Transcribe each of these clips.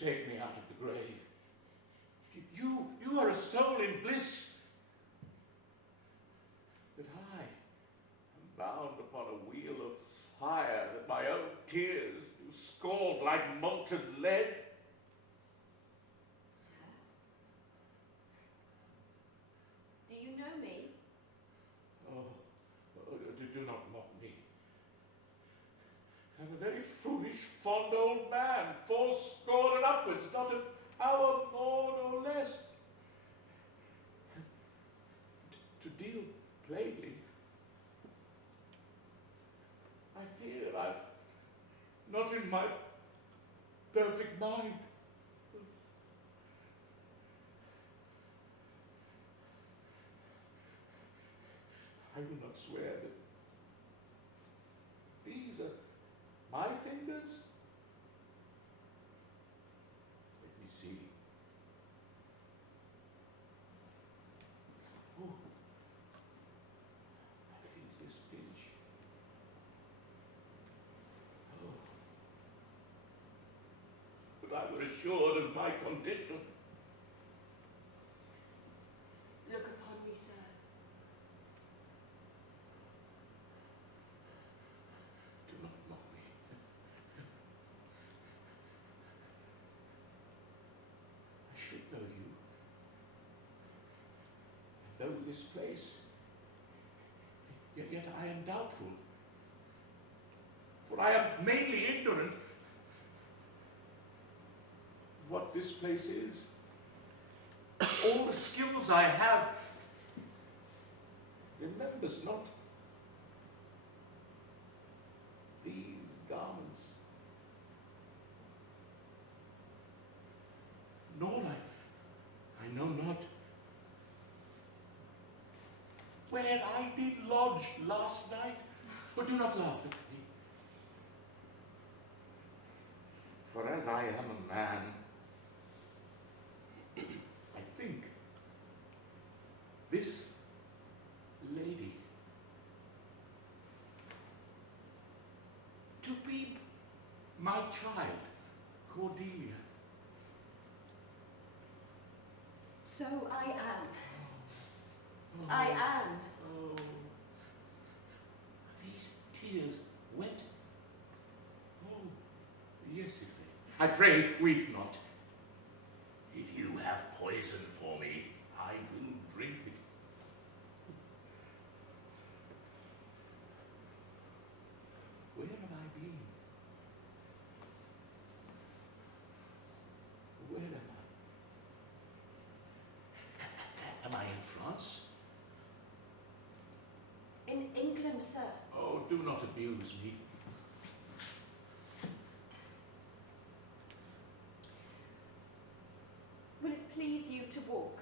take me out of the grave. You are a soul in bliss. But I am bound upon a wheel of fire that my own tears do scald like molten lead. Sir, do you know me? Do not mock me. I'm a very foolish, fond old man, 80 and upwards, not an hour more nor less. To deal plainly, I fear I'm not in my perfect mind. I will not swear that these are my fingers. Let me see. Oh, I feel this pinch. Oh. But I were assured of my condition. Look upon me, sir. Do not mock me. I should know you. I know this place. Yet I am doubtful. For I am mainly ignorant of what this place is. All the skills I have remembers not these garments, nor I know not where I did lodge last night. But do not laugh at me, for as I am a man, I think this lady to be my child, Cordelia. So I am. Oh. I am. Oh. Are these tears wet? Oh, yes, Ife. I pray, weep not. If you have poison for me, I will drink it. Where have I been? Where am I? Am I in France? In England, sir. Oh, do not abuse me. Will it please you to walk?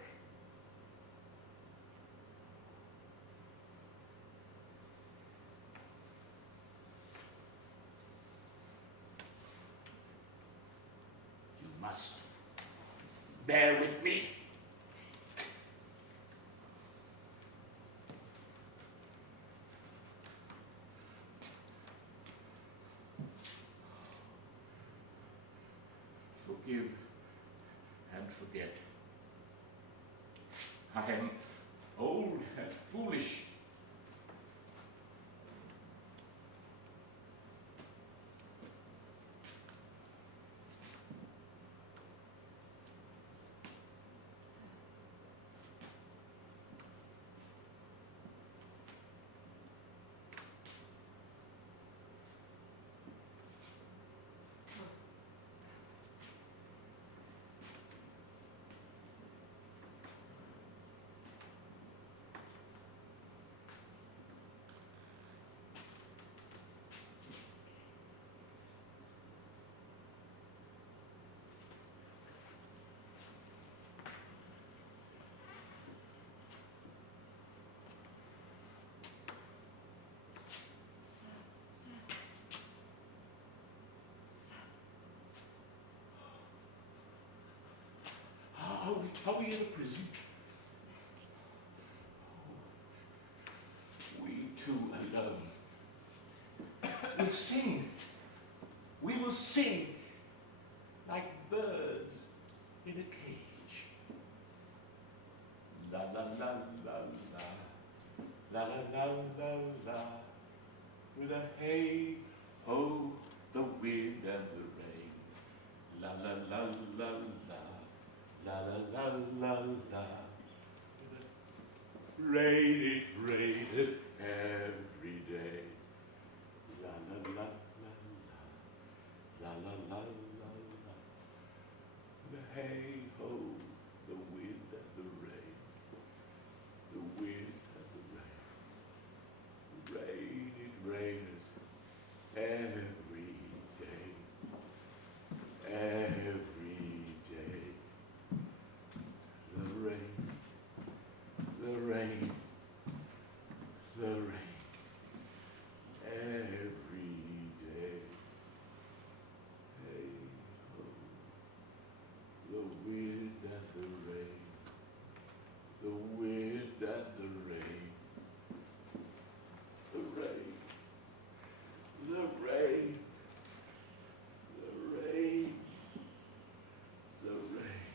You must bear with me. Forgive and forget. I am old and foolish. Are we in a prison? We two alone. We'll sing. We will sing like birds in a cage. La la la la la, la la la la la, with a hey ho, the wind and the rain. La la la la la, la la la la la. Rain it rained every day. La la la la la, la la la la la. The hey ho, the wind and the rain. The wind and the rain. Rain it raineth every day. Every day. The rain. The rain, the rain, every day. Hey ho, the wind and the rain, the wind and the rain, the rain, the rain, the rain, the rain.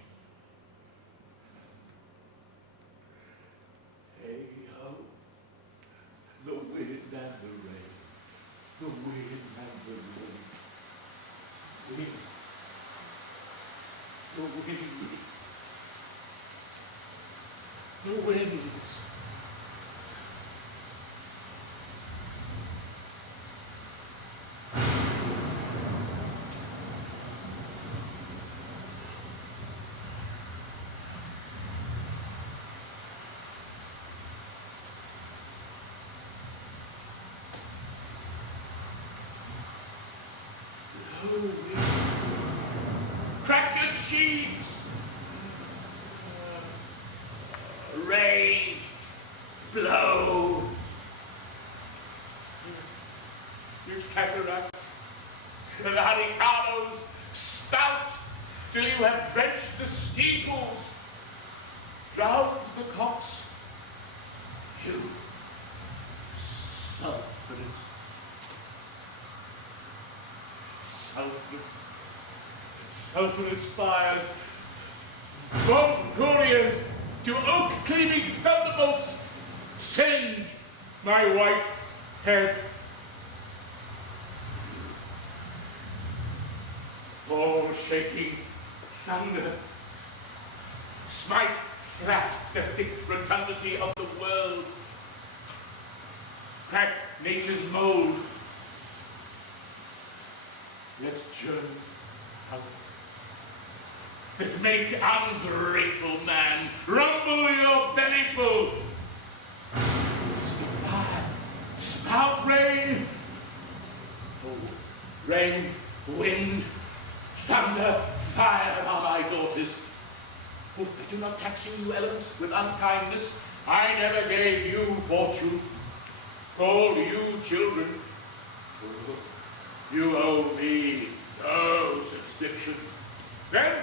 Hey ho, the wind and the rain, the wind and the rain, wind, the winds. Crack your cheeks! Rage! Blow! Huge cataracts, Claricados, spout till you have drenched the steeples, drowned the cocks. You self-confidence. Selfless fires, both couriers to oak-cleaving thunderbolts, singe my white head. Oh, shaking thunder, smite flat the thick rotundity of the world, crack nature's mold. Let germs out that make ungrateful man rumble your bellyful. Spit fire, spout rain. Oh, rain, wind, thunder, fire are my daughters. Oh, I do not tax you elements with unkindness. I never gave you fortune. Call you children. Oh, you owe me no subscription. Then,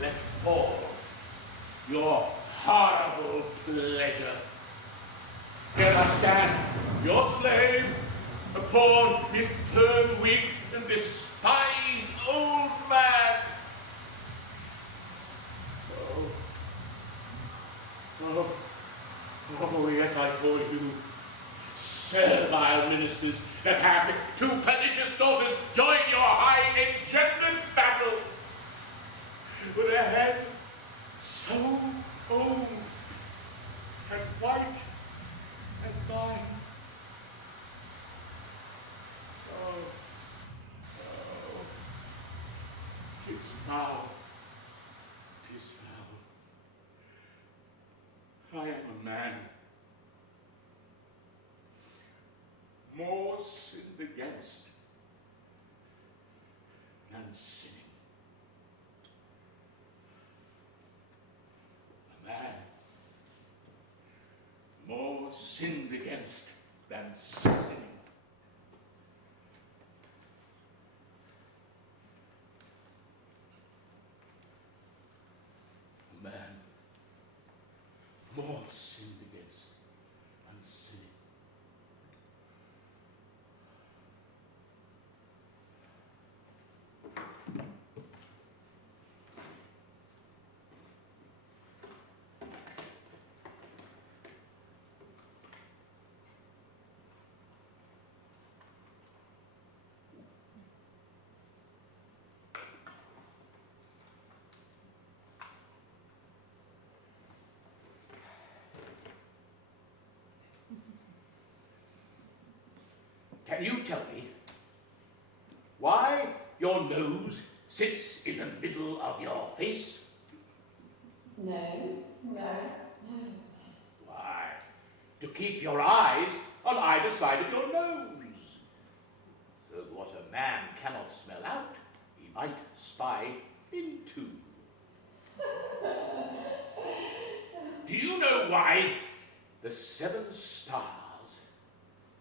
let fall your horrible pleasure. Here I stand, your slave, a poor, infirm, weak, and despised old man. Oh, yet I call you servile ministers that have with two pernicious daughters joined your high engendered battle. With a head so old and white as mine. Oh, 'tis foul, 'tis foul. I am a man. More sinned against than sinning. A man more sinned against than sinning. A man more sinned against than sinning. Can you tell me why your nose sits in the middle of your face? No. Why, to keep your eyes on either side of your nose, so that what a man cannot smell out, he might spy into. Do you know why the 7 stars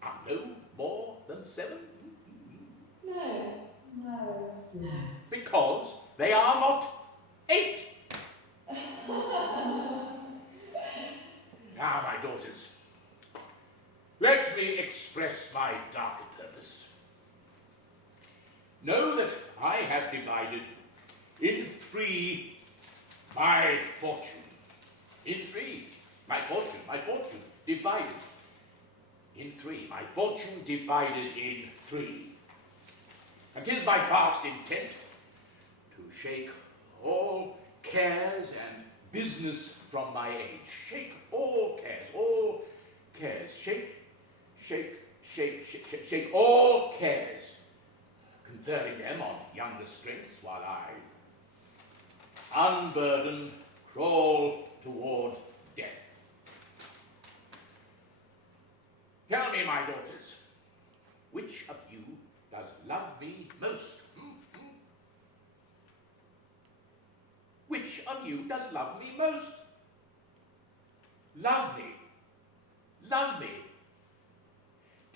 are no more than 7? No. Because they are not 8. Now, my daughters, let me express my darker purpose. Know that I have divided in 3 my fortune. In 3, my fortune divided in 3, my fortune divided in 3. And 'tis my fast intent to shake all cares and business from my age. Shake all cares, shake all cares, conferring them on younger strengths while I, unburdened, crawl toward death. Tell me, my daughters, which of you does love me most? Which of you does love me most? Love me.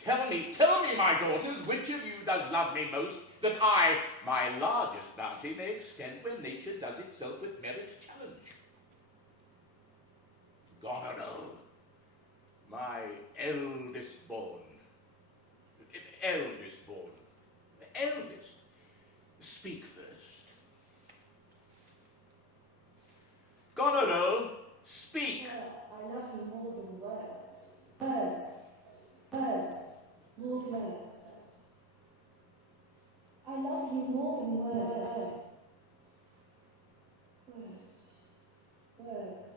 Tell me, my daughters, which of you does love me most, that I, my largest bounty, may extend when nature does itself with merit challenge. Goneril, my eldest born, speak first. Goneril, speak. Sir, I love you more than words. Words, more than words. I love you more than words. Words.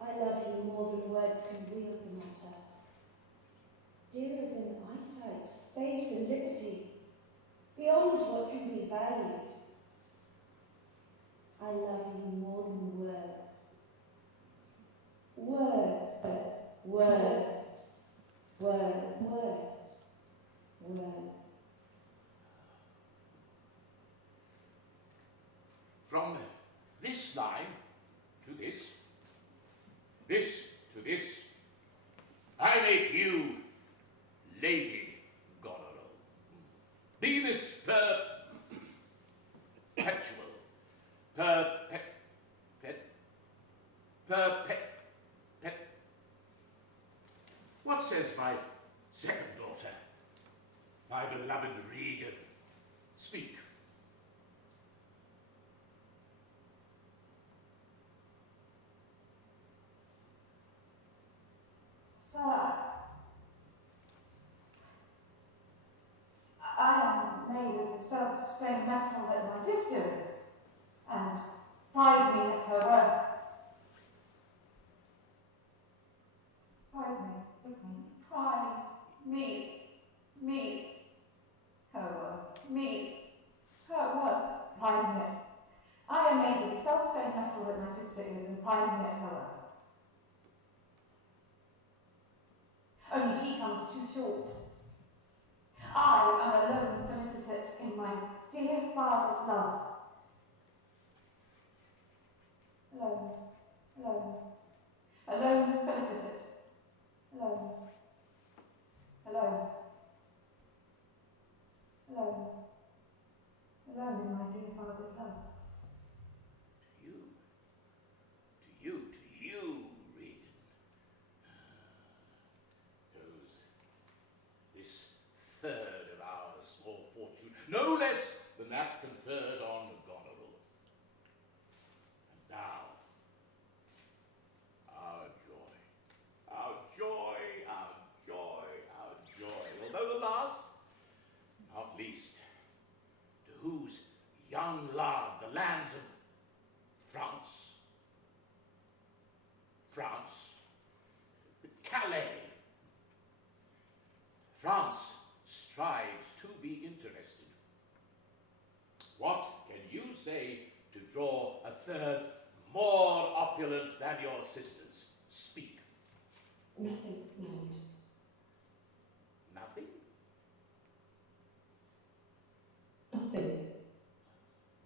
I love you more than words can wield the matter. Dearer than eyesight, space and liberty, beyond what can be valued. I love you more than words. Words. From this line to this to this, I make you Lady Goneril. Be this What says my second daughter, my beloved Regan? Speak. Sir, I am made of the self-same metal that my sister is, and prize me at her worth. Prize me, her worth, prize me it. I am made of the self-same metal that my sister is, and prize me at her worth. Only she comes too short. I am alone felicitate in my dear father's love. Alone felicitate. Alone in my dear father's love. To you, Regan, goes this third of our small fortune, no less than that conferred on Goneril. And now, our joy, although the last, not least, to whose young love the lands of France, Calais, France strives to be interested. What can you say to draw a third more opulent than your sisters? Speak. Nothing, my lord. Nothing? Nothing.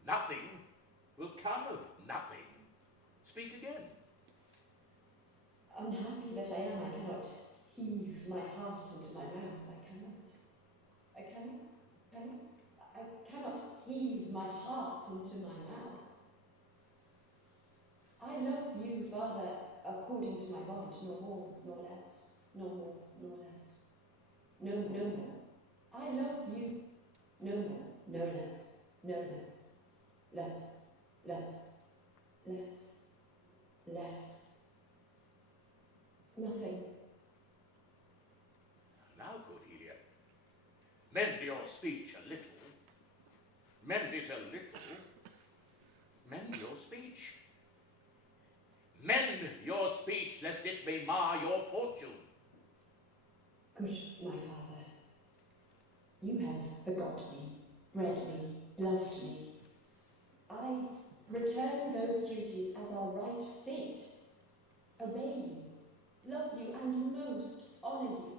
Nothing will come of nothing. Speak again. Unhappy that I am, I cannot heave my heart into my mouth. I cannot heave my heart into my mouth. I love you, Father, according to my bond, no more, nor less, no more, nor less. No more. I love you, no more, no less, no less. Less. Nothing. Now, Cordelia, mend your speech a little. Mend it a little. Mend your speech. Mend your speech, lest it may mar your fortune. Good, my Father. You have begot me, bred me, loved me. I return those duties as our right fate. Obey you, love you, and most honour you.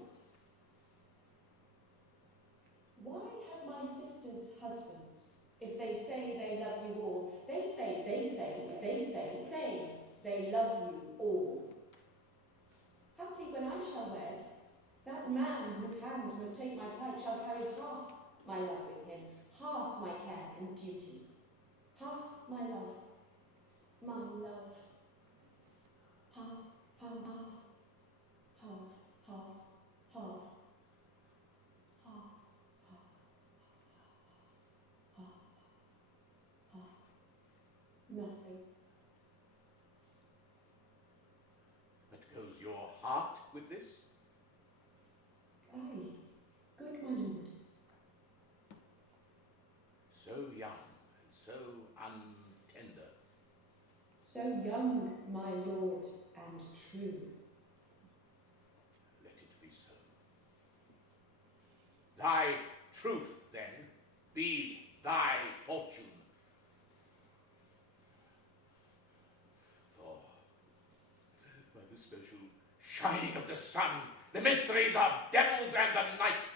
Why have my sisters husbands? If they say they love you all, they say they love you all. Haply when I shall wed, that man whose hand must take my plight shall carry half my love with him, half my care and duty, half my love, nothing. But goes your heart with this? Aye, good my lord. So young and so untender. So young, my lord, and true. Let it be so. Thy truth, then, be thy fortune. For, by the special shining of the sun, the mysteries of devils and the night,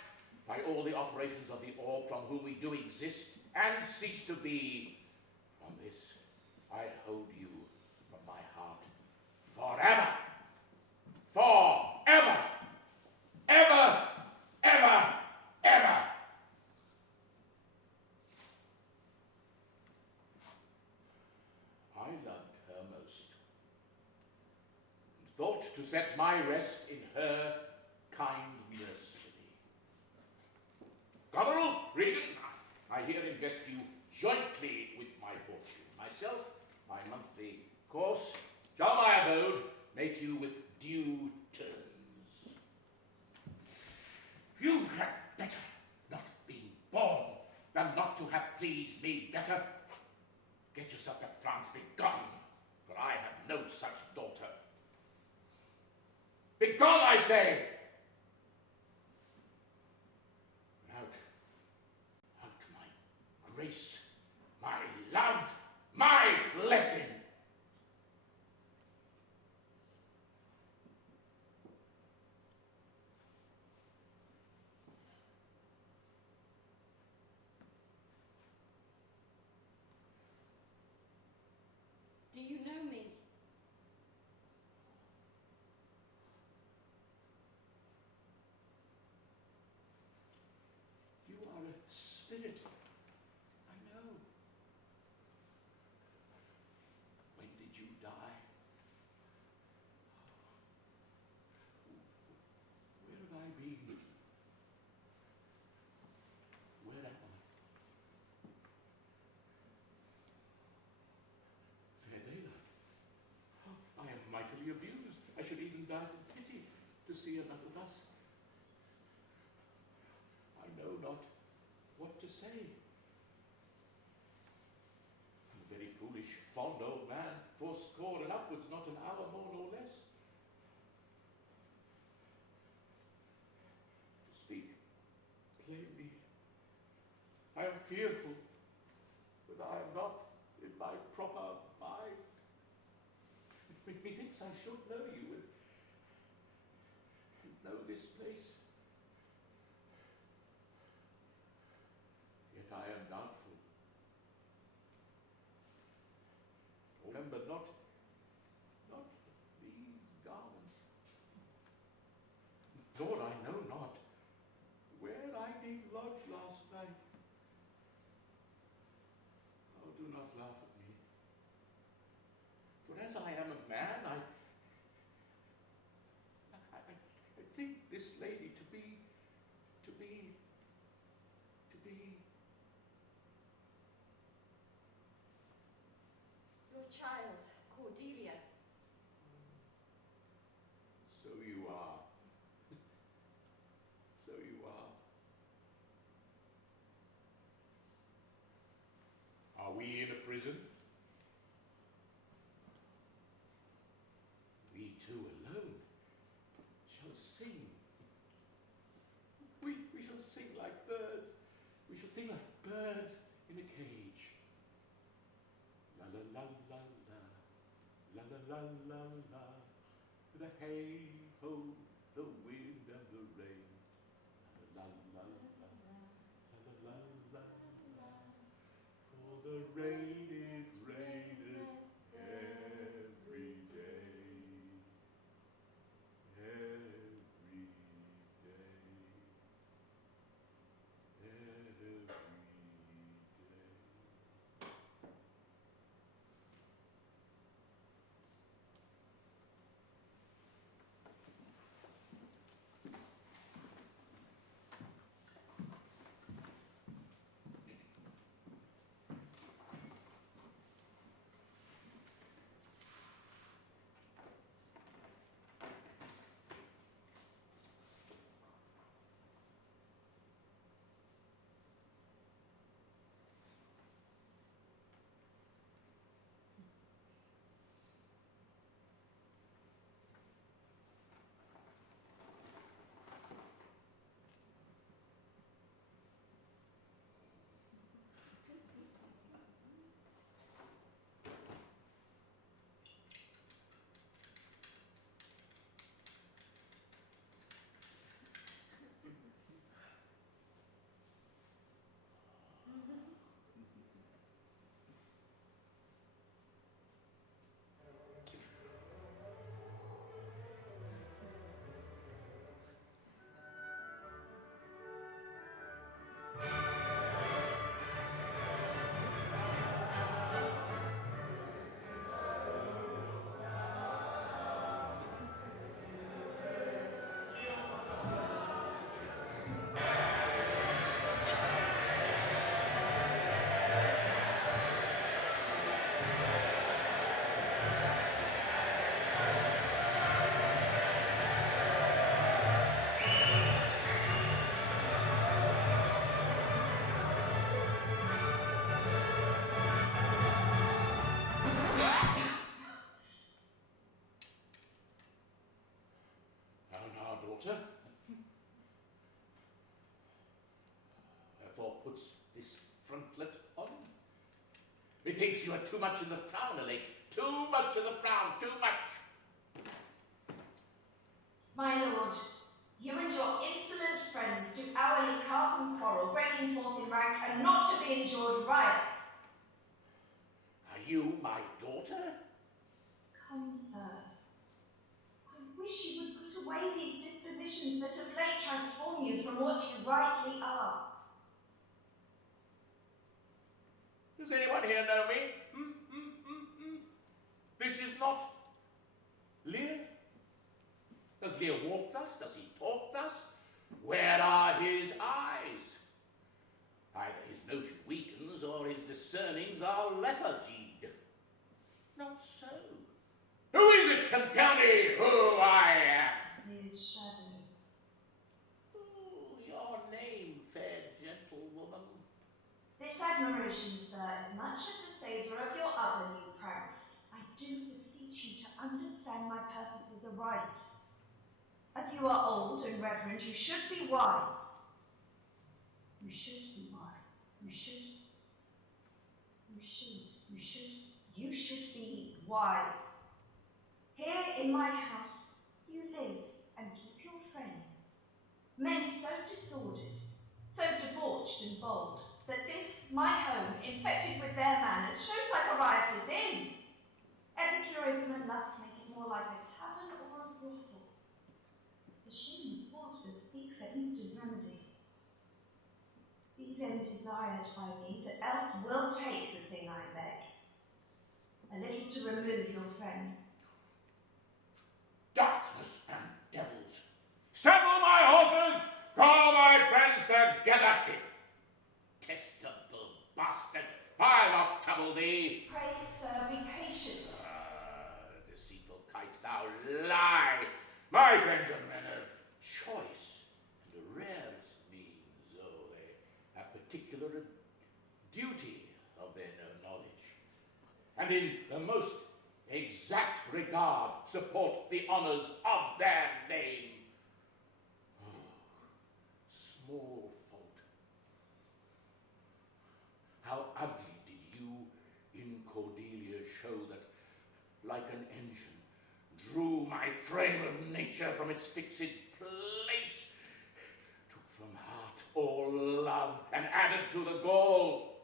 by all the operations of the orb from whom we do exist and cease to be, on this I hold you from my heart forever, forever, ever, ever, ever. I loved her most, and thought to set my rest in her kind nursery. Goneril, Regan, I here invest you jointly with my fortune. Myself, my monthly course, shall my abode make you with due terms. You had better not been born than not to have pleased me better. Get yourself to France, begone, for I have no such daughter. Begone, I say! Out my grace, my love, my blessing. Do you know me? You are a spirit. I know. When did you die? Where have I been? Where am I? Fair daylight. I am mightily abused. I should even die from pity to see another thus. I know not what to say. A very foolish, fond old man, fourscore and upwards, not an hour more nor less. To speak fearful that I am not in my proper mind. Methinks I should know you and know this place. Yet I am doubtful. Remember not these garments. Lord, I know not where I did lodge last night. Oh, do not laugh at me. For as I am a man, I think this lady to be Your child, Cordelia. So you are. So you are. Are we in a prison? We two alone shall sing. We shall sing like birds. We shall sing like birds in a cage. La la la la la, la la la la la, the hey ho, the wind and the rain. La la la la, la la la la, for the rain it raineth every day, every day, every day. Wherefore puts this frontlet on? Methinks you are too much in the frown, elate. Too much in the frown, too much. My lord, you and your insolent friends do hourly carp and quarrel, breaking forth in rank and not to be endured riots. Are you my daughter? Come, sir. I wish you would put away these dispositions that of late transform you from what you rightly are. Does anyone here know me? This is not Lear. Does Lear walk thus? Does he talk thus? Where are his eyes? Either his notion weakens, or his discernings are lethargied. Not so. Who is it can tell me who I am? His shadow. Oh, your name, fair gentlewoman. This admiration, sir, is much of the savour of your other new pranks. I do beseech you to understand my purposes aright. As you are old and reverend, you should be wise. You should be wise. You should wise. Here in my house you live and keep your friends, men so disordered, so debauched and bold, that this, my home, infected with their manners, shows like a riotous inn. Epicurism and lust make it more like a tavern or a brothel. The shame itself does speak for instant remedy. Be then desired by me, that else will take the thing I beg. A little to remove your friends. Darkness and devils! Saddle my horses! Call my friends together! Detestable bastard! I'll not trouble thee! Pray, sir, be patient. Deceitful kite, thou lie! My friends are men of choice and the rarest means, though they have particular duty of their knowledge, and in the most exact regard support the honours of their name. Oh, small fault. How ugly did you in Cordelia show that, like an engine, drew my frame of nature from its fixed place, took from heart all love, and added to the gall.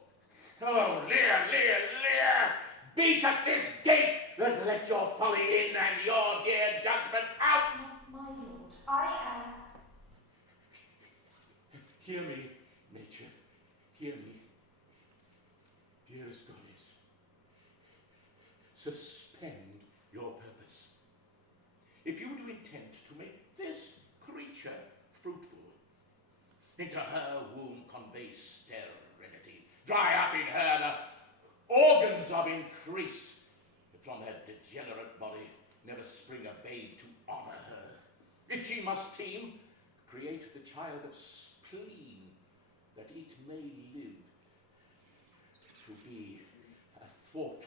Oh, Lear, Lear, Lear! Beat at this gate that let your folly in and your dear judgment out! My lord, I am... Hear me, nature, hear me. Dearest goddess, suspend your purpose. If you do intend to make this creature fruitful, into her womb convey sterility, dry up in her the organs of increase, but from her degenerate body never spring a babe to honour her. If she must teem, create the child of spleen, that it may live to be a thwart,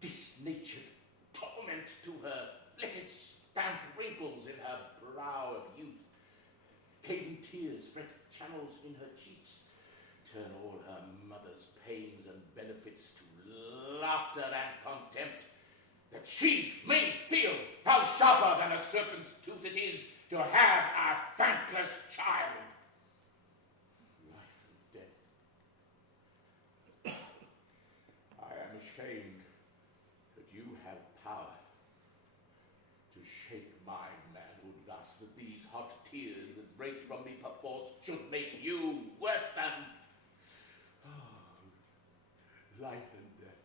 disnatured torment to her. Let it stamp wrinkles in her brow of youth, caving tears fret channels in her cheeks, turn all her mother's pains and benefits to laughter and contempt, that she may feel how sharper than a serpent's tooth it is to have a thankless child. Life and death. I am ashamed that you have power to shake my manhood thus, that these hot tears that break from me perforce should make you worth them. Oh, life and death.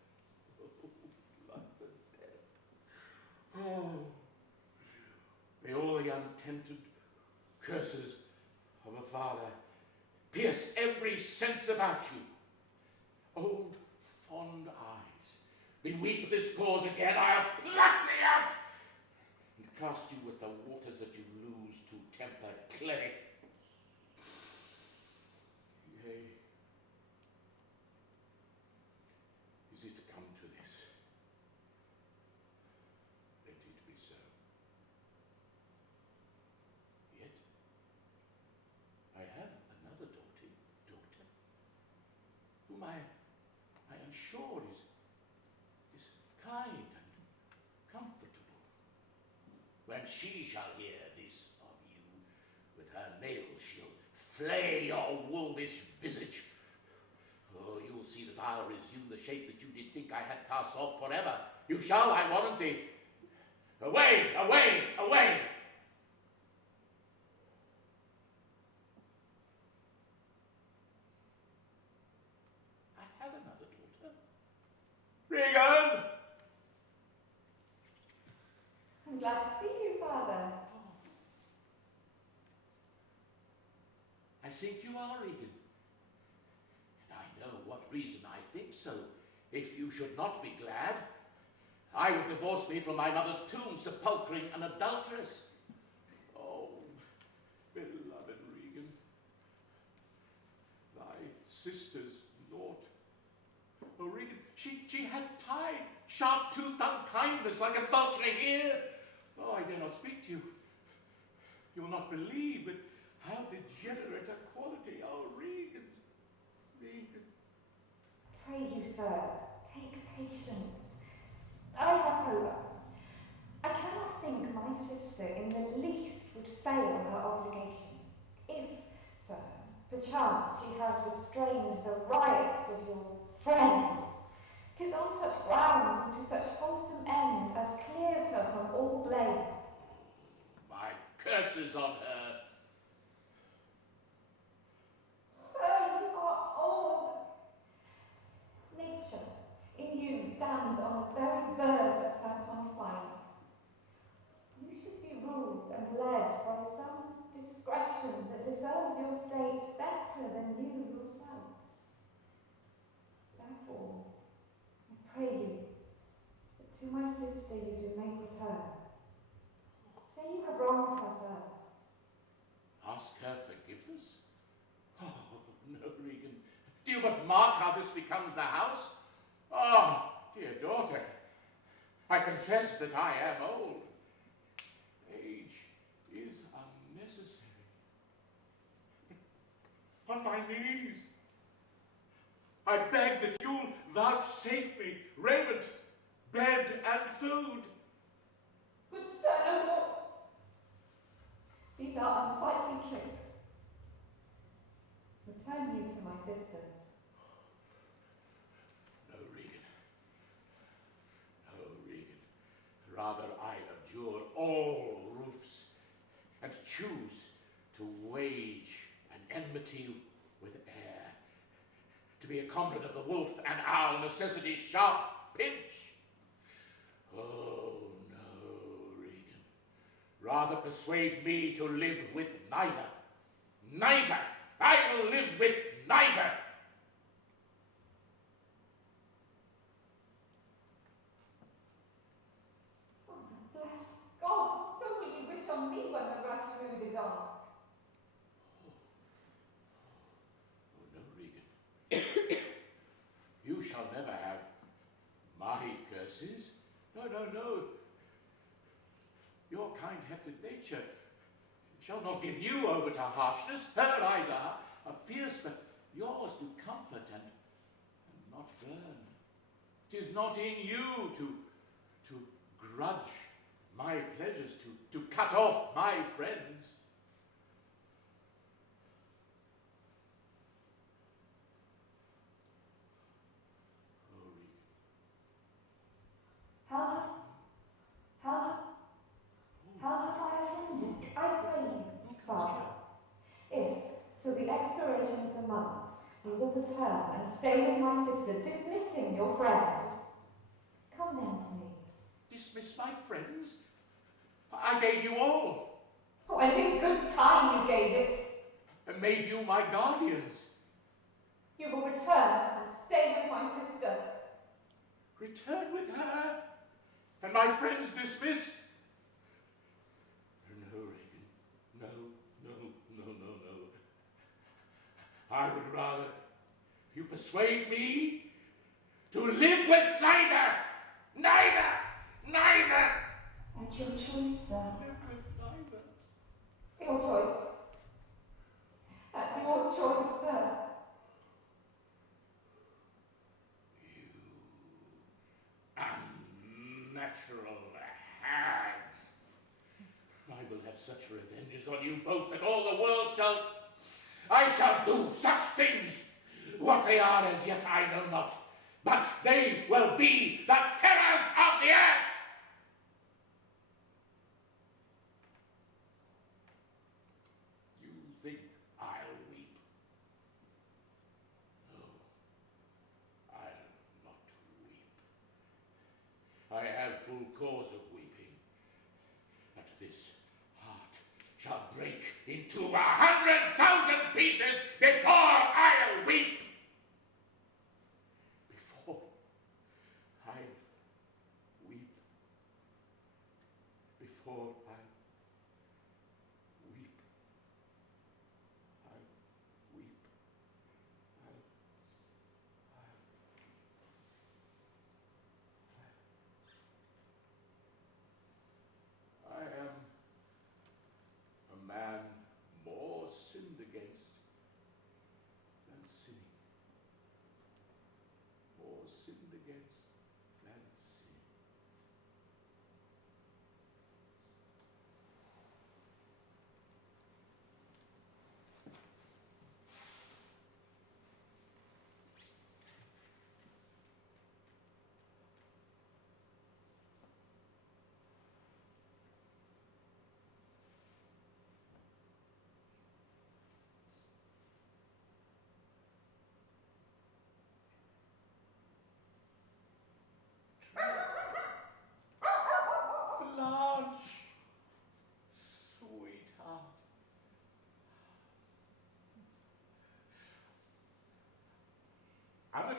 Oh, life and death. Oh, may all the untented curses of a father pierce every sense about you. Old fond eyes, beweep this cause again, I'll pluck thee out and cast you with the waters that you lose to temper clay. Yea, is it come to this? Let it be so. Yet I have another daughter, whom I am sure is kind and comfortable. When she shall hear this of you, with her nails she'll flay your wolvish visage. Oh, you'll see that I'll resume the shape that you did think I had cast off forever. You shall, I warrant thee. Away, away, away! I have another daughter. Regan! I'm glad to see you, Father. I think you are, Regan. And I know what reason I think so. If you should not be glad, I would divorce me from my mother's tomb, sepulchring an adulteress. Oh, beloved Regan, thy sister's naught. Oh, Regan, she hath tied sharp-toothed unkindness like a vulture here. Oh, I dare not speak to you. You will not believe, but how degenerate a quality. Oh, Regan, Pray you, sir, take patience. I have hope Perchance she has restrained the riots of your friend. 'Tis on such grounds and to such wholesome end as clears her from all blame. My curses on her. Sir, you are old. Nature in you stands on the very verge of her confine. You should be ruled and led by some discretion that deserves your state better than you yourself. Therefore, I pray you that to my sister you do make return. Say you have wronged her, sir. Ask her forgiveness? Oh, no, Regan. Do you but mark how this becomes the house? Oh, dear daughter, I confess that I am old. Age is unnecessary. But on my knees, I beg that you'll vouchsafe me raiment, bed, and food. Good sir, no more. These are unsightly tricks. Return you to my sister. No, Regan. No, Regan. Rather, I abjure all roofs and choose to wage an enmity with air, to be a comrade of the wolf and owl, necessity's sharp pinch. Oh, no, Regan. Rather persuade me to live with neither. Neither! I will live with neither! Bless God, so will you wish on me when the rash mood is on. Oh, no, Regan. You shall never have my curses. No, no, no. Your kind-hearted nature shall not give you over to harshness. Her eyes are fierce, but yours do comfort and not burn. 'Tis not in you to grudge my pleasures, to cut off my friends. Oh, Regan. How have I offended? I pray you, Father, if, till the expiration of the month, you will return and stay with my sister, dismissing your friends. Come then to me. Dismiss my friends? I gave you all, Oh, and in good time you gave it. and made you my guardians. You will return and stay with my sister. Return with her, and my friends dismissed. No, Regan. No, no, no, no, no. I would rather you persuade me to live with neither. Neither! Neither! At your choice, sir. Live with neither. Your choice. At your choice, sir. You unnatural hags. I will have such revenges on you both that all the world I shall do such things. What they are as yet I know not, but they will be the terrors of the earth. You think I'll weep? No, I'll not weep. I have full cause of weeping, that this heart shall break into 100,000 pieces before I'll weep. Before I'll weep. Before I'll weep. I'll weep. I am a man more sinned against than sinning. More sinned against than sinning.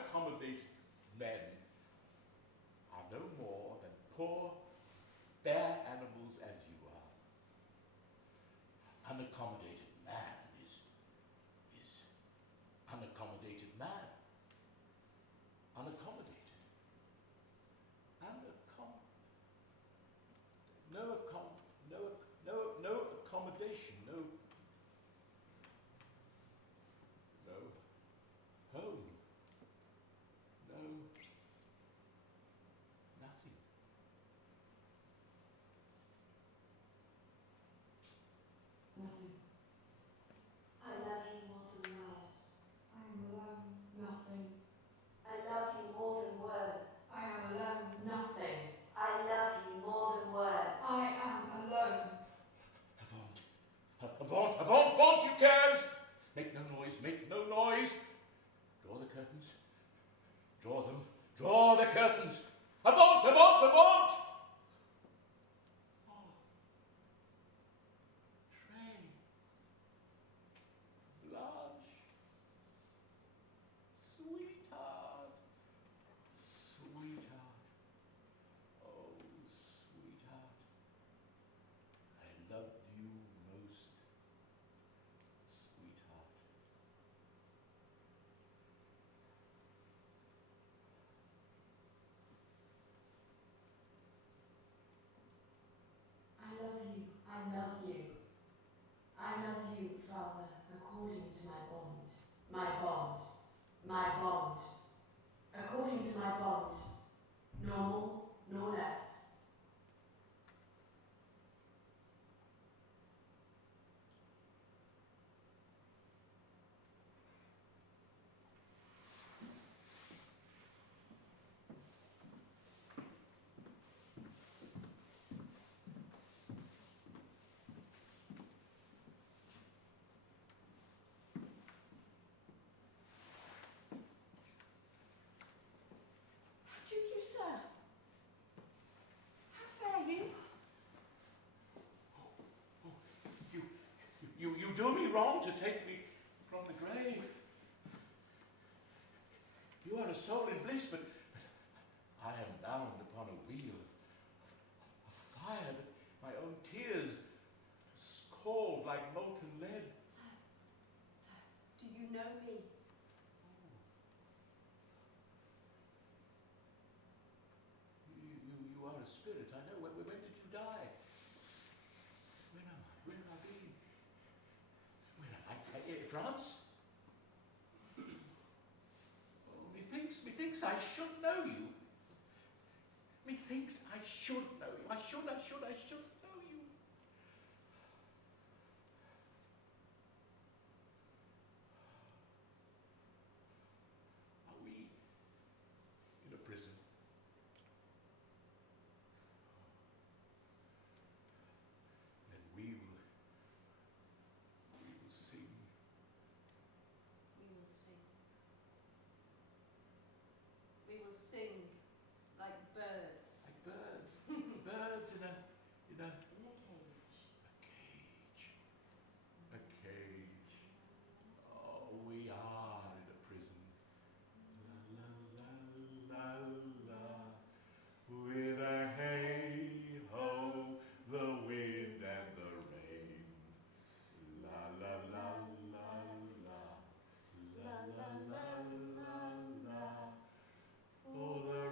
unaccommodated men are no more than poor, bare animals as you are. Unaccommodated man is unaccommodated man. Unaccommodated. No accommodation, no home, no nothing. Nothing. I love you more than words. I am alone. Nothing. I love you more than words. I am alone. Nothing. I love you more than words. I am alone. Avaunt, you cares! Make no noise, make no noise. Draw the curtains. Draw them. Draw the curtains. Avaunt! Oh. Tray. Blanche. Sweetheart. Oh, sweetheart. I loved you most, sweetheart. I love you. I love you. I love you, Father, according to my bond. My bond. My bond. According to my bond. No more, no less. Do you, sir? How fare you? You do me wrong to take me from the grave. You are a soul in bliss, but I am bound upon a wheel of fire, but my own tears scald like molten lead. Sir, do you know me? You are a spirit, I know. When did you die? When have I been? When am I? France? Oh, methinks I should know you. Methinks I should know you. I should know you. Are we in a prison? Then we will sing. We will sing. We will sing like birds. Like birds. Birds in a In a cage. A cage. Oh, we are in a prison. La la la la. With a hey ho, the wind and the rain. La la la la la. La la la la la. Oh, the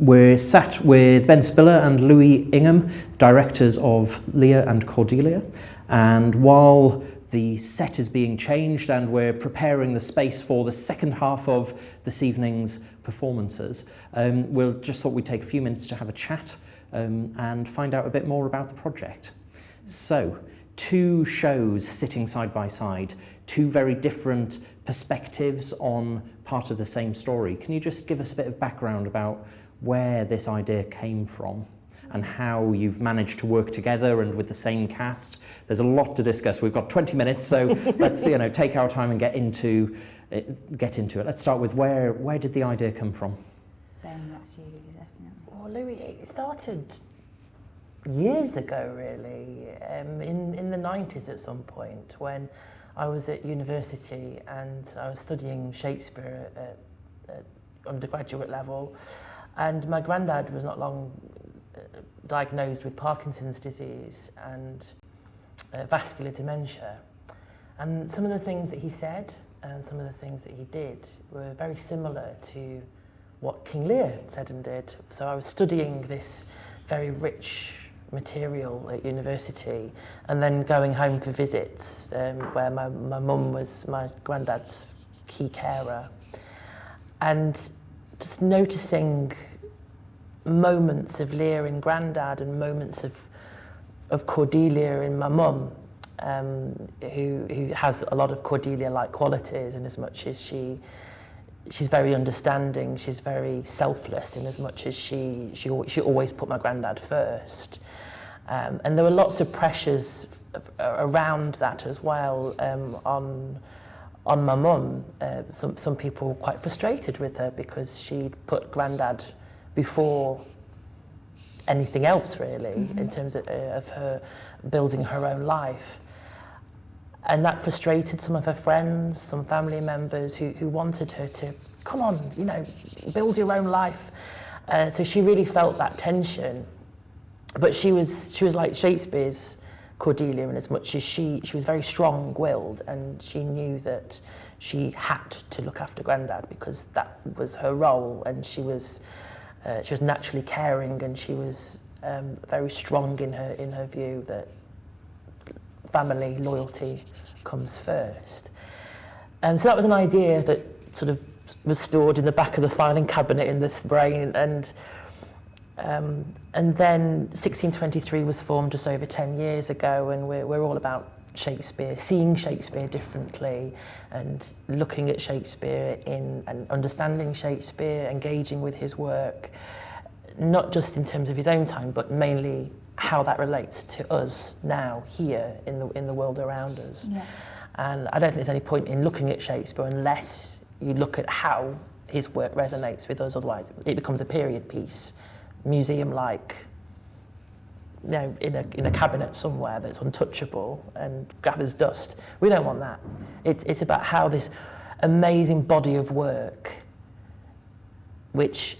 We're sat with Ben Spiller and Louis Ingham, directors of Lear and Cordelia, and while the set is being changed and we're preparing the space for the second half of this evening's performances, we'll just thought we'd take a few minutes to have a chat and find out a bit more about the project. So, 2 shows sitting side by side, 2 very different perspectives on part of the same story. Can you just give us a bit of background about where this idea came from and how you've managed to work together and with the same cast? There's a lot to discuss. We've got 20 minutes, so let's take our time and get into it. Let's start with where did the idea come from? Ben, that's you, definitely. Well, Louis, it started years ago, really, in the 90s at some point, when I was at university and I was studying Shakespeare at undergraduate level, and my granddad was not long diagnosed with Parkinson's disease and vascular dementia. And some of the things that he said and some of the things that he did were very similar to what King Lear said and did. So I was studying this very rich material at university and then going home for visits where my mum was my granddad's key carer, and just noticing moments of Lear in Grandad and moments of Cordelia in my mum, who has a lot of Cordelia-like qualities in as much as she's very understanding, she's very selfless in as much as she always put my granddad first. And there were lots of pressures around that as well on my mum. Some people were quite frustrated with her because she'd put granddad before anything else, really, in terms of her building her own life. And that frustrated some of her friends, some family members who wanted her to, come on, build your own life. So she really felt that tension. But she was like Shakespeare's Cordelia in as much as she was very strong-willed, and she knew that she had to look after Grandad because that was her role, and she was naturally caring, and she was very strong in her view that family loyalty comes first. And so that was an idea that sort of was stored in the back of the filing cabinet in this brain, and then 1623 was formed just over 10 years ago, and we're all about Shakespeare, seeing Shakespeare differently and looking at Shakespeare and understanding Shakespeare, engaging with his work, not just in terms of his own time, but mainly how that relates to us now, here, in the world around us. Yeah. And I don't think there's any point in looking at Shakespeare unless you look at how his work resonates with us, otherwise it becomes a period piece, museum-like, in a cabinet somewhere that's untouchable and gathers dust. We don't want that. It's about how this amazing body of work, which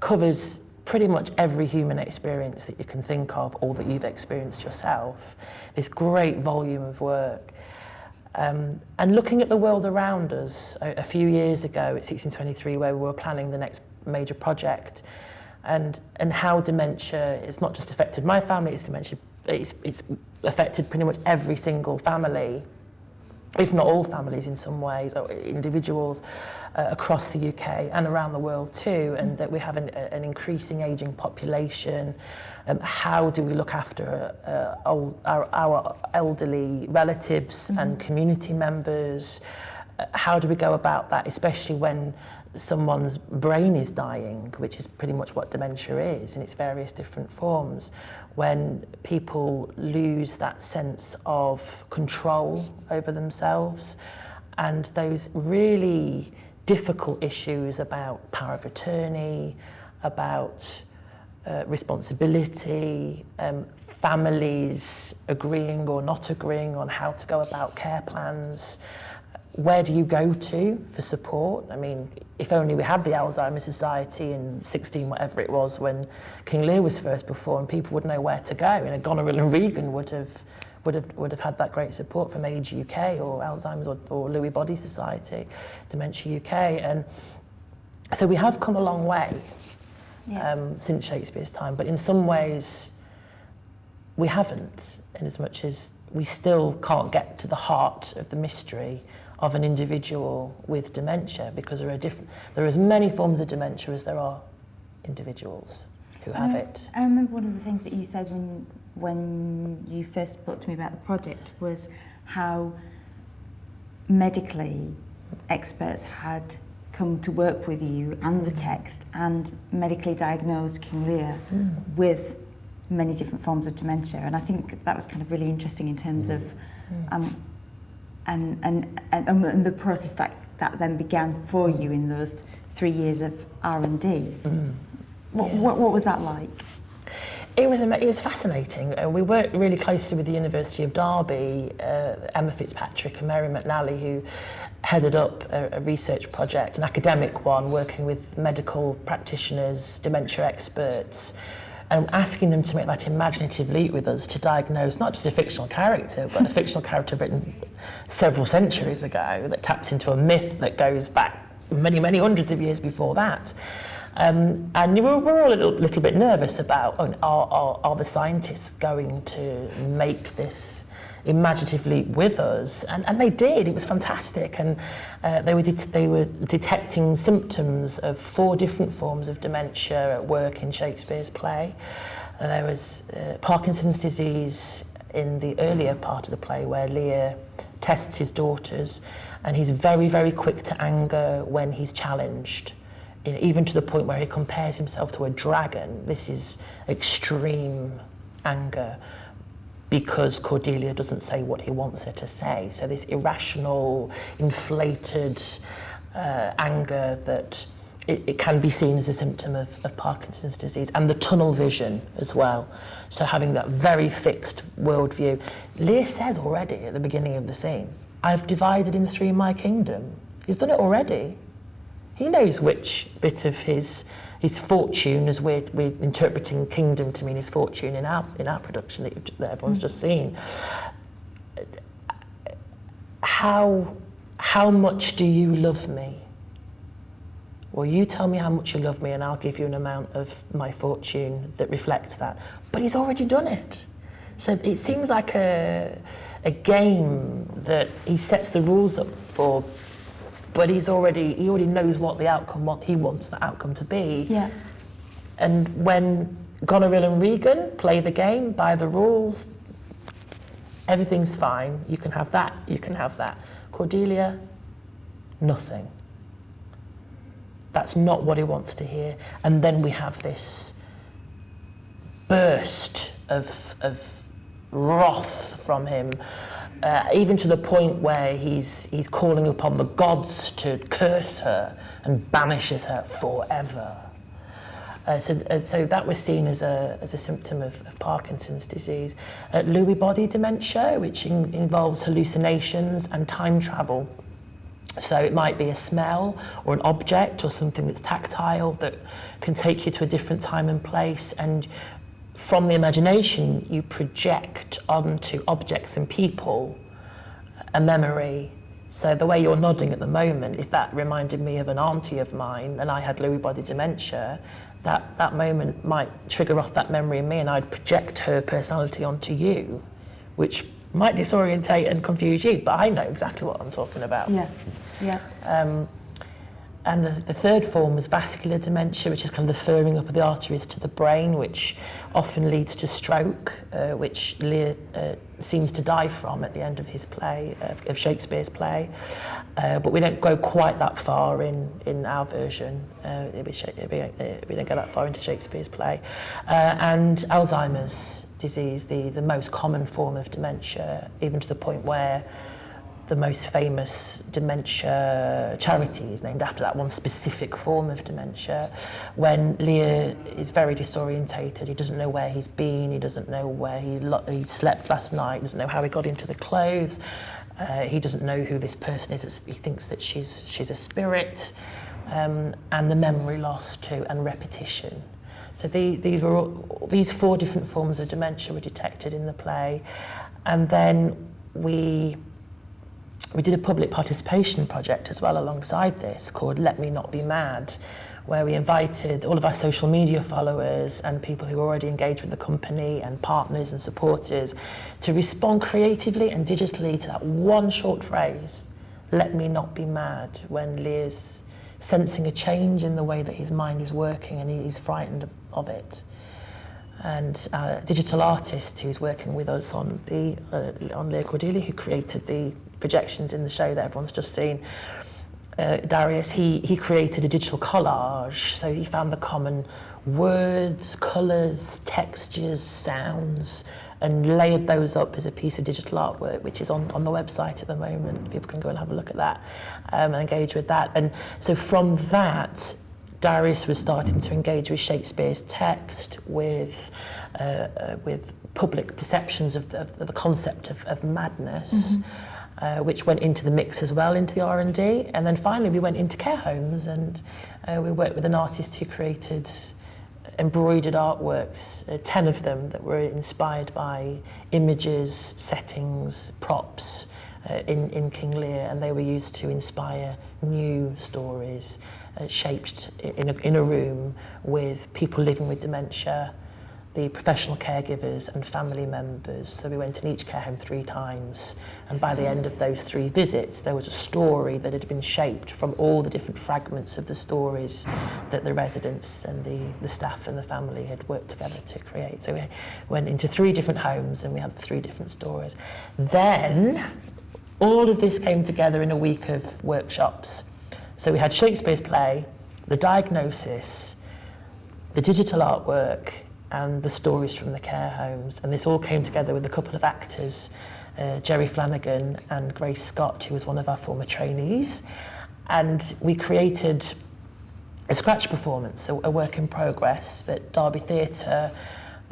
covers pretty much every human experience that you can think of or that you've experienced yourself, this great volume of work. And looking at the world around us, a few years ago at 1623, where we were planning the next major project, and how dementia, it's not just affected my family, it's affected pretty much every single family, if not all families in some ways, or individuals across the UK and around the world too, and that we have an increasing ageing population. How do we look after our elderly relatives and community members? How do we go about that, especially when someone's brain is dying, which is pretty much what dementia is in its various different forms, when people lose that sense of control over themselves, and those really difficult issues about power of attorney, about responsibility, families agreeing or not agreeing on how to go about care plans. Where do you go to for support? I mean, if only we had the Alzheimer's Society in 16 whatever it was when King Lear was first performed, people would know where to go. Goneril and Regan would have had that great support from Age UK or Alzheimer's or Lewy Body Society, Dementia UK. And so we have come a long way. since Shakespeare's time, but in some ways we haven't, in as much as we still can't get to the heart of the mystery of an individual with dementia, because there are as many forms of dementia as there are individuals who have it. I remember one of the things that you said when you first spoke to me about the project was how medically experts had come to work with you and the text and medically diagnosed King Lear with many different forms of dementia, and I think that was kind of really interesting in terms of and the process that then began for you in those 3 years of R&D. What was that like? It was fascinating. We worked really closely with the University of Derby, Emma Fitzpatrick and Mary McNally, who headed up a research project, an academic one, working with medical practitioners, dementia experts, and asking them to make that imaginative leap with us to diagnose not just a fictional character, but a fictional character written several centuries ago that taps into a myth that goes back many, many hundreds of years before that. And we're all a little bit nervous about, are the scientists going to make this imaginative leap with us? And they did. It was fantastic. And they were detecting symptoms of 4 different forms of dementia at work in Shakespeare's play. There was Parkinson's disease in the earlier part of the play, where Lear tests his daughters, and he's very, very quick to anger when he's challenged. Even to the point where he compares himself to a dragon. This is extreme anger because Cordelia doesn't say what he wants her to say. So this irrational, inflated anger that it can be seen as a symptom of Parkinson's disease, and the tunnel vision as well. So having that very fixed worldview. Lear says already at the beginning of the scene, I've divided in 3 my kingdom. He's done it already. He knows which bit of his fortune, as we're interpreting kingdom to mean his fortune in our production that everyone's just seen. How much do you love me? Well, you tell me how much you love me and I'll give you an amount of my fortune that reflects that. But he's already done it. So it seems like a game that he sets the rules up for, but he already knows what the outcome, what he wants the outcome to be. Yeah. And when Goneril and Regan play the game by the rules, everything's fine. You can have that, you can have that. Cordelia, nothing. That's not what he wants to hear. And then we have this burst of wrath from him, even to the point where he's calling upon the gods to curse her and banishes her forever. So that was seen as a symptom of Parkinson's disease. Lewy body dementia, which involves hallucinations and time travel. So it might be a smell or an object or something that's tactile that can take you to a different time and place, and from the imagination you project onto objects and people a memory. So the way you're nodding at the moment, if that reminded me of an auntie of mine and I had Lewy body dementia, that moment might trigger off that memory in me, and I'd project her personality onto you, which might disorientate and confuse you, but I know exactly what I'm talking about. Yeah, yeah. And the third form was vascular dementia, which is kind of the furring up of the arteries to the brain, which often leads to stroke, which Lear seems to die from at the end of his play, of Shakespeare's play. But we don't go quite that far in our version. We don't go that far into Shakespeare's play. And Alzheimer's disease, the most common form of dementia, even to the point where the most famous dementia charity is named after that one specific form of dementia. When Lear is very disorientated, he doesn't know where he's been, he doesn't know where he slept last night, doesn't know how he got into the clothes, he doesn't know who this person is, he thinks that she's a spirit, and the memory loss too, and repetition. So these 4 different forms of dementia were detected in the play, and then we did a public participation project as well alongside this called Let Me Not Be Mad, where we invited all of our social media followers and people who were already engaged with the company and partners and supporters to respond creatively and digitally to that one short phrase, "Let me not be mad," when Lear's sensing a change in the way that his mind is working and he's frightened of it. And our digital artist who's working with us on Lear Cordelia, who created the projections in the show that everyone's just seen, Darius, he created a digital collage, so he found the common words, colours, textures, sounds, and layered those up as a piece of digital artwork, which is on the website at the moment. People can go and have a look at that and engage with that. And so from that, Darius was starting to engage with Shakespeare's text, with public perceptions of the concept of madness, which went into the mix as well, into the R&D. And then finally we went into care homes, and we worked with an artist who created embroidered artworks, 10 of them, that were inspired by images, settings, props in King Lear, and they were used to inspire new stories shaped in a room with people living with dementia, the professional caregivers and family members. So we went in each care home 3 times, and by the end of those 3 visits there was a story that had been shaped from all the different fragments of the stories that the residents and the staff and the family had worked together to create. So we went into 3 different homes and we had 3 different stories. Then all of this came together in a week of workshops. So we had Shakespeare's play, the diagnosis, the digital artwork, and the stories from the care homes. And this all came together with a couple of actors, Jerry Flanagan and Grace Scott, who was one of our former trainees. And we created a scratch performance, a work in progress, that Derby Theatre,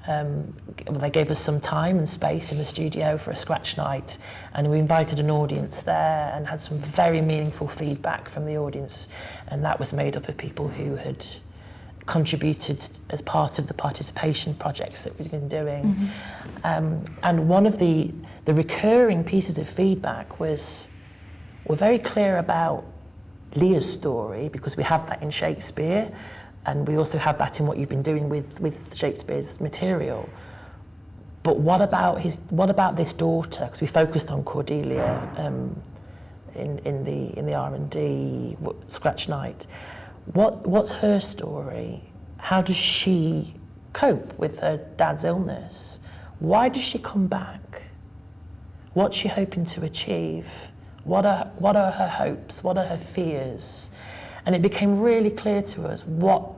they gave us some time and space in the studio for a scratch night, and we invited an audience there and had some very meaningful feedback from the audience, and that was made up of people who had contributed as part of the participation projects that we've been doing. And one of the recurring pieces of feedback was, we're very clear about Lear's story because we have that in Shakespeare, and we also have that in what you've been doing with Shakespeare's material. But what about this daughter? Because we focused on Cordelia in the R&D scratch night. What's her story? How does she cope with her dad's illness? Why does she come back? What's she hoping to achieve? What are her hopes? What are her fears? And it became really clear to us what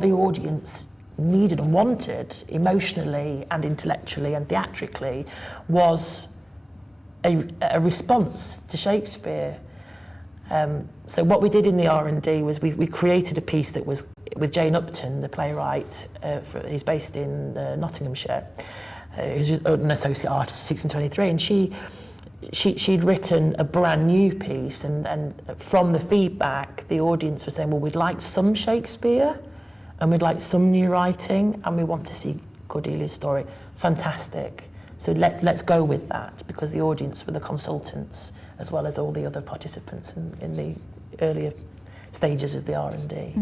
the audience needed and wanted emotionally and intellectually and theatrically was a response to Shakespeare. So what we did in the R&D was we created a piece that was with Jane Upton, the playwright, who's based in Nottinghamshire, who's an associate artist, 1623, and she'd written a brand new piece, and from the feedback, the audience was saying, well, we'd like some Shakespeare, and we'd like some new writing, and we want to see Cordelia's story. Fantastic. So let's go with that, because the audience were the consultants, as well as all the other participants in the earlier stages of the R&D.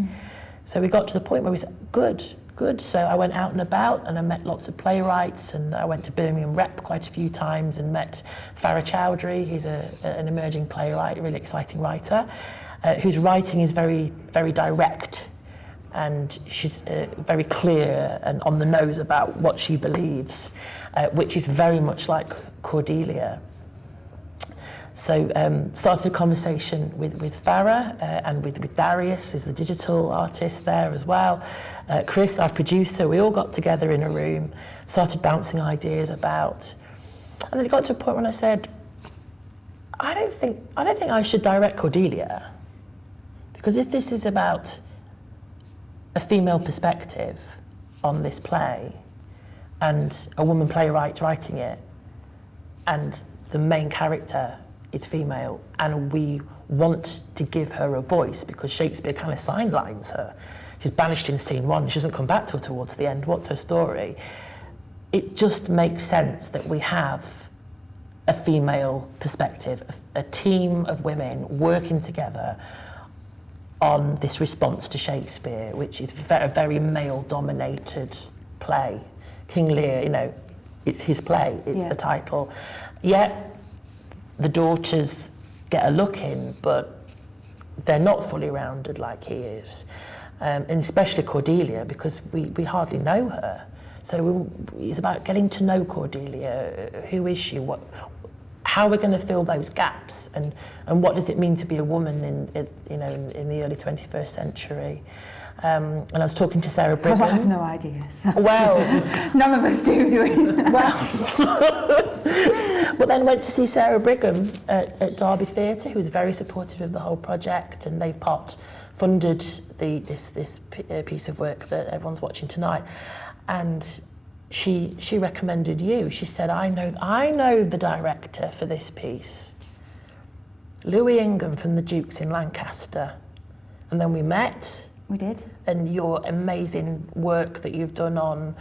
So we got to the point where we said, good. So I went out and about, and I met lots of playwrights, and I went to Birmingham Rep quite a few times and met Farah Chowdhury, who's an emerging playwright, a really exciting writer, whose writing is very, very direct, and she's very clear and on the nose about what she believes, which is very much like Cordelia. So started a conversation with Farah and with Darius, who's the digital artist there as well. Chris, our producer, we all got together in a room, started bouncing ideas about, and then it got to a point when I said, I don't think I should direct Cordelia, because if this is about a female perspective on this play, and a woman playwright writing it, and the main character is female, and we want to give her a voice because Shakespeare kind of sidelines her. She's banished in scene 1, she doesn't come back to her towards the end. What's her story? It just makes sense that we have a female perspective, a team of women working together on this response to Shakespeare, which is a very male-dominated play. King Lear, you know, it's his play, it's the title. Yet the daughters get a look in, but they're not fully rounded like he is. And especially Cordelia, because we hardly know her. So it's about getting to know Cordelia. Who is she? How we're going to fill those gaps, and what does it mean to be a woman in the early 21st century? And I was talking to Sarah Brigham. I have no idea. So. Well, none of us do we? Well, but then went to see Sarah Brigham at Derby Theatre, who was very supportive of the whole project, and they've funded this piece of work that everyone's watching tonight. And she recommended you. She said, I know the director for this piece, Louis Ingham from the Dukes in Lancaster. And then we met. We did. And your amazing work that you've done on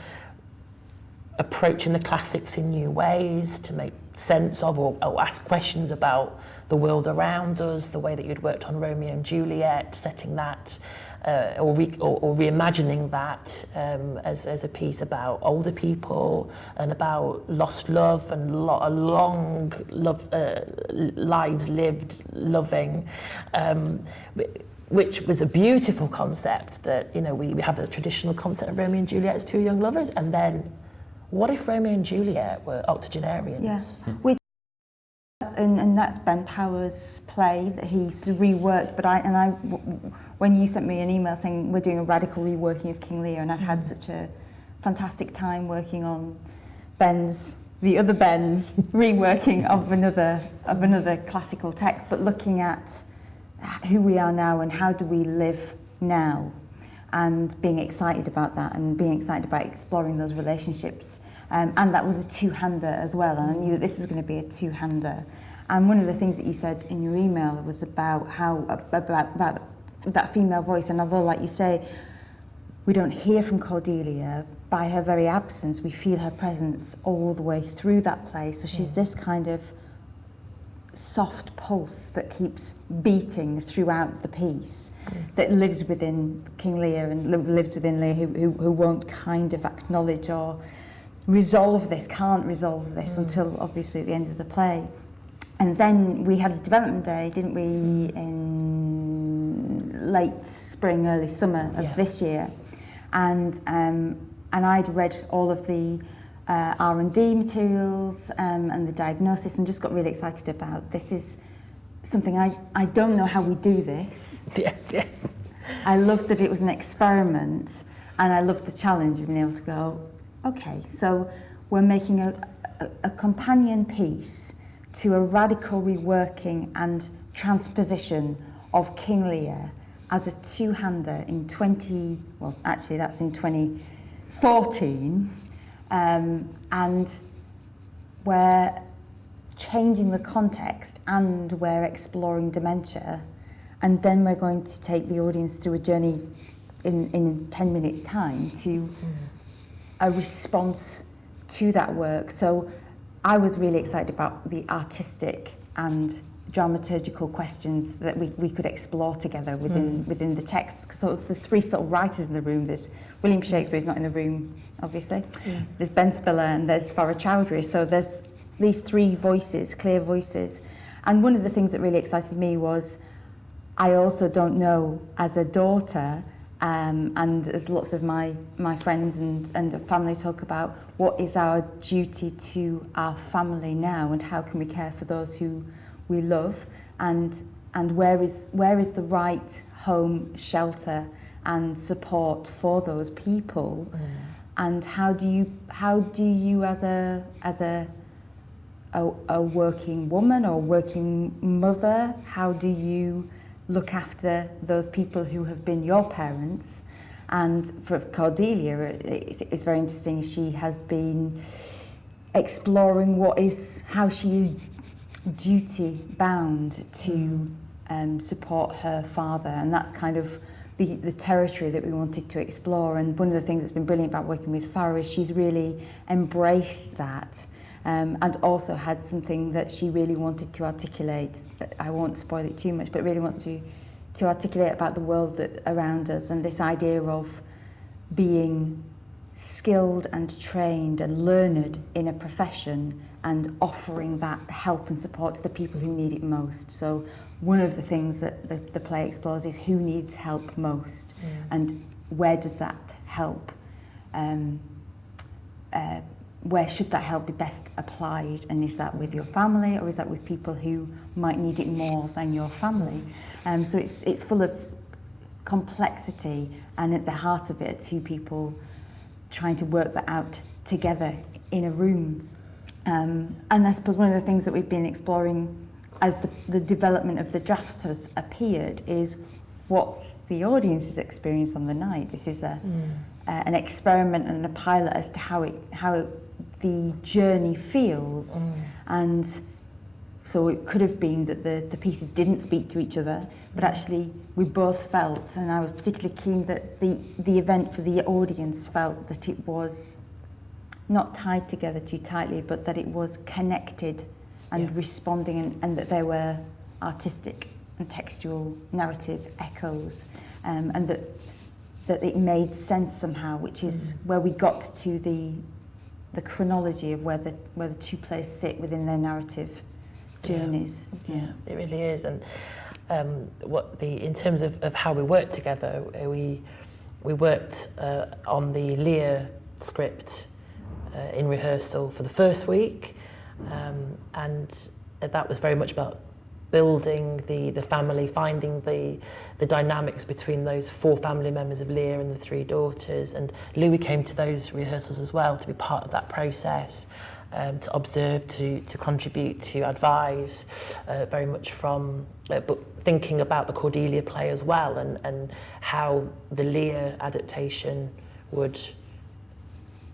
approaching the classics in new ways to make sense of or ask questions about the world around us, the way that you'd worked on Romeo and Juliet, setting that or reimagining that as a piece about older people and about lost love and long love, lives lived loving, which was a beautiful concept. That, you know, we have the traditional concept of Romeo and Juliet as two young lovers, and then what if Romeo and Juliet were octogenarians? Yeah. And that's Ben Power's play that he's reworked. But when you sent me an email saying we're doing a radical reworking of King Lear, and I'd had such a fantastic time working on the other Ben's reworking of another classical text, but looking at who we are now and how do we live now, and being excited about that and being excited about exploring those relationships. And that was a two-hander as well, and I knew that this was going to be a two-hander. And one of the things that you said in your email was about about that female voice, and although, like you say, we don't hear from Cordelia, by her very absence we feel her presence all the way through that play. So she's this kind of soft pulse that keeps beating throughout the piece, that lives within King Lear and lives within Lear, who won't kind of acknowledge or can't resolve this until obviously at the end of the play. And then we had a development day, didn't we, in late spring, early summer of this year, and I'd read all of the R&D materials and the diagnosis, and just got really excited about this. Is something I don't know how we do this. Yeah. I loved that it was an experiment, and I loved the challenge of being able to go, okay, so we're making a companion piece to a radical reworking and transposition of King Lear as a two-hander in 2014, and we're changing the context and we're exploring dementia, and then we're going to take the audience through a journey in 10 minutes time to a response to that work. So I was really excited about the artistic and dramaturgical questions that we could explore together within the text. So it's the three sort of writers in the room. There's William Shakespeare, who's not in the room, obviously. Yeah. There's Ben Spiller and there's Farah Chowdhury. So there's these three voices, clear voices. And one of the things that really excited me was I also don't know, as a daughter, and as lots of my friends and family talk about, what is our duty to our family now, and how can we care for those who we love, and where is the right home, shelter and support for those people, and how do you as a working woman or working mother, how do you look after those people who have been your parents? And for Cordelia, it's very interesting. She has been exploring how she is duty bound to support her father, and that's kind of the territory that we wanted to explore. And one of the things that's been brilliant about working with Farah is she's really embraced that, and also had something that she really wanted to articulate, that I won't spoil it too much, but really wants to to articulate about the world that around us, and this idea of being skilled and trained and learned in a profession and offering that help and support to the people who need it most. So one of the things that the play explores is who needs help most, and where does that help, where should that help be best applied, and is that with your family or is that with people who might need it more than your family? So it's full of complexity, and at the heart of it are two people trying to work that out together in a room. And I suppose one of the things that we've been exploring as the development of the drafts has appeared is what's the audience's experience on the night. This is an experiment and a pilot as to how the journey feels. And so it could have been that the pieces didn't speak to each other, but actually we both felt, and I was particularly keen that the event for the audience felt that it was not tied together too tightly, but that it was connected and responding, and that there were artistic and textual narrative echoes, and that it made sense somehow, which is where we got to the chronology of where the two plays sit within their narrative journeys. Yeah, it really is. And in terms of how we worked together, we worked on the Lear script in rehearsal for the first week, and that was very much about building the family, finding the dynamics between those 4 family members of Lear and the 3 daughters. And Louis came to those rehearsals as well to be part of that process, to observe, to contribute, to advise, very much from but thinking about the Cordelia play as well, and how the Lear adaptation would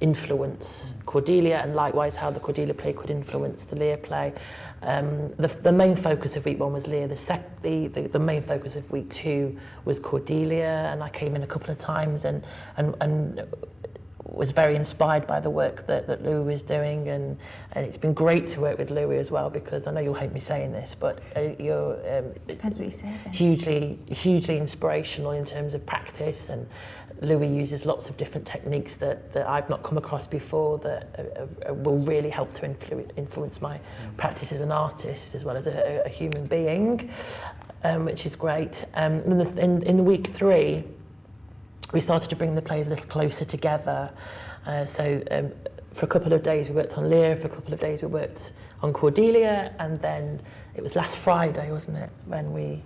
influence Cordelia, and likewise how the Cordelia play could influence the Lear play. The main focus of week 1 was Lear. The main focus of week 2 was Cordelia, and I came in a couple of times and was very inspired by the work that Louis was doing, and it's been great to work with Louis as well, because I know you'll hate me saying this, but you're Depends what you say then. hugely inspirational in terms of practice, and Louis uses lots of different techniques that I've not come across before that will really help to influence my practice as an artist as well as a human being, which is great. In week 3, we started to bring the plays a little closer together. For a couple of days we worked on Lear, for a couple of days we worked on Cordelia, and then it was last Friday, wasn't it, when we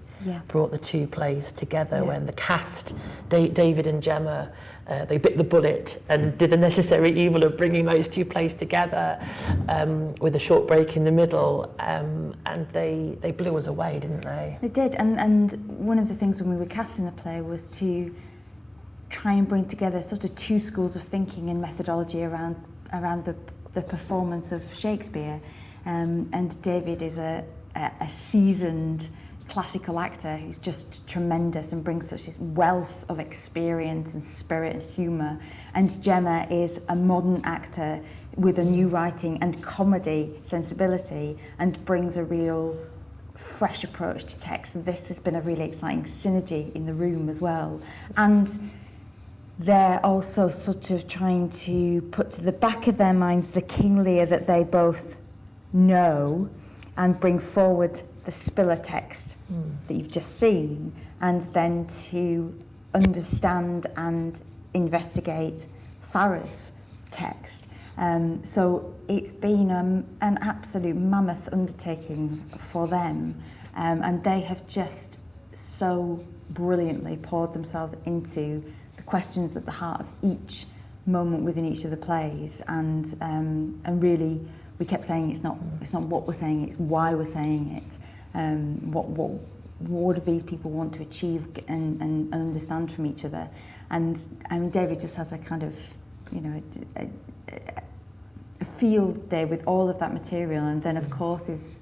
brought the 2 plays together, when the cast, David and Gemma, they bit the bullet and did the necessary evil of bringing those 2 plays together, with a short break in the middle, and they blew us away, didn't they? They did, and one of the things when we were casting the play was to try and bring together sort of 2 schools of thinking and methodology around the performance of Shakespeare. And David is a seasoned classical actor who's just tremendous and brings such a wealth of experience and spirit and humour. And Gemma is a modern actor with a new writing and comedy sensibility, and brings a real fresh approach to text. And this has been a really exciting synergy in the room as well. And they're also sort of trying to put to the back of their minds the King Lear that they both know, and bring forward the Spiller text that you've just seen, and then to understand and investigate Farrah's text. So it's been an absolute mammoth undertaking for them, and they have just so brilliantly poured themselves into the questions at the heart of each moment within each of the plays, and really we kept saying it's not what we're saying, it's why we're saying it. What do these people want to achieve and understand from each other? And I mean, David just has a kind of, a field day with all of that material, and then of course is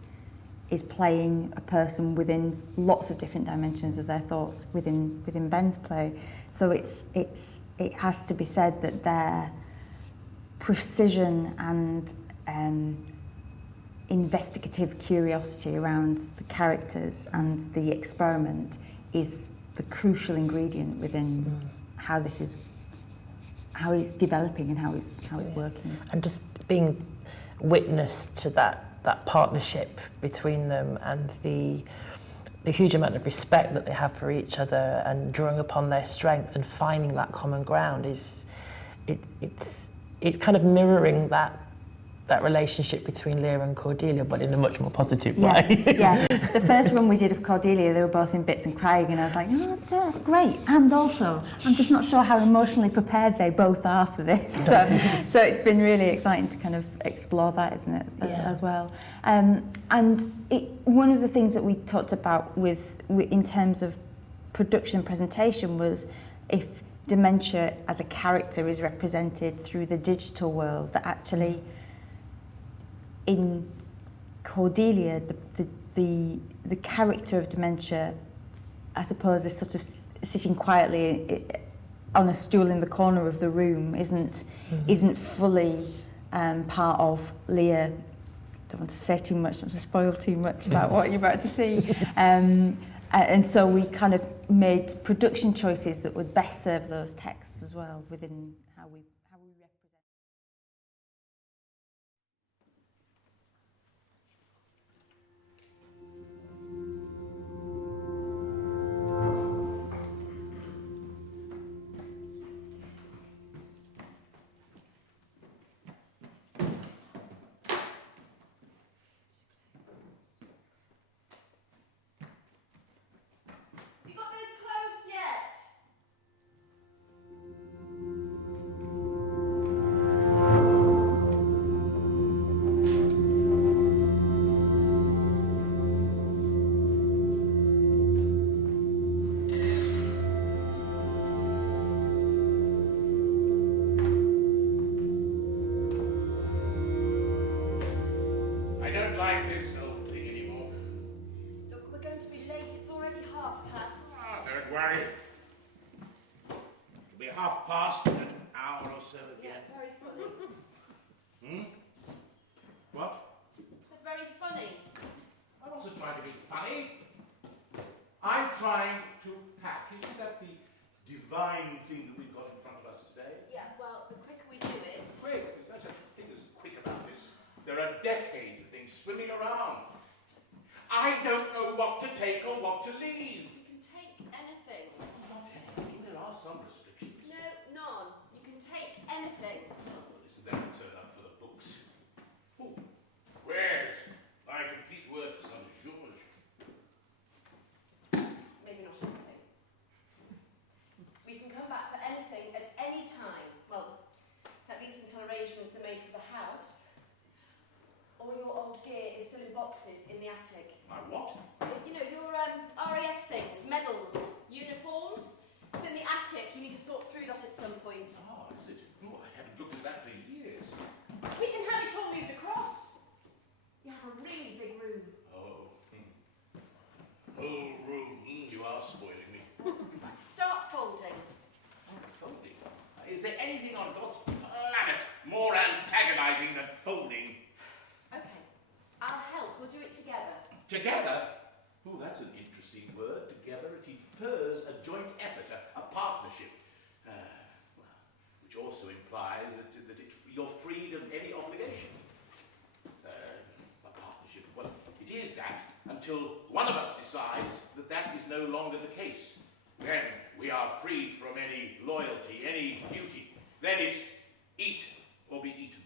playing a person within lots of different dimensions of their thoughts within Ben's play. So it has to be said that their precision and investigative curiosity around the characters and the experiment is the crucial ingredient within how this is, how it's developing and how it's working. And just being witness to that partnership between them, and the huge amount of respect that they have for each other, and drawing upon their strengths and finding that common ground it's kind of mirroring that relationship between Lear and Cordelia, but in a much more positive way. Yeah. The first run we did of Cordelia, they were both in bits and crying, and I was like, oh, that's great. And also, I'm just not sure how emotionally prepared they both are for this. So it's been really exciting to kind of explore that, isn't it, as well. And one of the things that we talked about in terms of production presentation was if dementia as a character is represented through the digital world, that actually in Cordelia, the character of dementia, I suppose, is sort of sitting quietly on a stool in the corner of the room, isn't fully part of Lear. Don't want to say too much, don't want to spoil too much about what you're about to see. And so we kind of made production choices that would best serve those texts as well within how we represent. You got those clothes yet? I don't like this old thing anymore. Look, we're going to be late. It's already past. Ah, don't worry. It'll be past in an hour or so again. Very funny. What? They're very funny. I wasn't trying to be funny. I'm trying to pack. Isn't that the divine thing that we've got in front of us today? Yeah, well, the quicker we do it... Wait, there's no such thing as quick about this. There are decades of things swimming around. I don't know what to take or what to leave. You can take anything. Not anything. There are some restrictions. No, none. You can take anything. Oh, isn't that a turn up for the books? Oh, where's my complete works on George? Maybe not anything. We can come back for anything at any time. Well, at least until arrangements are made for the house. All your old gear is still in boxes in the attic. My what? You know, your RAF things, medals, uniforms. It's in the attic. You need to sort through that at some point. Oh, is it? Oh, I haven't looked at that for years. We can have it all moved across. You have a really big room. Oh. Whole room. You are spoiling me. Start folding. Oh, folding. Is there anything on God's planet more antagonizing than folding? Okay, I'll help. We'll do it together. Together? Oh, that's an interesting word. Together, it infers a joint effort, a partnership. Which also implies that you're freed of any obligation. A partnership, well, it is that until one of us decides that that is no longer the case. Then we are freed from any loyalty, any duty. Then it's eat or be eaten.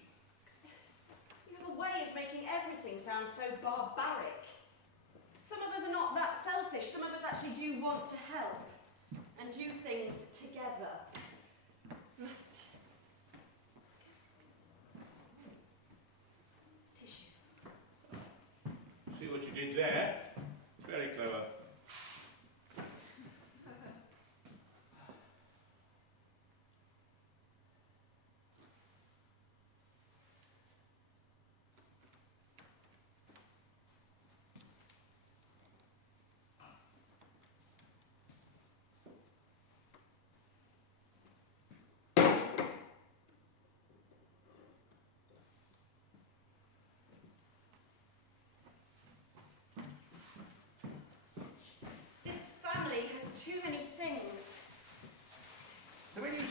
You have a way of making everything sound so barbaric. Some of us are not that selfish. Some of us actually do want to help and do things together. Right. Tissue. See what you did there? Very clever.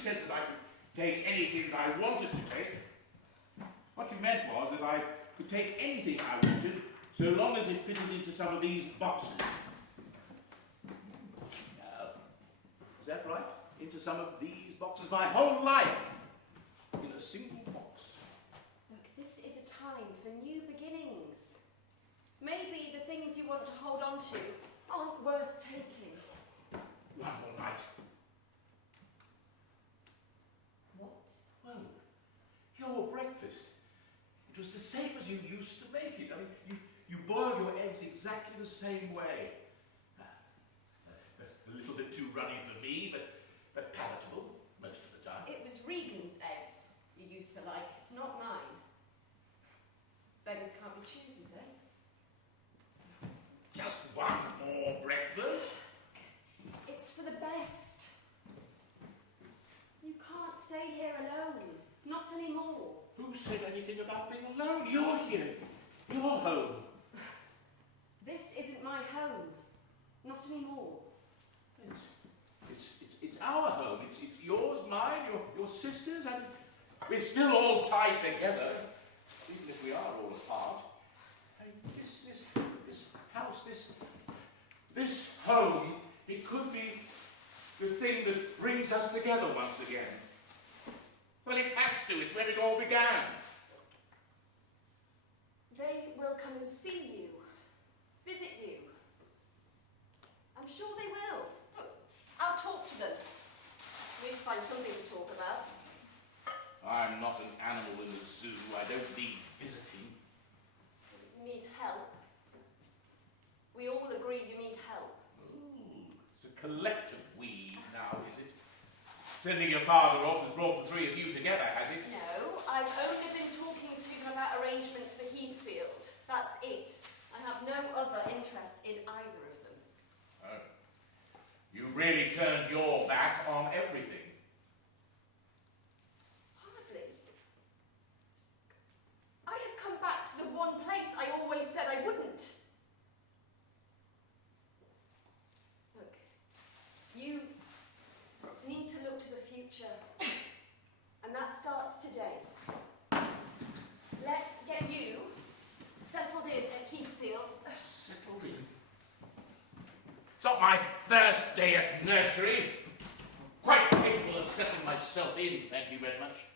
said that I could take anything that I wanted to take, what you meant was that I could take anything I wanted so long as it fitted into some of these boxes. Is that right? Into some of these boxes? My whole life in a single box. Look, this is a time for new beginnings. Maybe the things you want to hold on to aren't worth taking. One more night. What? Well, your breakfast. It was the same as you used to make it. I mean, you boiled your eggs exactly the same way. A little bit too runny for me, but palatable most of the time. It was Regan's eggs you used to like, not mine. Beggars can't be choosers, eh? Just one more breakfast? It's for the best. You can't stay here alone. Not anymore. Who said anything about being alone? You're here. Your home. This isn't my home. Not anymore. It's our home. It's yours, mine, your sister's, and we're still all tied together, even if we are all apart. I mean, this house, this home, it could be the thing that brings us together once again. Well, it has to. It's where it all began. They will come and see you. Visit you. I'm sure they will. I'll talk to them. We need to find something to talk about. I'm not an animal in the zoo. I don't need visiting. You need help. We all agree you need help. Ooh, it's a collective we now, is it? Sending your father off has brought the three of you together, has it? No, I've only been talking to them about arrangements for Heathfield. That's it. I have no other interest in either of them. Oh. You really turned your back on everything. Hardly. I have come back to the one place I always said I wouldn't. Look, you need to look to the future. And that starts today. Let's get you settled in at Heathfield. Settled in? It's not my first day at nursery. Quite capable of settling myself in, thank you very much.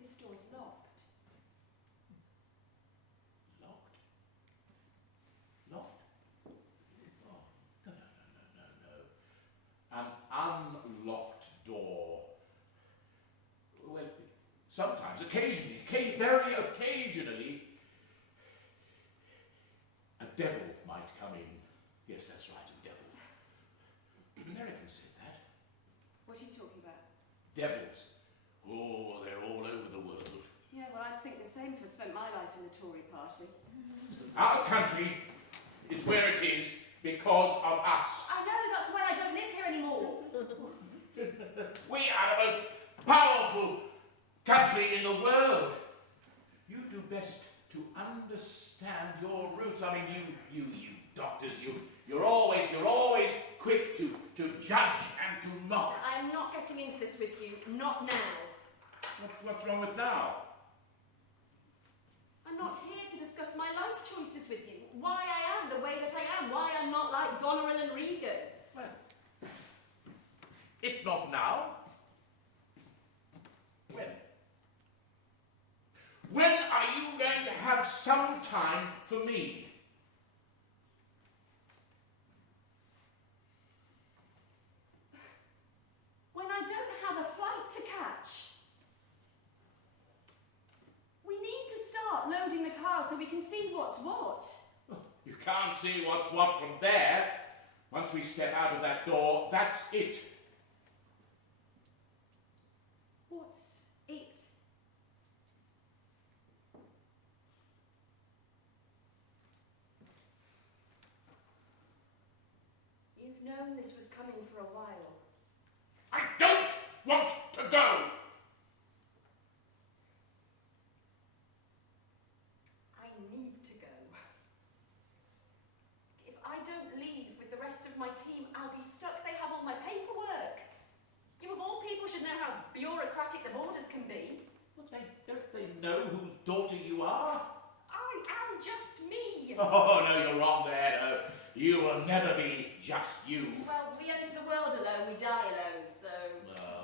This door's locked. Locked? Locked? Oh, no. An unlocked door. Well, sometimes, occasionally, very occasionally, a devil might come in. Yes, that's right, a devil. Americans said that. What are you talking about? Devils. Oh, they're all over the world. Yeah, well, I think the same, for I spent my life in the Tory party. Our country is where it is because of us. I know, that's why I don't live here anymore. We are the most powerful country in the world. You do best to understand your roots. I mean, you doctors, you're always quick to judge and to mock. I'm not getting into this with you, not now. What's wrong with now? I'm not here to discuss my life choices with you. Why I am the way that I am. Why I'm not like Goneril and Regan. Well, if not now, when? When are you going to have some time for me? When I don't have a flight to catch. We need to start loading the car so we can see what's what. You can't see what's what from there. Once we step out of that door, that's it. What's it? You've known this was coming for a while. I don't want to go. I need to go. If I don't leave with the rest of my team, I'll be stuck here. Oh, no, you're wrong there, no. You will never be just you. Well, we enter the world alone, we die alone, so...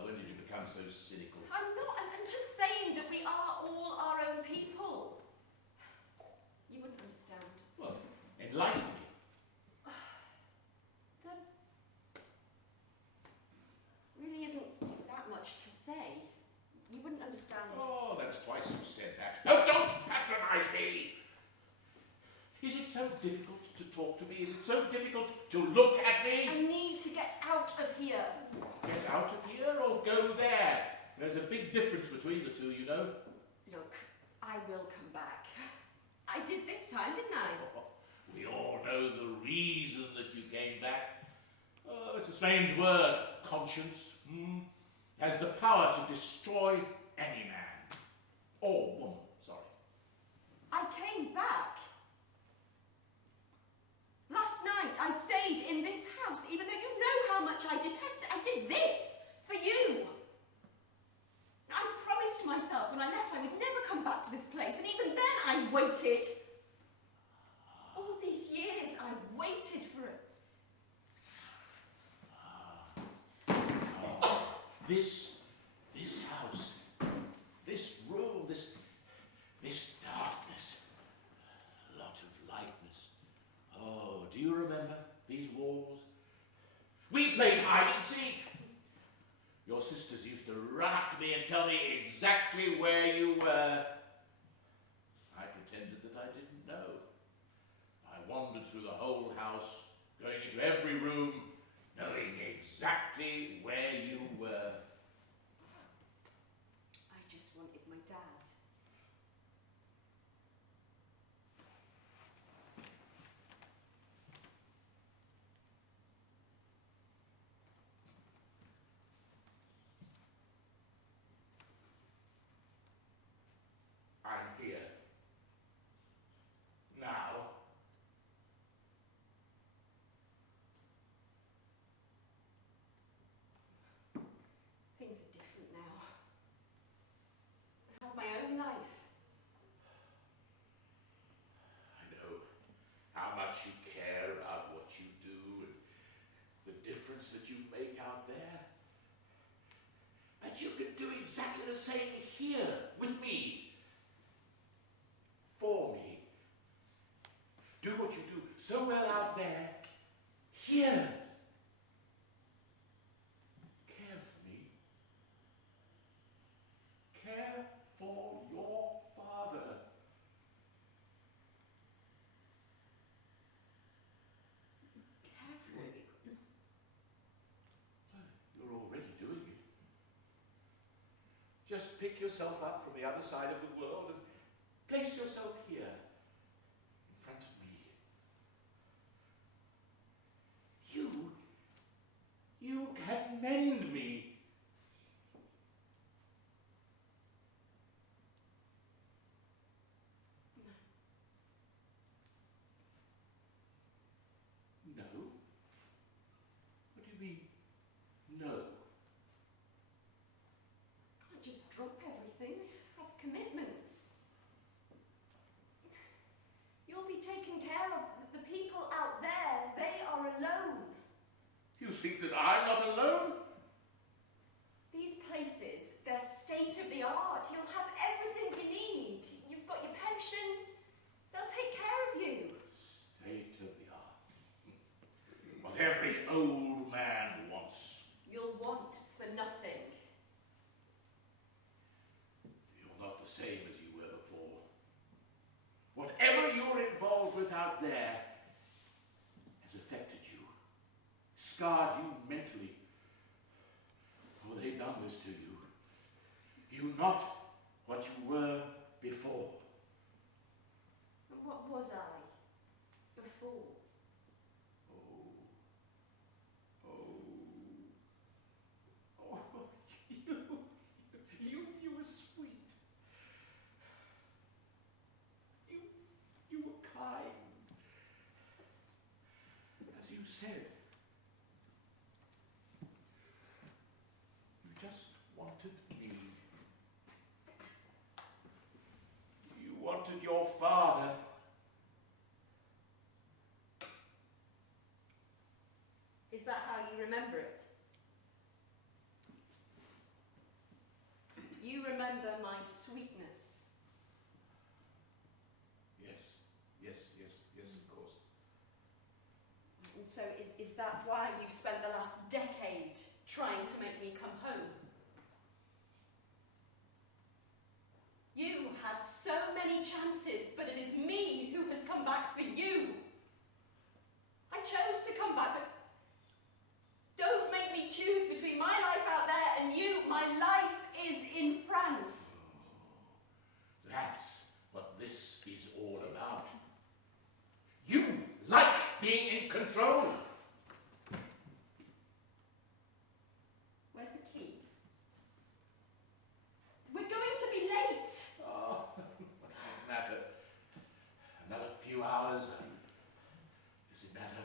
When did you become so cynical? I'm not, I'm just saying that we are all our own people. You wouldn't understand. Well, enlighten me. There really isn't that much to say. You wouldn't understand. Oh, that's twice you said that. No, don't patronize me! Is it so difficult to talk to me? Is it so difficult to look at me? I need to get out of here. Get out of here or go there? There's a big difference between the two, you know. Look, I will come back. I did this time, didn't I? We all know the reason that you came back. Oh, it's a strange word, conscience. Has the power to destroy any man. Or woman, sorry. I came back. Last night I stayed in this house, even though you know how much I detest it. I did this for you. I promised myself when I left I would never come back to this place, and even then I waited. All these years I waited for it. This house, this room, this darkness, a lot of lightness. Oh, do you remember these walls? We played hide and seek. Your sisters used to run up to me and tell me exactly where you were. I pretended that I didn't know. I wandered through the whole house, going into every room, knowing exactly where you were. I just wanted my dad. I'm here. Now. Things are different now. I have my own life. I know how much you care about what you do and the difference that you make out there. But you could do exactly the same here with me. For me. Do what you do so well out there. Here. Care for me. Care for your father. Carefully. You're already doing it. Just pick yourself up from the other side of the world and place yourself here, in front of me. You can mend me. No? What do you mean, no? Can't just drop everything. I have commitments. You'll be taking care of the people out there. They are alone. You think that I'm not alone? These places, they're state of the art. You'll have everything you need. You've got your pension. They'll take care of you. State of the art. What every old man wants. You'll want for nothing. You're not the same as you were before. Whatever you're involved with out there has affected you, scarred you mentally. Oh, they've done this to you. You're not what you were before. But what was I before? You were sweet. You were kind. As you said, you just wanted me. remember my sweetness? Yes, of course. And so is that why you've spent the last decade trying to make me come home? You had so many chances, but it is me who has come back for you. I chose to come back, but don't make me choose between my life out there and you. My life is in France. That's what this is all about. You like being in control. Where's the key? We're going to be late. Oh, what does it matter? Another few hours. Does it matter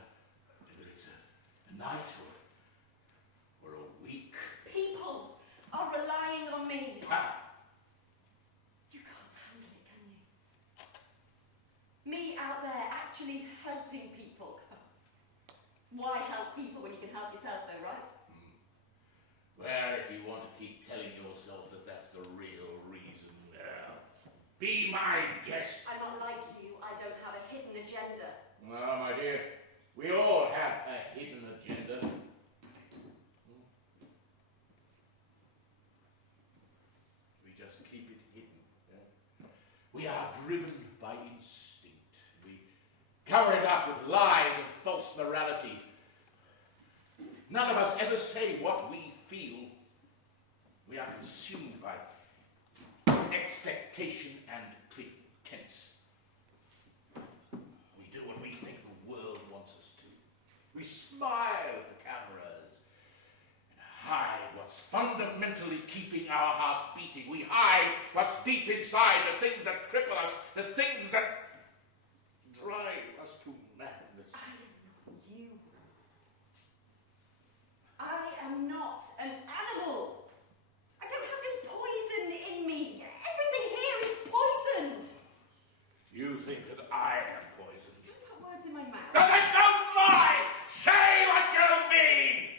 whether it's a night or a week? People are relying on me. Ah, You can't handle it, can you? Me out there actually helping people. Why help people when you can help yourself though, right? well, if you want to keep telling yourself that that's the real reason, well, be my guest. I'm not like you. I don't have a hidden agenda. Well, my dear, we all have a hidden agenda. We just keep it hidden. Yeah? We are driven by instinct. We cover it up with lies and false morality. None of us ever say what we feel. We are consumed by expectation and pretense. We do what we think the world wants us to. We smile at the cameras and hide what's fundamentally keeping our hearts beating. We hide what's deep inside, the things that cripple us, the things that drive us to madness. I am not you. I am not an animal. I don't have this poison in me. Everything here is poisoned. You think that I am poisoned? Don't put words in my mouth. Then don't lie! Say what you mean!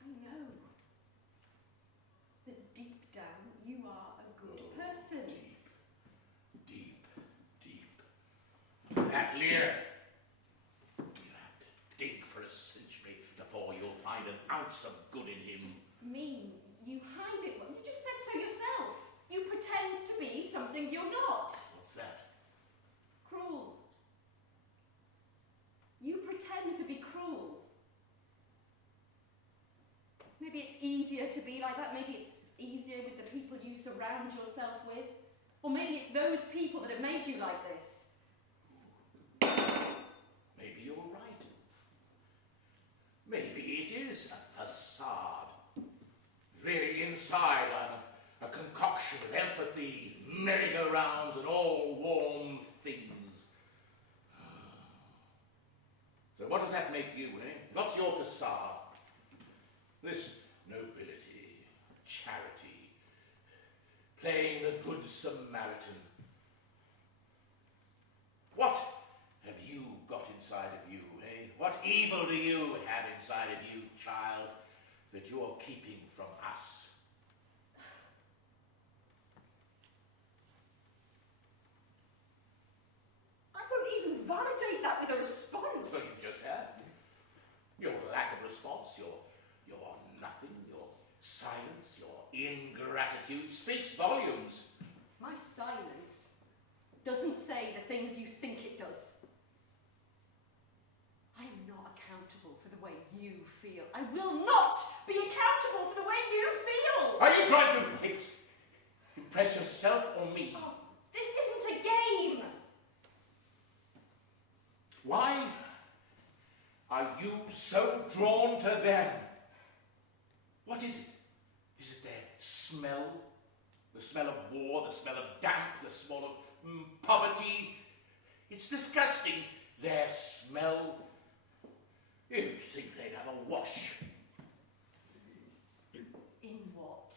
I know that deep down you are a good person. Deep. That Lear. You have to dig for a century before you'll find an ounce of good in him. Mean, you hide it. Well, you just said so yourself. You pretend to be something you're not. What's that? Cruel. You pretend to be cruel. Maybe it's easier to be like that. Maybe it's easier with the people you surround yourself with. Or maybe it's those people that have made you like this. Maybe you're right. Maybe it is a facade. Really, inside, I'm a concoction of empathy, merry-go-rounds, and all warm things. So what does that make you, eh? What's your facade? This nobility, charity, playing the good Samaritan. What have you got inside of you, eh? What evil do you have inside of you, child, that you're keeping from us? I won't even validate that with a response. Well, you just have. Your lack of response, your nothing, your silence, your ingratitude speaks volumes. My silence doesn't say the things you think it does. I am not accountable for the way you feel. I will not be accountable for the way you feel. Are you trying to impress yourself or me? Oh, this isn't a game. Why are you so drawn to them? What is it? Is it their smell? The smell of war, the smell of damp, the smell of poverty? It's disgusting, their smell. You'd think they'd have a wash. In what?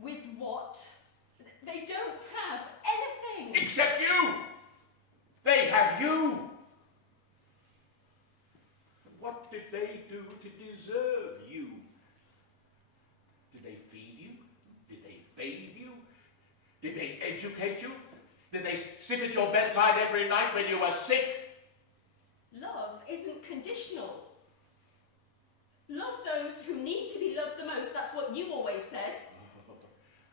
With what? They don't have anything. Except you! deserve you? Did they feed you? Did they bathe you? Did they educate you? Did they sit at your bedside every night when you were sick? Love isn't conditional. Love those who need to be loved the most. That's what you always said.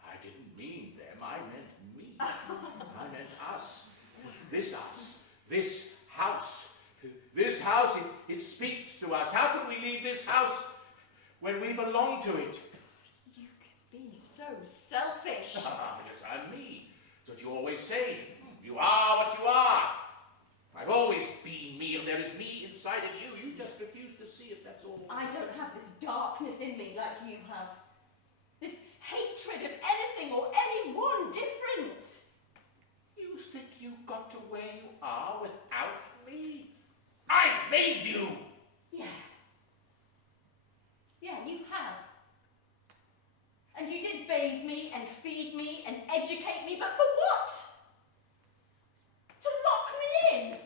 I didn't mean them. I meant me. I meant us. This house. This house, it speaks to us. How can we leave this house when we belong to it? You can be so selfish. Because I'm me. That's what you always say. You are what you are. I've always been me, and there is me inside of you. You just refuse to see it, that's all. I don't have this darkness in me like you have. This hatred of anything or anyone different. You think you got to where you are without me? I made you! Yeah. Yeah, you have. And you did bathe me and feed me and educate me, but for what? To lock me in?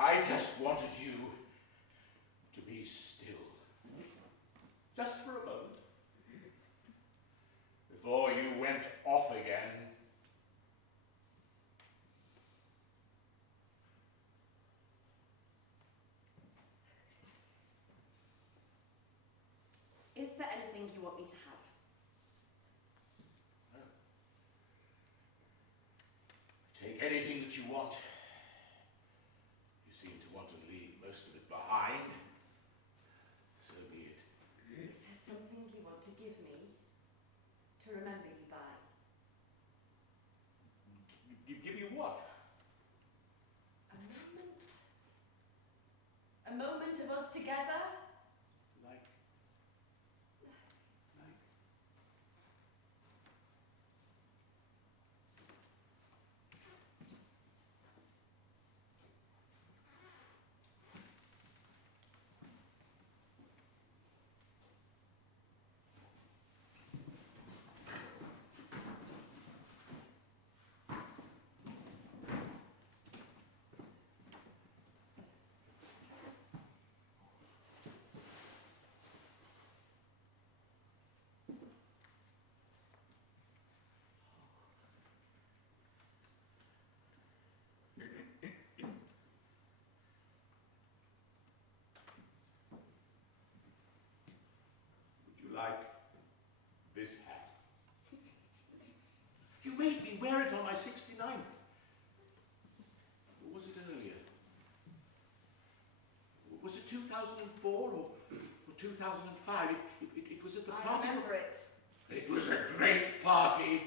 I just wanted you to be still. Just for a moment. Before you went off again. Is there anything you want me to have? Take anything that you want. You seem to want to leave most of it behind. So be it. Is there something you want to give me to remember you by? Give you what? A moment? A moment of us together? Like. Like this hat. You made me wear it on my 69th. Or was it earlier? Was it 2004 or 2005? It was at the party. I remember it. It was a great party.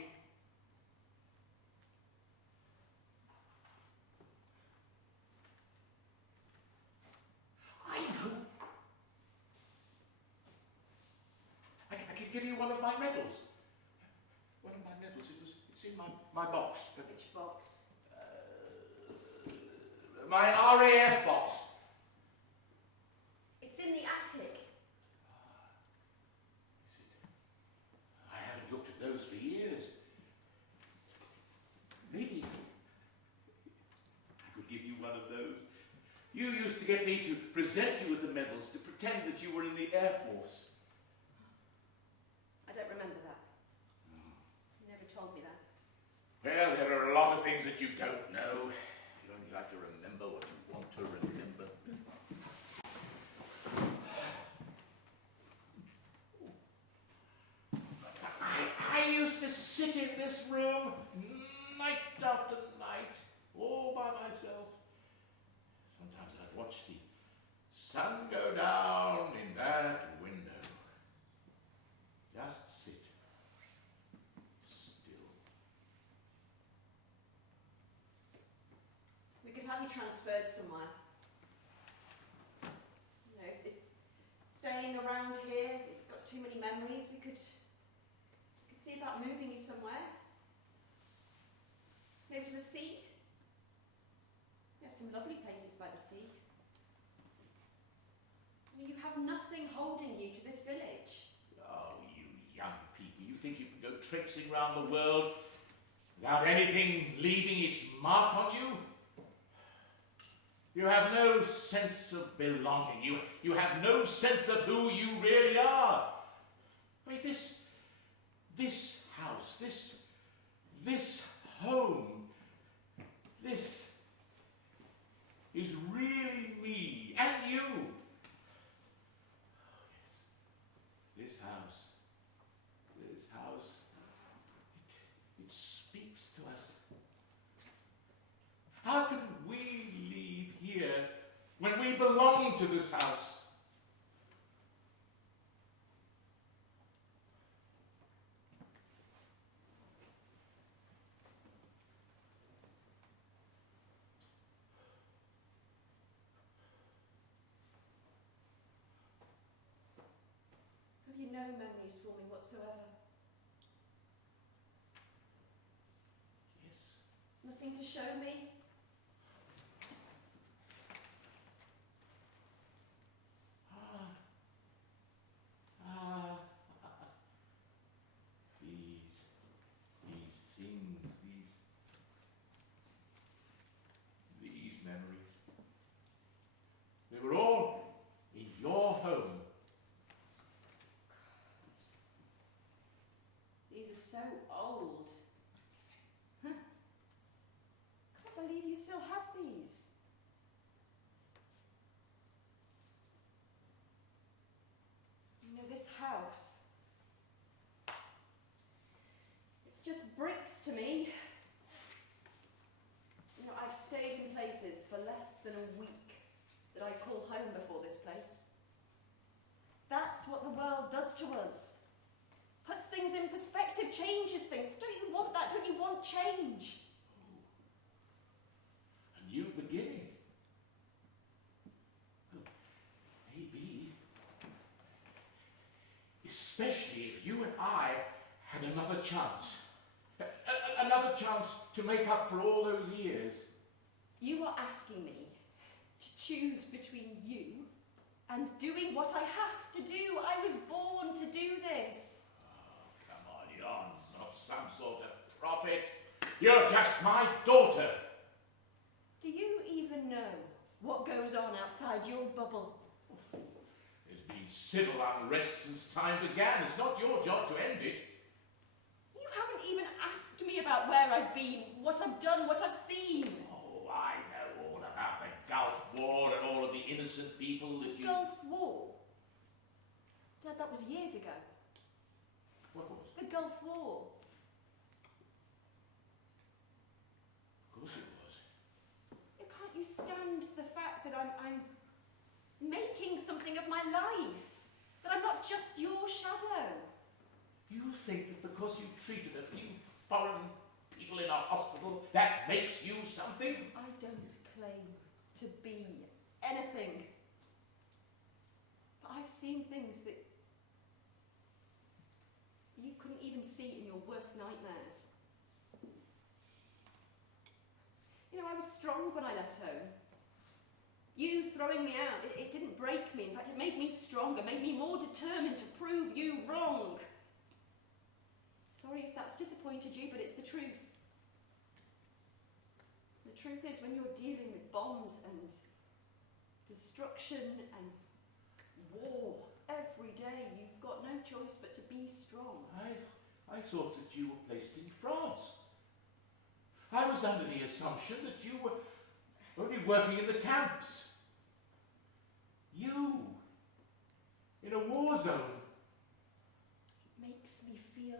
I know. I can give you one of my medals. One of my medals. It's in my box. Which box? My RAF box. It's in the attic. Is it? I haven't looked at those for years. Maybe I could give you one of those. You used to get me to present you with the medals, to pretend that you were in the Air Force. I don't remember that. You never told me that. Well, there are a lot of things that you don't know. You only like to remember what you want to remember. I used to sit in this room night after night, all by myself. Sometimes I'd watch the sun go down in that window. Just sit have you transferred somewhere? You know, if staying around here, if it's got too many memories, we could see about moving you somewhere. Maybe to the sea. We have some lovely places by the sea. I mean, you have nothing holding you to this village. Oh, you young people, you think you can go traipsing round the world without anything leaving its mark on you? You have no sense of belonging. You have no sense of who you really are. I mean, this house, this home, this is really me and you. Oh, yes. This house, it speaks to us. How can we leave here when we belong to this house? Have you no memories for me whatsoever? Yes. Nothing to show me? These things, these memories. They were all in your home. These are so old. Can't believe you still have these. You know, this house, it's just bricks to me. You know, I've stayed in places for less than a week that I call home before this place. That's what the world does to us. Puts things in perspective, changes things. Don't you want that? Don't you want change? A new beginning. Well, maybe. Especially if you and I had another chance. Another chance to make up for all those years. You are asking me to choose between you and doing what I have to do. I was born to do this. Oh, come on, you're not some sort of prophet. You're just my daughter. Do you even know what goes on outside your bubble? There's been civil unrest since time began. It's not your job to end it. You haven't even asked me about where I've been, what I've done, what I've seen. Oh, I know all about the Gulf War and all of the innocent people that you... Gulf War? Dad, that was years ago. What was it? The Gulf War. Of course it was. Can't you stand the fact that I'm making something of my life? That I'm not just your shadow? You think that because you treated a few foreign people in a hospital, that makes you something? I don't claim to be anything. But I've seen things that you couldn't even see in your worst nightmares. You know, I was strong when I left home. You throwing me out, it didn't break me. In fact, it made me stronger, made me more determined to prove you wrong. Sorry if that's disappointed you, but it's the truth. The truth is, when you're dealing with bombs and destruction and war every day, you've got no choice but to be strong. I thought that you were placed in France. I was under the assumption that you were only working in the camps. You, in a war zone. It makes me feel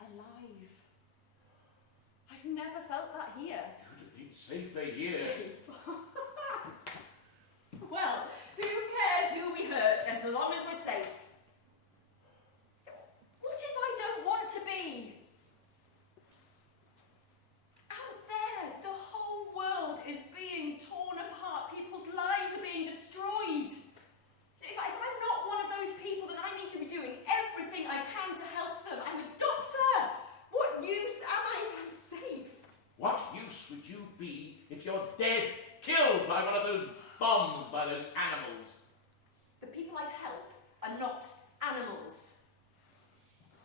alive. I've never felt that here. You'd have been safer here. Safe. Well, who cares who we hurt as long as we're safe? What if I don't want to be? Out there, the whole world is being torn killed by one of those bombs by those animals. The people I help are not animals.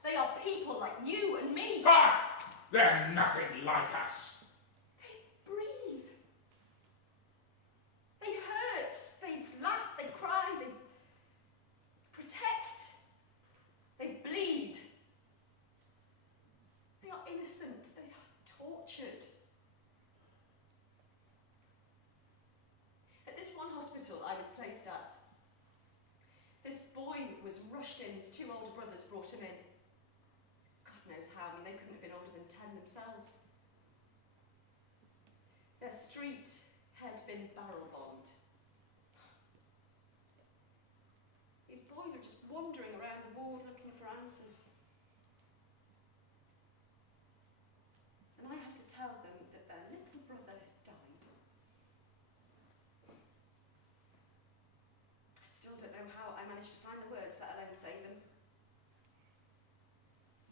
They are people like you and me. Ah! They're nothing like us. They breathe. They hurt. They laugh. They cry. They protect. They bleed. They are innocent. They are tortured. At this one hospital I was placed at, this boy was rushed in. His two older brothers brought him in. God knows how. I mean, they couldn't have been older than 10 themselves. Their street had been barrel bombed. These boys were just wandering around the ward looking for answers. And I had to tell them that their little brother had died. I still don't know how I managed to find the words, let alone say them. I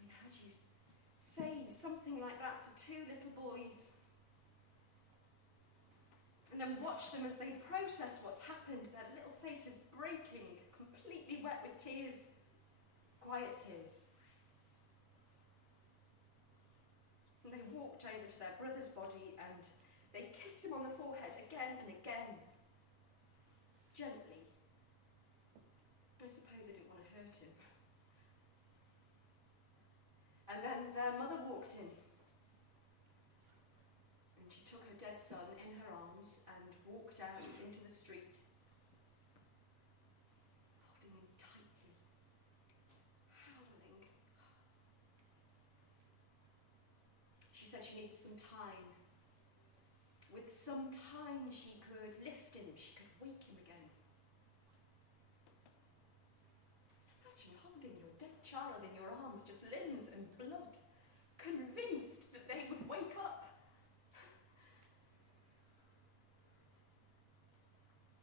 mean, how do you say something like that to two little boys? And then watch them as they process what's happened, their little faces breaking, completely wet with tears, quiet tears. And they walked over to their brother's body and they kissed him on the forehead again and again, gently. I suppose they didn't want to hurt him. And then their mother walked in. And she took her dead son in her arms and walked out into the street, holding him tightly, howling. She said she needed some time. With some time she could lift him, she could wake him again. Imagine holding your dead child in your arms, just limbs and blood, convinced that they would wake up.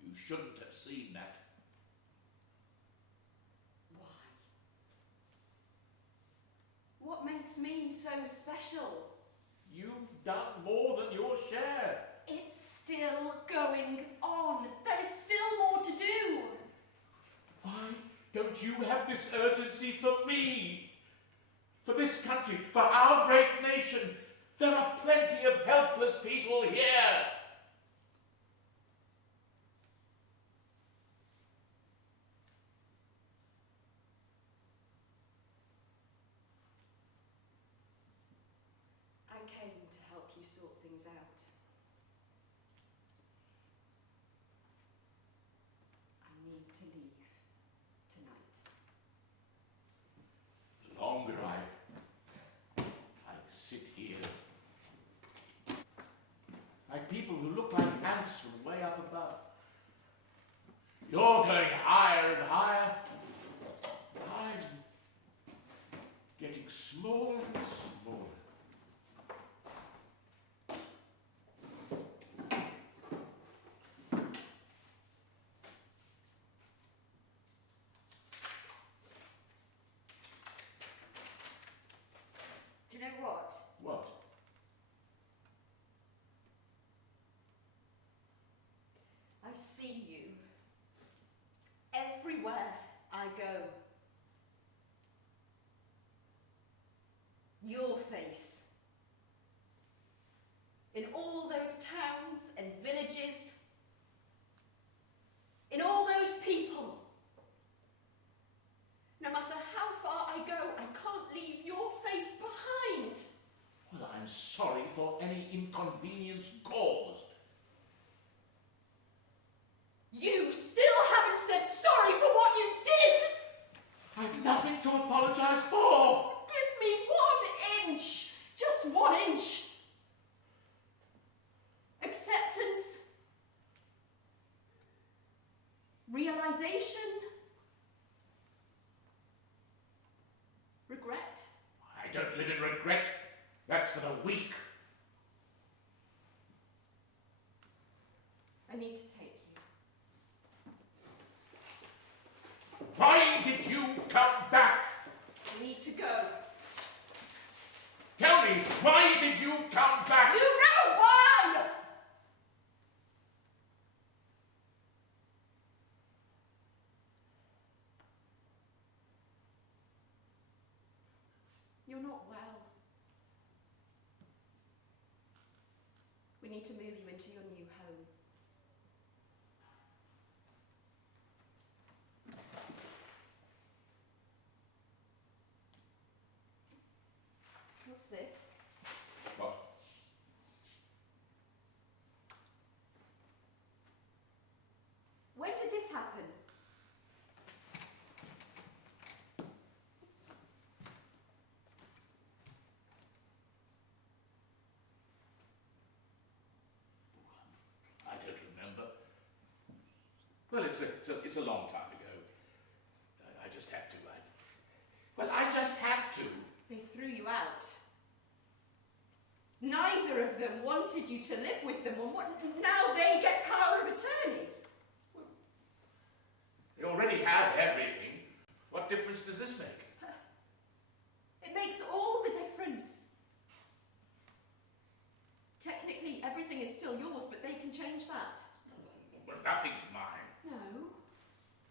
You shouldn't have seen that. Why? What makes me so special? You've done more than your share. It's still going on. There is still more to do. Why don't you have this urgency for me? For this country, for our great nation? There are plenty of helpless people here. I came to help you sort things out. I need to leave tonight. The longer I sit here, like people who look like ants from way up above. You're going higher and higher. I'm getting smaller and smaller. Do you know what? What? I see you everywhere I go. Your face. In all those towns and villages. In all those people. No matter how far I go, I can't leave your face behind. Well, I'm sorry for any inconvenience caused. You still haven't said sorry for what you did! I've nothing to apologize for. Give me 1 inch! Just 1 inch! Acceptance. Realization. Regret. I don't live in regret. That's for the weak. I need to take you. Why did you come back? I need to go. Tell me, why did you come back? You know why! You're not well. We need to move you into your new home. What's this? What? When did this happen? I don't remember. Well, it's a long time ago. I just had to. I just had to. They threw you out. Neither of them wanted you to live with them, and now they get power of attorney. They already have everything. What difference does this make? It makes all the difference. Technically, everything is still yours, but they can change that. Well, nothing's mine. No.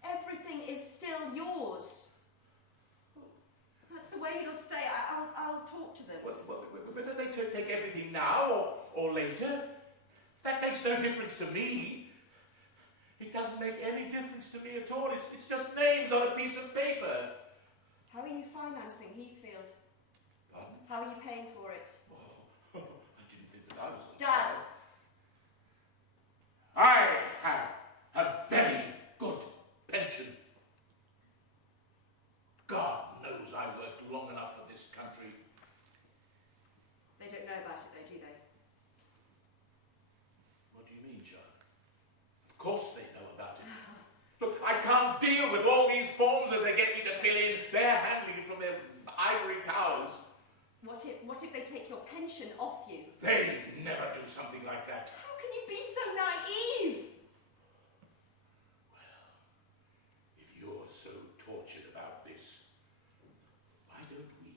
Everything is still yours. That's the way it'll stay. I'll talk to them. Whether they take everything now or later, that makes no difference to me. It doesn't make any difference to me at all. It's just names on a piece of paper. How are you financing Heathfield? Pardon? How are you paying for it? Oh, I didn't think that I was... Dad! I have a very good pension. God knows I worked long enough for this country. They don't know about it though, do they? What do you mean, John? Of course they know about it. Look, I can't deal with all these forms that they get me to fill in. They're handling it from their ivory towers. What if they take your pension off you? They never do something like that. How can you be so naive? Well, if you're so tortured about this, why don't we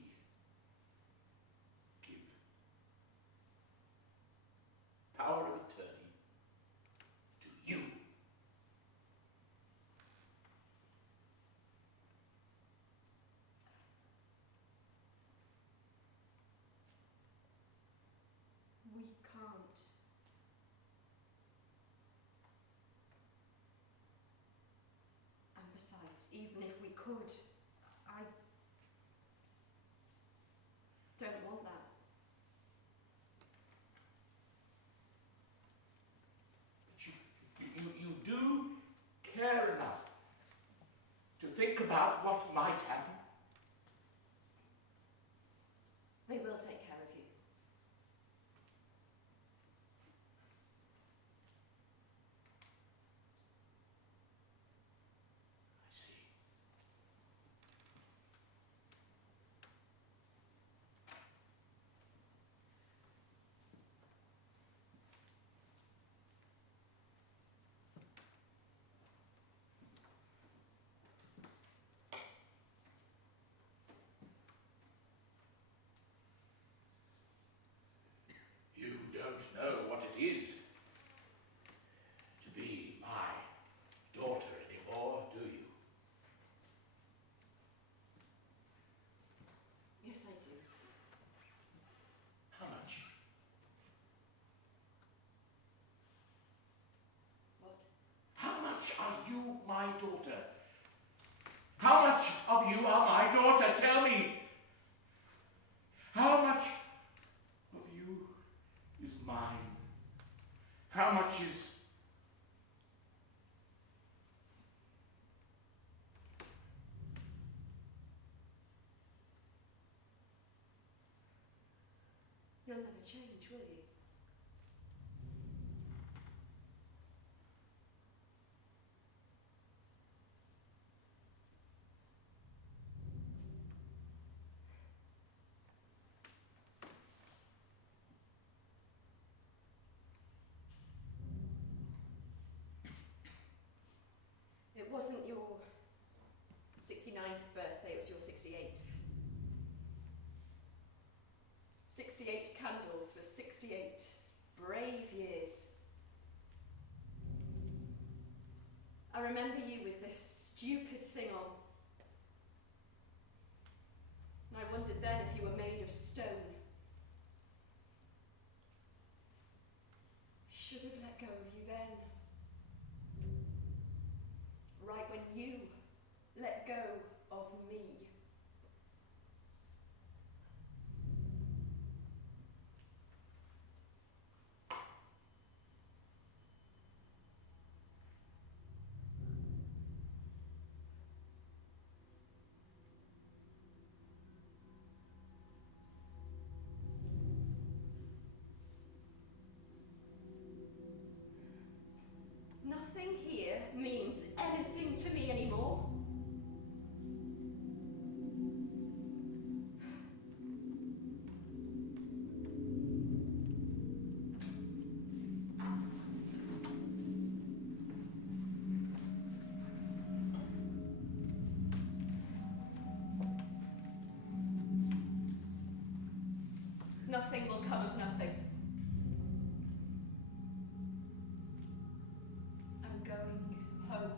give power of attorney to you? We can't. And besides, even if we could, I don't want that. But you do care enough to think about what might happen. They will take care of you. I see. You don't know what it is to be my daughter anymore, do you? Yes, I do. How much? What? How much are you my daughter? How much of you are my daughter? Tell me. How much of you is mine? How much is... You'll never change, will you? It wasn't your 69th birthday, it was your 68th. 68 candles for 68 brave years. I remember you with this stupid thing on. And I I wondered then if you were made of stone. Should have let go of you then. Right when you let go of me. Nothing here means anything to me anymore. Nothing will come of nothing. I'm going home.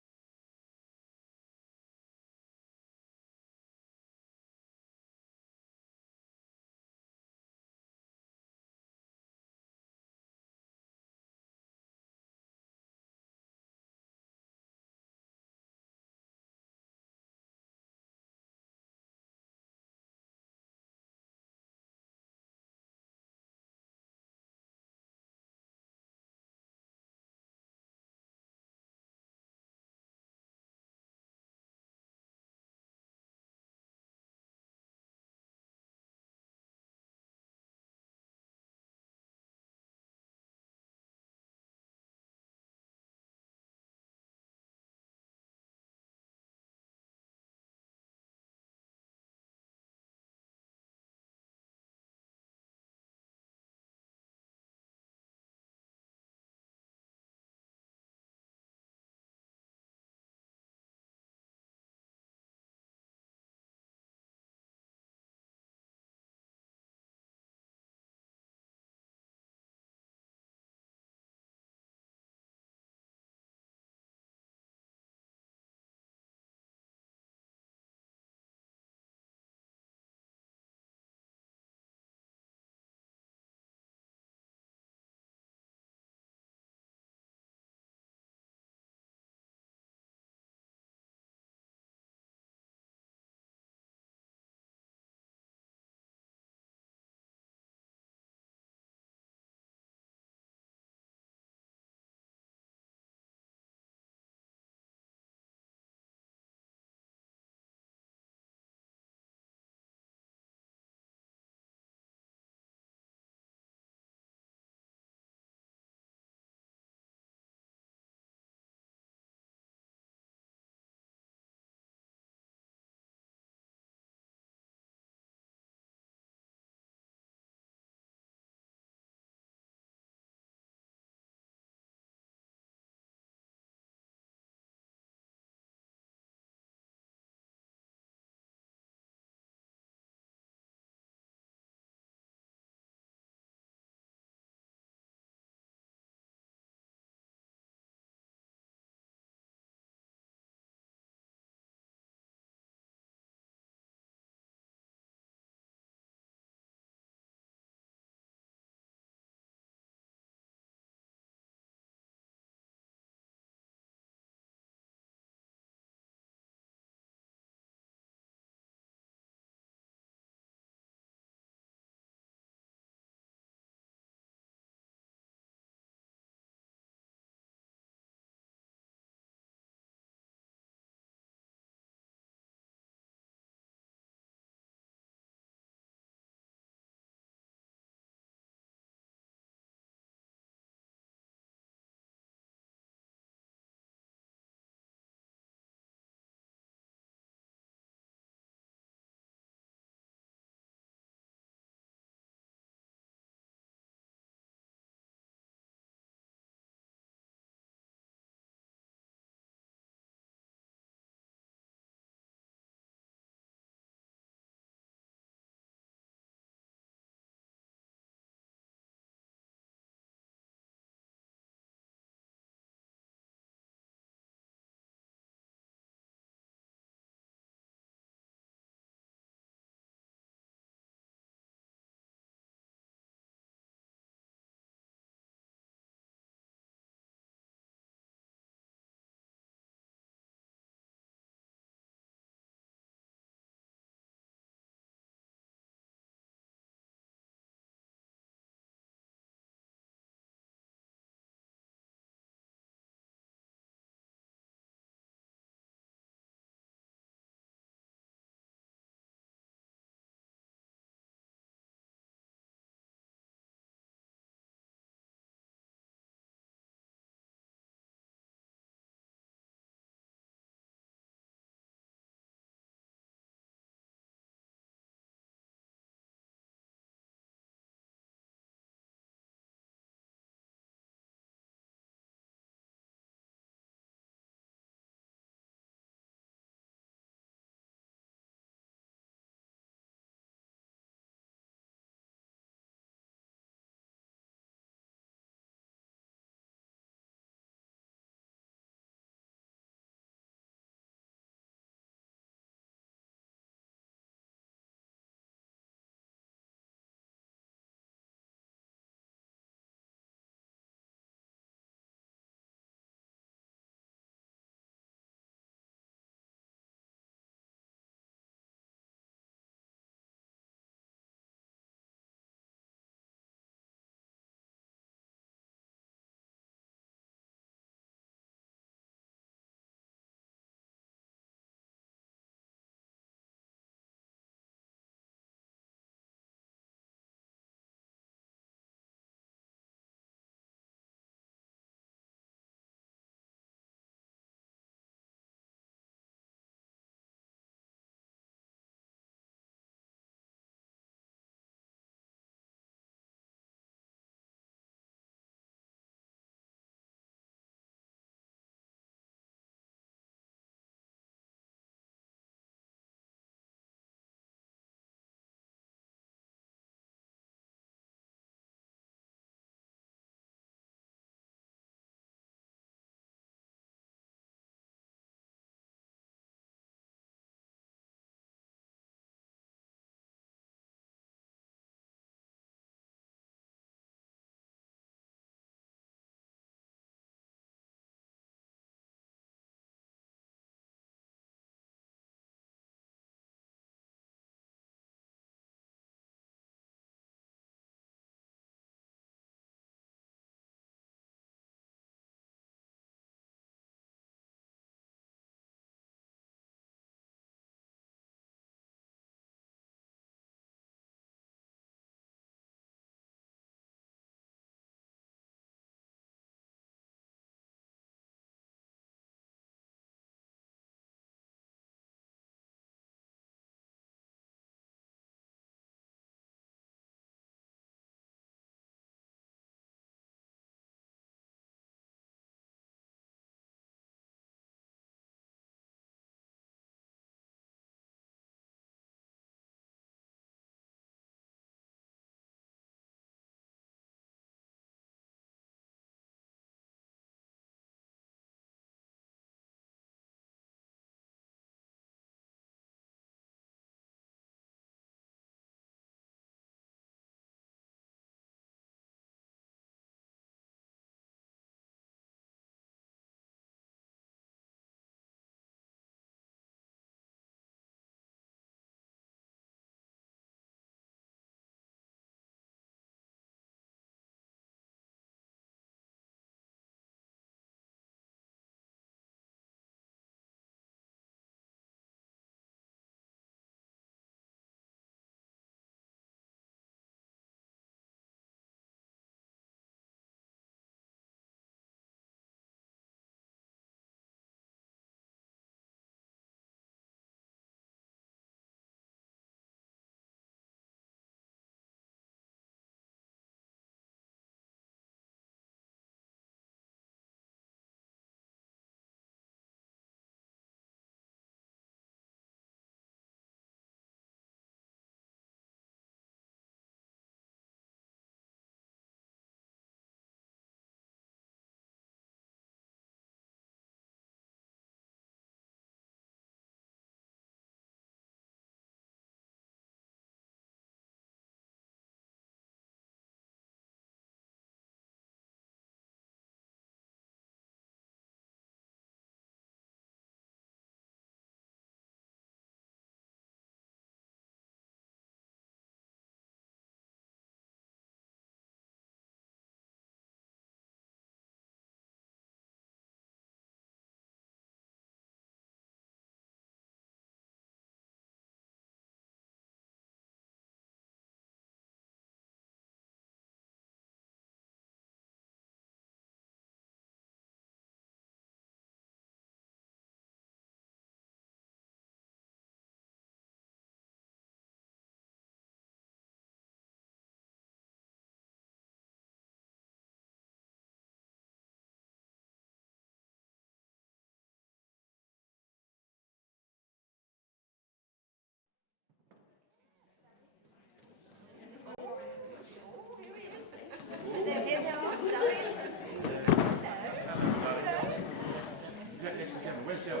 Where's Joe?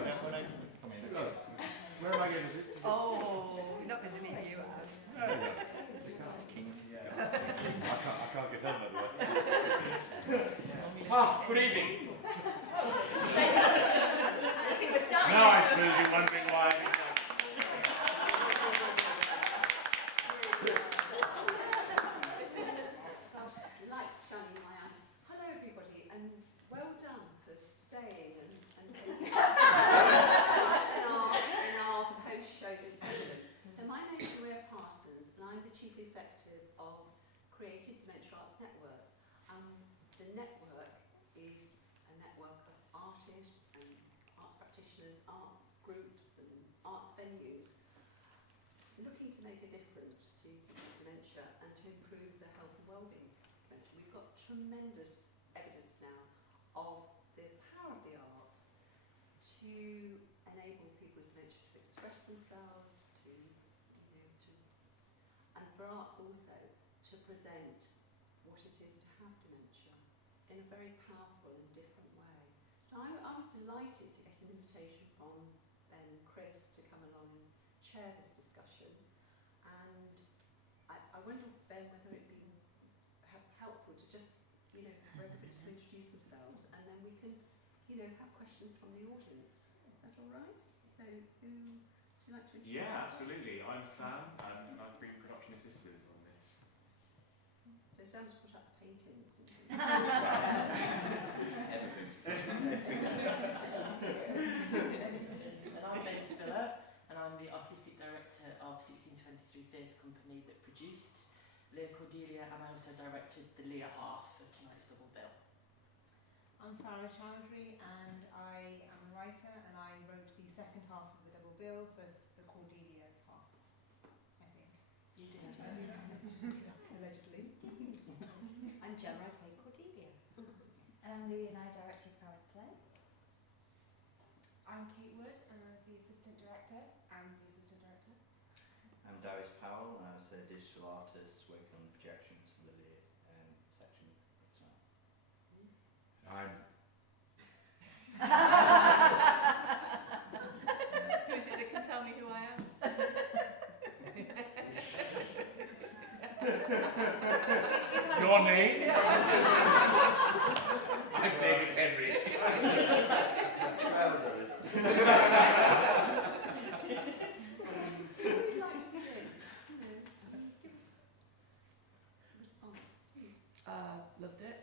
Where am I going to sit? Oh, we're not going to leave you out. I can't get home otherwise. Good evening. I think we're starting. Now I suppose you're wondering why I've been done. Light shining in my eyes. Hello, everybody, and well done for staying and taking part in our post-show discussion. So my name is Maria Parsons, and I'm the Chief Executive of Creative Dementia Arts Network. The network is a network of artists and arts practitioners, arts groups and arts venues looking to make a difference to people with dementia and to improve the health and well-being of dementia. We've got tremendous evidence now of the power of the arts to enable people with dementia to express themselves, and for arts also to present what it is to have dementia in a very powerful and different way. So I was delighted to get an invitation from Ben and Chris to come along and chair this discussion. And I wonder, Ben, whether it'd be helpful to just, for everybody to introduce themselves, and then we can, have questions from the audience. Is that all right? So who would you like to introduce yourself? Absolutely. I'm Sam, and I've been production assistant on this. So Sam's put up the paintings. Everything. And I'm Ben Spiller, and I'm the artistic director of 1623 Theatre Company that produced Lear, Cordelia, and I also directed the Lear half of tonight's double bill. I'm Farah Chowdhury, and I am a writer, and I wrote the second half of the double bill, so the Cordelia half, I think. You did. Allegedly. I'm Gemma, I played Cordelia. And Louis and I directed Farah's play. I'm Kate Wood, and I was the assistant director. I'm Darius Powell, and I was a digital artist working on projections for the Lear section tonight. Who is it that can tell me who I am? Your name? I'm David Henry. Trousers. So what would you like to give in? Give us a response, please. Loved it.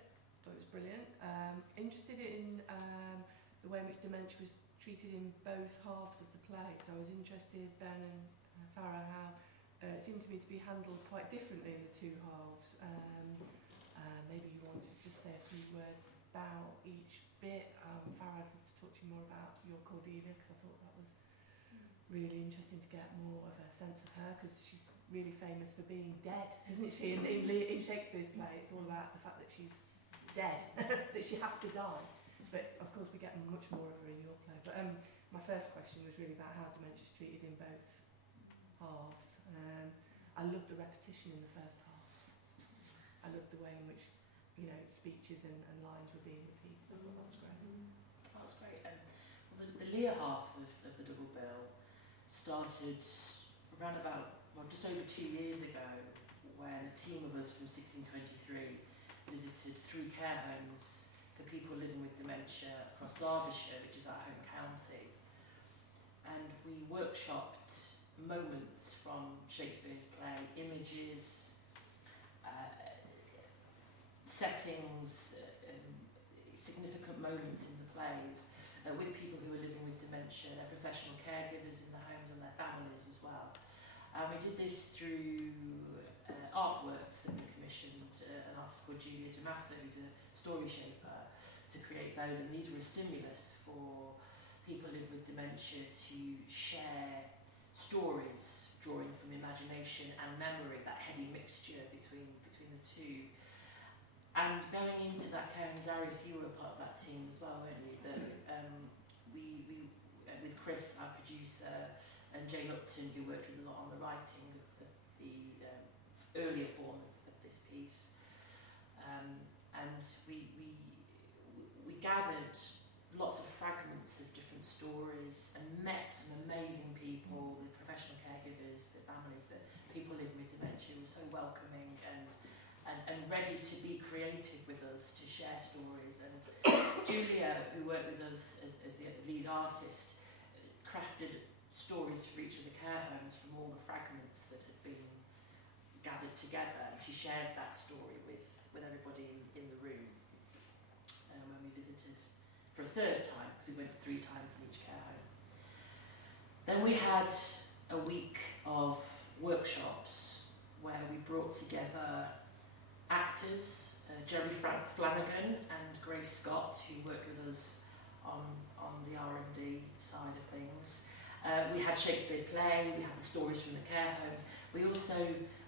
Thought it was brilliant. Interested in the way in which dementia was treated in both halves of the play. So I was interested, Ben and Farah, how it seemed to me to be handled quite differently in the two halves. Maybe you want to just say a few words about each bit. Farah, I'd love to talk to you more about your Cordelia, because I thought that was really interesting to get more of a sense of her, because she's really famous for being dead, isn't she? In Shakespeare's play, it's all about the fact that she's dead, that she has to die. But of course we get much more of her in your play. But my first question was really about how dementia is treated in both halves. I loved the repetition in the first half. I loved the way in which, speeches and lines were being repeated. I thought that was great. That was great. The Lear half of the double bill started around about, just over 2 years ago, when a team of us from 1623 visited 3 care homes for people living with dementia across Derbyshire, which is our home county. And we workshopped moments from Shakespeare's play, images, settings, significant moments in the plays, with people who were living with dementia, their professional caregivers in the homes and their families as well. And we did this through artworks that we commissioned an artist called Julia Damaso, who's a story shaper, to create those. And these were a stimulus for people living with dementia to share stories, drawing from imagination and memory, that heady mixture between the two. And going into that care, and Darius, you were a part of that team as well, weren't you? That we with Chris, our producer, and Jane Upton, who worked with a lot on the writing of the earlier form of this piece, and we gathered lots of fragments of different stories and met some amazing people, the professional caregivers, the families, the people living with dementia were so welcoming and ready to be creative with us, to share stories. And Julia, who worked with us as the lead artist, crafted stories for each of the care homes from all the fragments that had been gathered together, and she shared that story with everybody in the room when we visited for a third time, because we went 3 times in each care home. Then we had a week of workshops where we brought together actors, Jerry Flanagan and Grace Scott, who worked with us on the R&D side of things. We had Shakespeare's play, we had the stories from the care homes. We also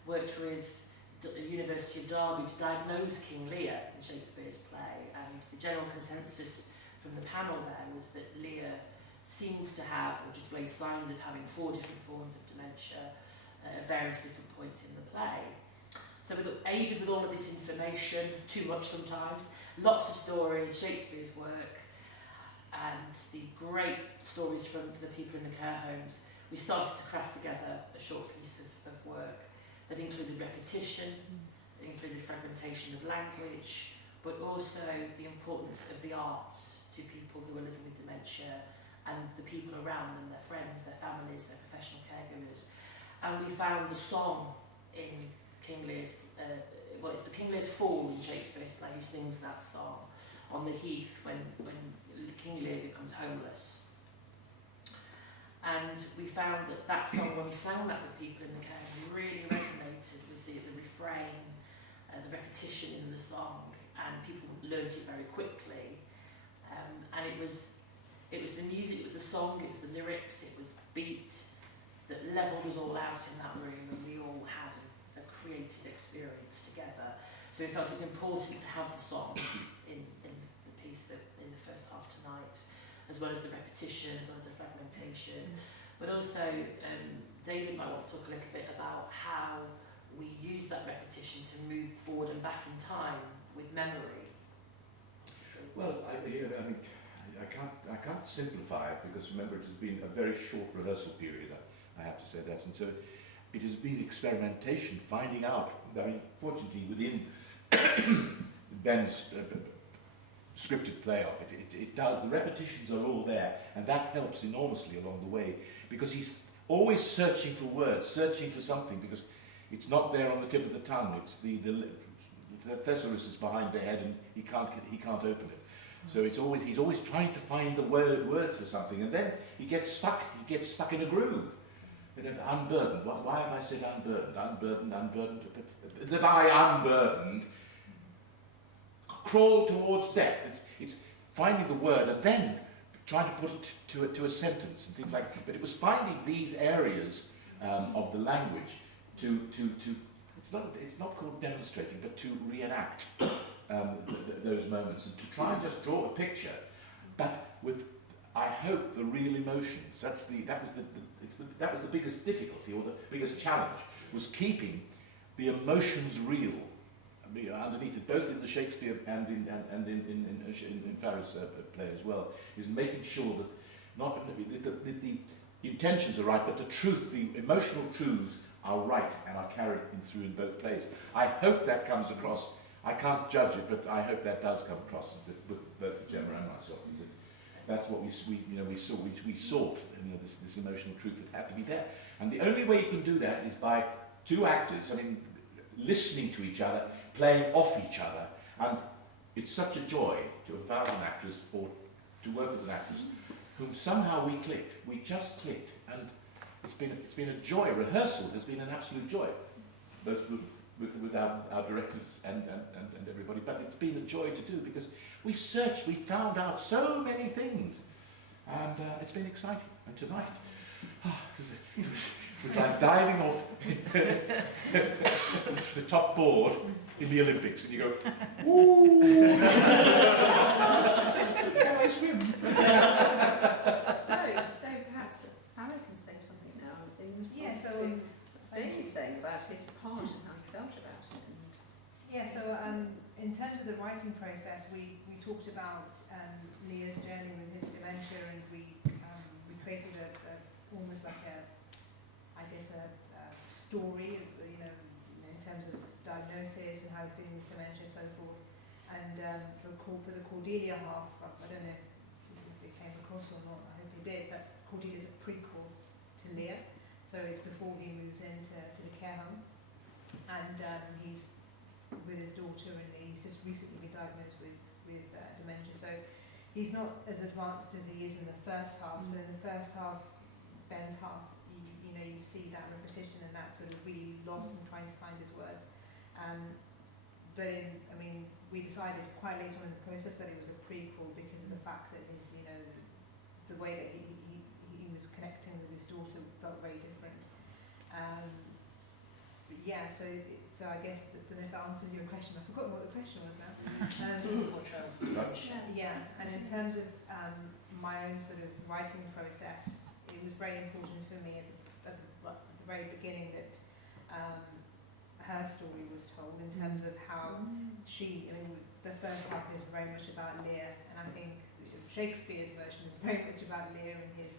worked with the University of Derby to diagnose King Lear in Shakespeare's play, and the general consensus from the panel there was that Lear seems to have, or displays signs of having 4 different forms of dementia at various different points in the play. So aided with all of this information, too much sometimes, lots of stories, Shakespeare's work, and the great stories from the people in the care homes, we started to craft together a short piece of work that included repetition, it included fragmentation of language, but also the importance of the arts to people who are living with dementia and the people around them, their friends, their families, their professional caregivers. And we found the song in King Lear's, it's the King Lear's Fall in Shakespeare's play, who sings that song on the heath when King Lear becomes homeless. And we found that song, when we sang that with people in the care, really resonated with the refrain, the repetition in the song, and people learnt it very quickly. And it was the music, it was the song, it was the lyrics, it was the beat that levelled us all out in that room, and we all had a creative experience together. So we felt it was important to have the song in the piece in the first half tonight, as well as the repetition, as well as the fragmentation. But also, David might want to talk a little bit about how we use that repetition to move forward and back in time with memory. Well, I can't simplify it, because remember, it has been a very short rehearsal period, I have to say that, and so it has been experimentation, finding out. I mean, fortunately, within Ben's scripted play of it does, the repetitions are all there, and that helps enormously along the way, because he's always searching for words, searching for something, because it's not there on the tip of the tongue. It's the thesaurus is behind the head, and he can't open it. So he's always trying to find the words for something, and then he gets stuck in a groove. Unburdened. Why have I said unburdened? Unburdened. That I unburdened. Crawl towards death. It's finding the word and then trying to put it to a sentence and things like that. But it was finding these areas of the language to it's not called demonstrating, but to reenact those moments, and to try and just draw a picture, but with, I hope, the real emotions. That was the biggest difficulty, or the biggest challenge, was keeping the emotions real underneath it, both in the Shakespeare and in Farrow's play as well, is making sure that not that the intentions are right, but the truth, the emotional truths are right and are carried through in both plays. I hope that comes across. I can't judge it, but I hope that does come across with both Gemma and myself. That's what we sought, this emotional truth that had to be there. And the only way you can do that is by 2 actors, listening to each other, playing off each other. And it's such a joy to have found an actress, or to work with an actress, whom somehow we clicked. We just clicked, and it's been a joy. Rehearsal has been an absolute joy, both with our directors and everybody. But it's been a joy to do, because we've searched, we've found out so many things, and it's been exciting. And tonight, it was like diving off the top board in the Olympics, and you go, woo! Can I swim? So perhaps Farah can say something now in response to what David's saying about his part and how he felt about it. Yeah, so in terms of the writing process, we talked about Lear's journey with his dementia, and we created almost like a story, in terms of diagnosis and how he's dealing with dementia and so forth. And for the Cordelia half, I don't know if it came across or not, I hope it did, but Cordelia's a prequel to Lear, so it's before he moves into the care home, and he's with his daughter, and he's just recently been diagnosed with dementia, so he's not as advanced as he is in the first half. So in the first half, Ben's half, you see that repetition and that sort of really lost and trying to find his words. But we decided quite late on in the process that it was a prequel because of the fact that his, the way that he was connecting with his daughter felt very different. But yeah, so I guess, I don't know if that answers your question. I've forgotten what the question was now. Yeah, and in terms of my own sort of writing process, it was very important for me at the very beginning that her story was told in terms of how the first half is very much about Lear, and I think Shakespeare's version is very much about Lear and his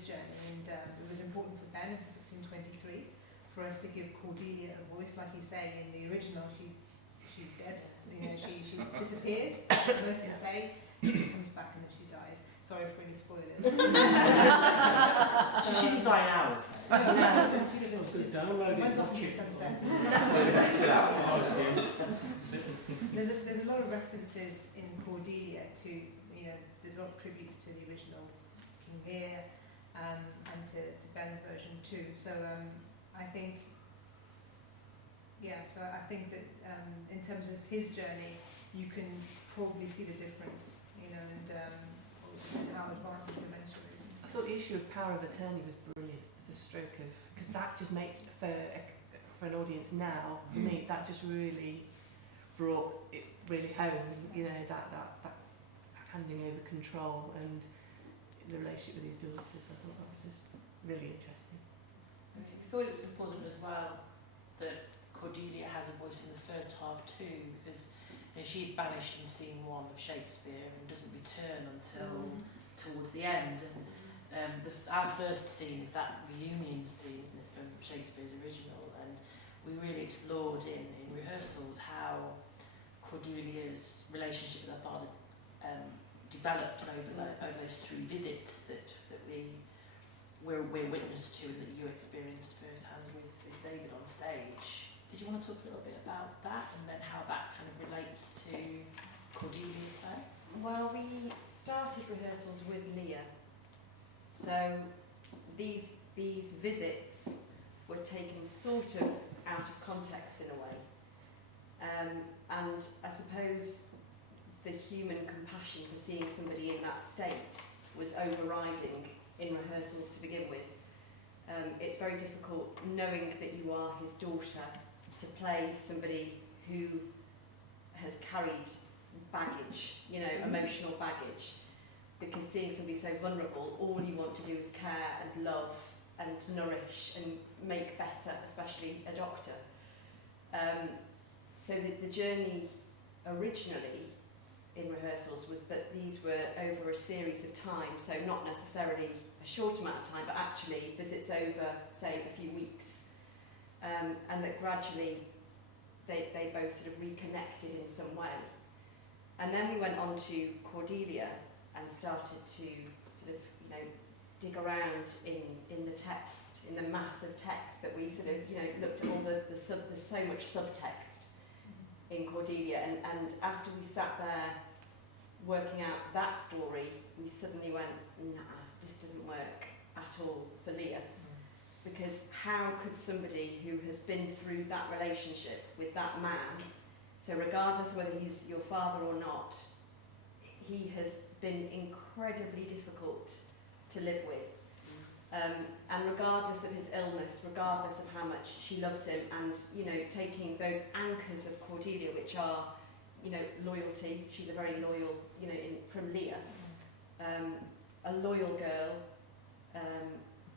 journey, and it was important for Ben in 1623 for us to give Cordelia a voice. Like you say, in the original she's dead, she disappears most of the play, she comes back and then she dies. Sorry for any spoilers. So she didn't die in hours then? She doesn't. Went off in the sunset. There's a lot of references in Cordelia to, there's a lot of tributes to the original King Lear and to Ben's version too. So I think that in terms of his journey, you can probably see the difference, and how advanced his dementia is. I thought the issue of power of attorney was brilliant as a stroke of, because that just made, for an audience now, for me, that just really brought it really home, that handing over control and the relationship with his daughters. I thought that was just really interesting. I thought it was important as well that Cordelia has a voice in the first half too, because she's banished in scene 1 of Shakespeare and doesn't return until towards the end. And our first scene is that reunion scene, isn't it, from Shakespeare's original, and we really explored in rehearsals how Cordelia's relationship with her father develops over those 3 visits that we're witness to and that you experienced firsthand with David on stage. Did you want to talk a little bit about that and then how that kind of relates to Cordelia play? Well, we started rehearsals with Lear, so these visits were taken sort of out of context in a way, and I suppose the human compassion for seeing somebody in that state was overriding in rehearsals to begin with. It's very difficult knowing that you are his daughter to play somebody who has carried baggage, emotional baggage, because seeing somebody so vulnerable, all you want to do is care and love and nourish and make better, especially a doctor. So the journey originally in rehearsals was that these were over a series of time, so not necessarily a short amount of time, but actually visits over, say, a few weeks. And that gradually they both sort of reconnected in some way. And then we went on to Cordelia and started to sort of, dig around in the text, in the mass of text that we sort of, looked at all there's so much subtext in Cordelia. And after we sat there working out that story, we suddenly went, nah, this doesn't work at all for Lear. Because how could somebody who has been through that relationship with that man, so regardless of whether he's your father or not, he has been incredibly difficult to live with. And regardless of his illness, regardless of how much she loves him, and, taking those anchors of Cordelia, which are, loyalty, she's a very loyal, from Lear, a loyal girl,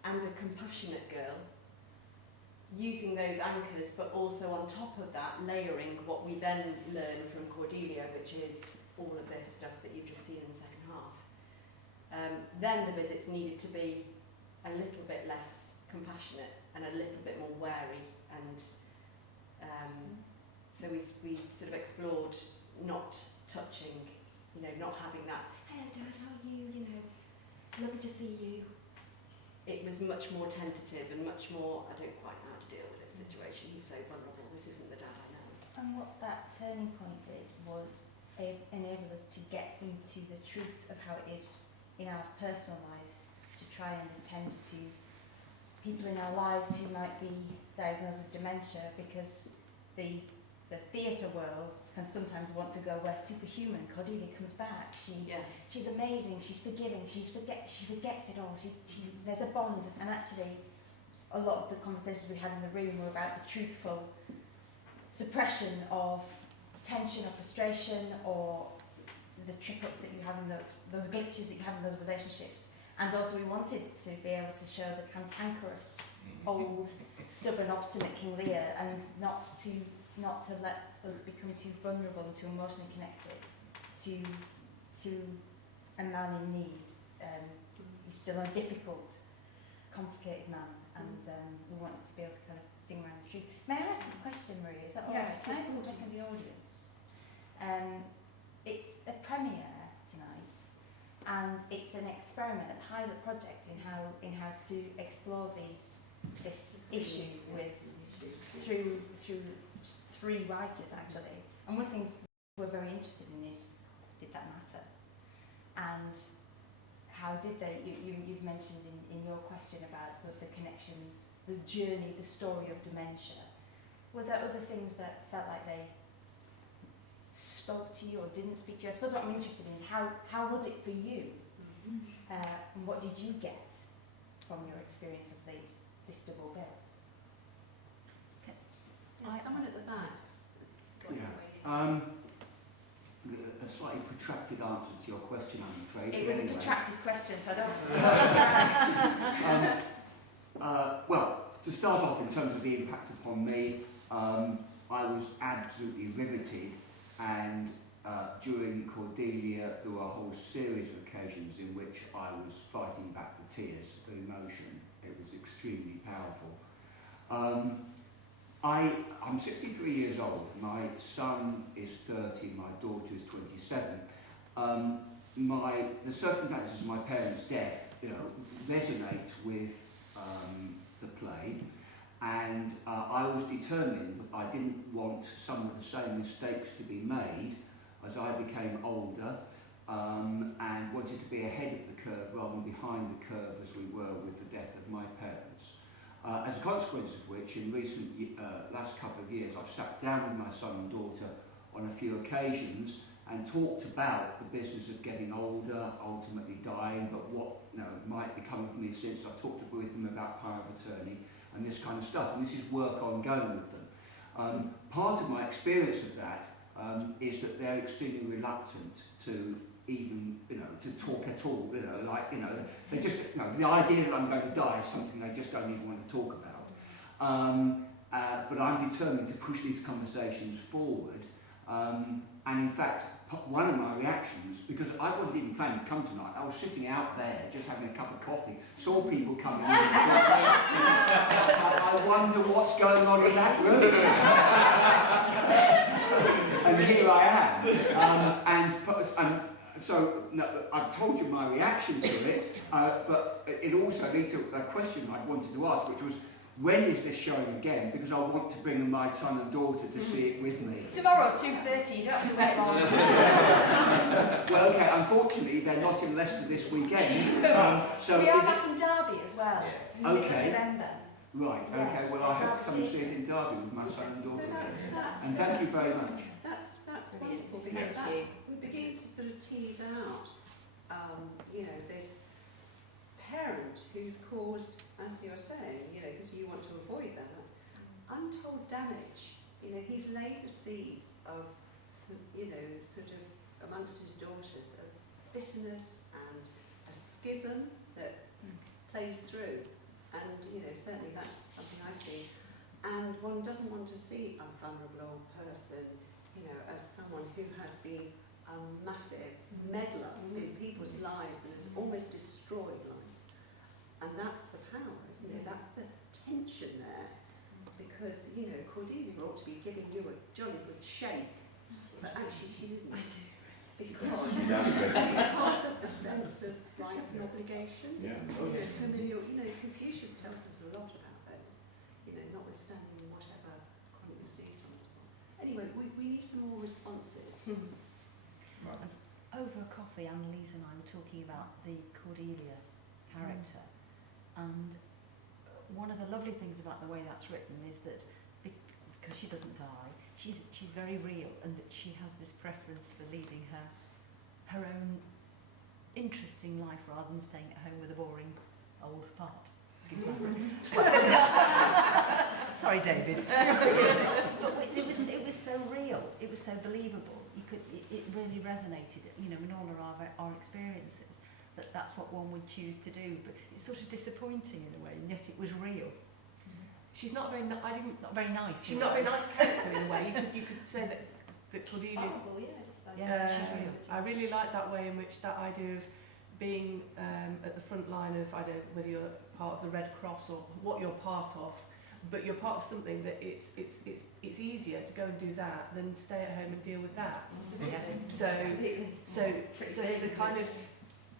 and a compassionate girl, using those anchors, but also on top of that, layering what we then learn from Cordelia, which is all of this stuff that you've just seen in the second half. Then the visits needed to be a little bit less compassionate and a little bit more wary, and so we sort of explored not touching, you know, not having that, hello Dad, how are you, you know, lovely to see you. It was much more tentative and much more, I don't quite know how to deal with this situation, he's so vulnerable, this isn't the dad I know. And what that turning point did was enable us to get into the truth of how it is in our personal lives, to try and attend to people in our lives who might be diagnosed with dementia, because the theatre world can sometimes want to go where superhuman. Cordelia comes back, she's amazing, she's forgiving, she forgets it all, there's a bond, and actually a lot of the conversations we had in the room were about the truthful suppression of tension or frustration, or the trip-ups that you have in those glitches that you have in those relationships. And also we wanted to be able to show the cantankerous, old, stubborn, obstinate King Lear, and not to let us become too vulnerable and too emotionally connected to a man in need. He's still a difficult, complicated man, and we wanted to be able to kind of sing around the truth. May I ask a question, Maria? Is that all right? Can I ask a question of the audience? It's a premiere tonight, and it's an experiment, a pilot project in how to explore this issue through three writers actually. And one of the things we're very interested in is, did that matter? And how did they? You've mentioned in your question about the connections, the journey, the story of dementia. Were there other things that felt like they spoke to you or didn't speak to you? I suppose what I'm interested in is how was it for you? And what did you get from your experience of this double bill? Someone at the back. A slightly protracted answer to your question, I'm afraid. It was a protracted question, so I don't... well, to start off, in terms of the impact upon me, I was absolutely riveted, and during Cordelia there were a whole series of occasions in which I was fighting back the tears of emotion. It was extremely powerful. I'm 63 years old. My son is 30, my daughter is 27. The circumstances of my parents' death, resonate with the play, and I was determined that I didn't want some of the same mistakes to be made as I became older, and wanted to be ahead of the curve rather than behind the curve as we were with the death of my parents. As a consequence of which, in recent last couple of years, I've sat down with my son and daughter on a few occasions and talked about the business of getting older, ultimately dying, but what might become of me since. I've talked with them about power of attorney and this kind of stuff, and this is work ongoing with them. Part of my experience of that is that they're extremely reluctant to even, to talk at all, they just, the idea that I'm going to die is something they just don't even want to talk about. But I'm determined to push these conversations forward, and in fact, one of my reactions, because I wasn't even planning to come tonight, I was sitting out there just having a cup of coffee, saw people coming in, I wonder what's going on in that room. And here I am. And so I've told you my reaction to it, but it also leads to a question I wanted to ask, which was, when is this showing again? Because I want to bring my son and daughter to see it with me. Tomorrow, 2:30, you don't have to wait long. Well, okay, unfortunately, they're not in Leicester this weekend. So we are back in Derby as well, in okay. November. Right, okay, well, I hope to come and see it in Derby with my son and daughter. And thank you very much. That's wonderful, because we begin to sort of tease out, this parent who's caused, as you're saying, because you want to avoid that, untold damage. He's laid the seeds of, sort of amongst his daughters of bitterness and a schism that plays through. And, certainly that's something I've seen. And one doesn't want to see a vulnerable old person, as someone who has been a massive meddler in people's lives and has almost destroyed lives. And that's the power, isn't it? That's the tension there. Because, you know, Cordelia ought to be giving you a jolly good shake, but actually she didn't. Because of the sense of rights and obligations. Yeah. You know, familial, you know, Confucius tells us a lot about those, you know, notwithstanding whatever chronic disease someone's got. Anyway, we need some more responses. Over a coffee, Annalise and I were talking about the Cordelia character, and one of the lovely things about the way that's written is that because she doesn't die, she's very real, and that she has this preference for leading her own interesting life rather than staying at home with a boring old fart. Excuse me. Sorry, David. But it was so real. It was so believable. It really resonated, you know, in all of our experiences. That's what one would choose to do, but it's sort of disappointing in a way, and yet it was real. She's not very. Not very nice. She's not a very nice character in a way. You could say that Cordelia. She's horrible, she's real. I really like that way in which that idea of being at the front line of, I don't know whether you're part of the Red Cross or what you're part of, but you're part of something that it's easier to go and do that than stay at home and deal with that. Yes. So there's a kind of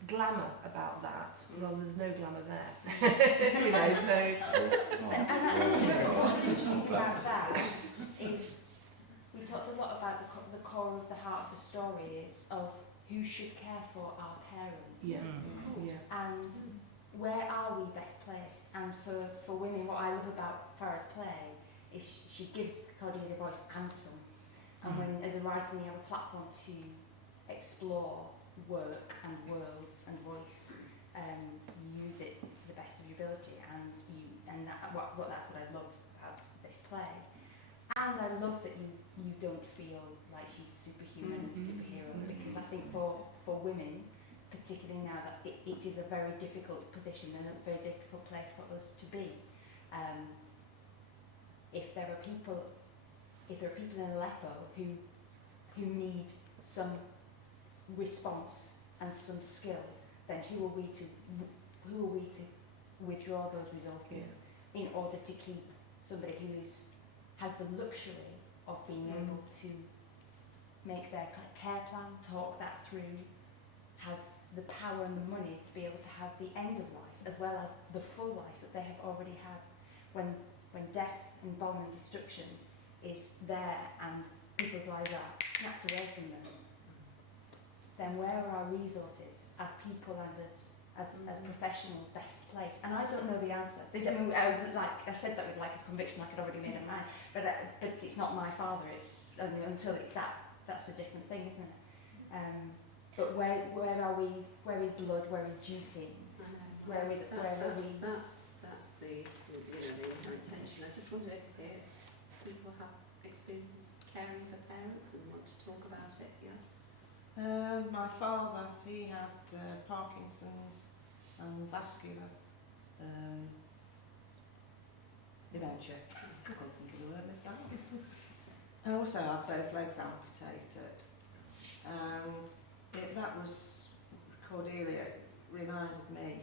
glamour about that. Well, there's no glamour there. You know, so. And that's what's interesting about that is we talked a lot about the core of the heart of the story is of who should care for our parents. Yeah. And where are we best placed? And for women, what I love about Farah's play is she gives Cordelia voice and some. And when, as a writer, when you have a platform to explore work and worlds and voice, you use it to the best of your ability, and that's what I love about this play. And I love that you don't feel like she's superhuman and superhero, because I think for women, particularly now, that it is a very difficult position and a very difficult place for us to be. If there are people in Aleppo who need some response and some skill, then who are we to withdraw those resources in order to keep somebody who has the luxury of being able to make their care plan, talk that through, has the power and the money to be able to have the end of life as well as the full life that they have already had. When death and bomb and destruction is there and people's lives are snapped away from them, then where are our resources as people and as professionals best placed? And I don't know the answer. I said that with like a conviction, like I'd already made up mine, but it's not my father. It's until that's a different thing, isn't it? But where are we? Where is blood? Where is duty? That's the inherent tension. I just wonder if people have experiences of caring for parents and want to talk about it. Yeah. My father, he had Parkinson's and vascular dementia. I couldn't think of the word myself. I also had both legs amputated, and that was Cordelia reminded me.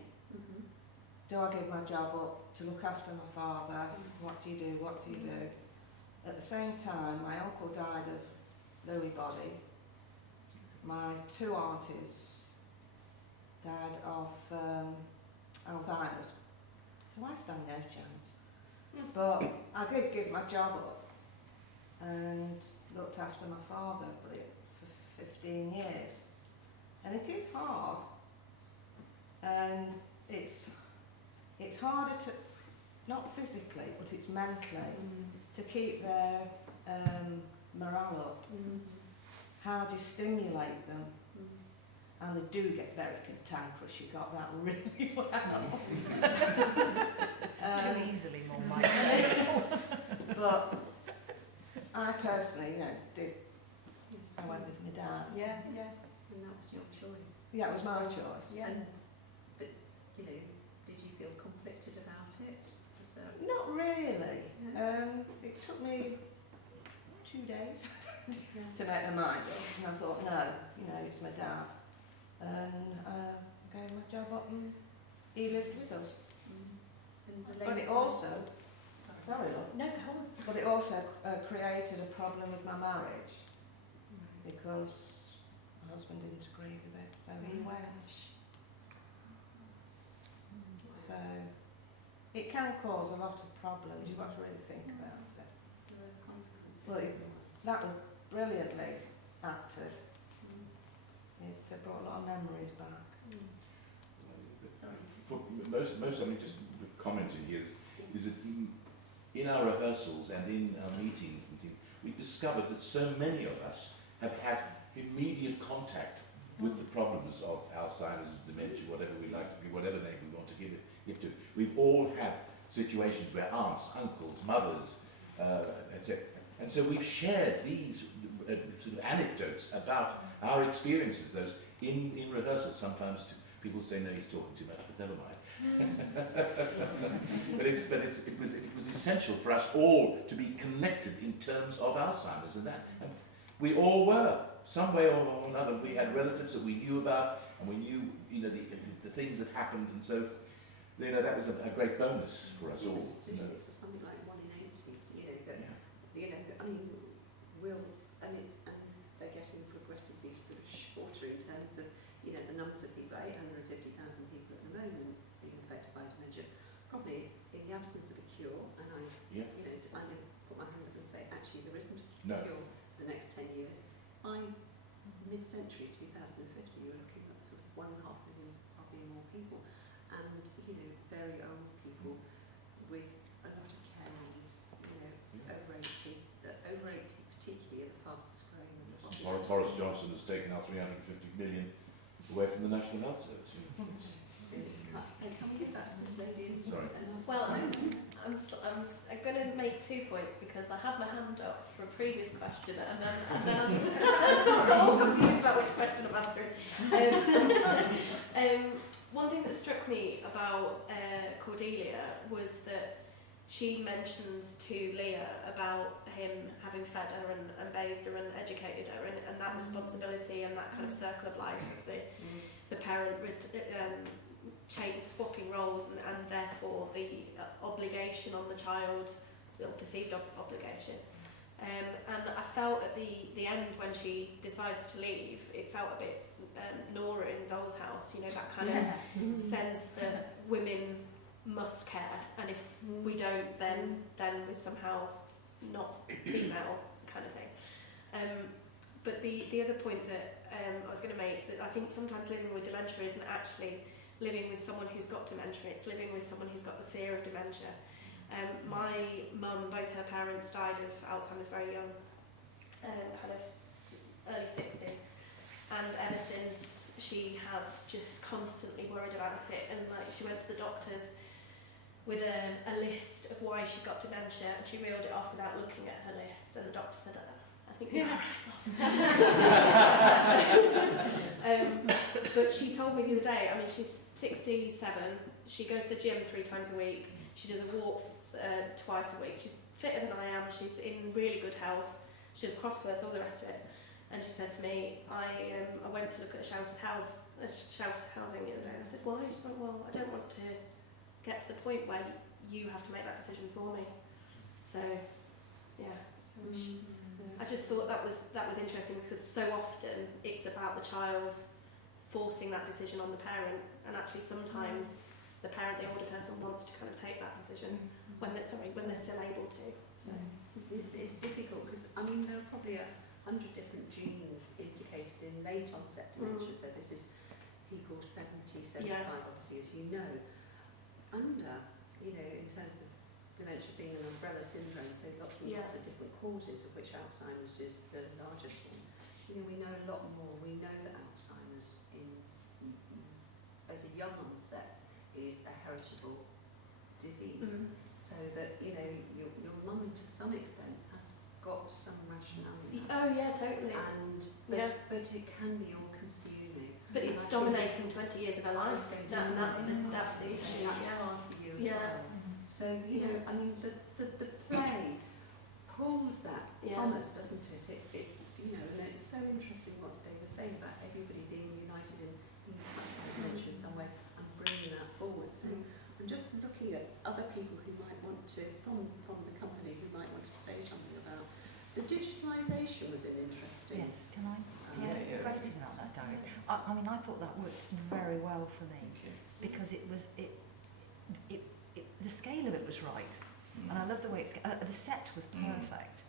Do I give my job up to look after my father? What do you do? What do you do? At the same time, my uncle died of Lewy body. My two aunties died of Alzheimer's. So I stand no chance. But I did give my job up and looked after my father for 15 years. And it is hard. And it's harder to, not physically, but it's mentally, to keep their morale up. How do you stimulate them? And they do get very cantankerous, you got that really well. Too easily, Mum might say. But I personally, I went with my dad. Yeah. And that was your choice. Yeah, it was my choice. Yeah. But, did you feel conflicted about it? Not really. It took me 2 days. to make my mind up. And I thought, no, you know, it's my dad. And I gave my job up and he lived with us. But it also, sorry, love. No, go on. But it also created a problem with my marriage because my husband didn't agree with it, so he went. So it can cause a lot of problems. You've got to really think about it. Well, that was brilliantly acted. It brought a lot of memories back. For most, I mean, just commenting here, is that in our rehearsals and in our meetings and things, we discovered that so many of us have had immediate contact with the problems of Alzheimer's, dementia, whatever we like to be, whatever name we want to give to. We've all had situations where aunts, uncles, mothers, etc. And so we've shared these sort of anecdotes about our experiences, those in rehearsals. Sometimes people say, no, he's talking too much, but never mind. but it was essential for us all to be connected in terms of Alzheimer's and that. And we all were. Some way or another, we had relatives that we knew about, and we knew, you know, the things that happened, and so, you know, that was a great bonus for us all. The statistics are something like 1 in 80. You know, that, you know, I mean, and they're getting progressively sort of shorter in terms of, you know, the numbers of people. 850,000 people at the moment being affected by dementia. Probably in the absence of a cure, and you know, I'm going to put my hand up and say, actually, there isn't a cure for the next 10 years. By mid-century 2050, you're looking at sort of 1.5 million, probably more people, and you know, very old people with a lot of care needs. You know, over 80 particularly are the fastest growing. Boris Johnson has taken out 350 million away from the National Health Service. It's cut. So can we get back to this lady? Sorry. Well, I'm going to make 2 points because I had my hand up for a previous question and then I'm sort of all confused about which question I'm answering. One thing that struck me about Cordelia was that she mentions to Lear about him having fed her and bathed her and educated her, and that responsibility and that kind of circle of life of the parent swapping roles and therefore the obligation on the child, the perceived obligation. And I felt at the end when she decides to leave, it felt a bit Nora in Doll's House, you know, that kind of sense that women must care, and if we don't, then we're somehow not female, kind of thing. But the other point that I was going to make, that I think sometimes living with dementia isn't actually living with someone who's got dementia, it's living with someone who's got the fear of dementia. My mum, both her parents died of Alzheimer's very young, kind of early 60s, and ever since she has just constantly worried about it, and like she went to the doctors with a list of why she got dementia, and she reeled it off without looking at her list, and the doctor said, I think you're right. But she told me the other day, I mean, she's 67, she goes to the gym 3 times a week, she does a walk twice a week, she's fitter than I am, she's in really good health, she does crosswords, all the rest of it. And she said to me, I went to look at sheltered housing the other day, and I said, why? She went, well, I don't want to get to the point where you have to make that decision for me. So, yeah. I just thought that was interesting, because so often it's about the child forcing that decision on the parent, and actually sometimes the parent, the older person, wants to kind of take that decision when they're still able to. So. It's difficult because I mean there are probably 100 different genes implicated in late onset dementia. So this is people 70, 75, obviously, as you know. Under, you know, in terms of dementia being an umbrella syndrome, so lots and lots of different causes, of which Alzheimer's is the largest one. You know, we know a lot more. We know that Alzheimer's as a young onset is a heritable disease. So that, you know, your mum to some extent has got some rationale in that. Oh yeah, totally. But it can be all consuming. But it's dominating 20 years of her life. That's the issue. That's hard for you as well. So, you know, I mean, the play pulls that from us, doesn't it? you know, and it's so interesting what Dave was saying about everybody being united in being touched by dementia in some way and bringing that forward. So I'm just looking at other people who might want to, from the company, who might want to say something about the digitalisation. Was it interesting? Yes, can I ask a question about that, Darius? I mean, I thought that worked very well for me because it was the scale of it was right, and I love the way it was. The set was perfect,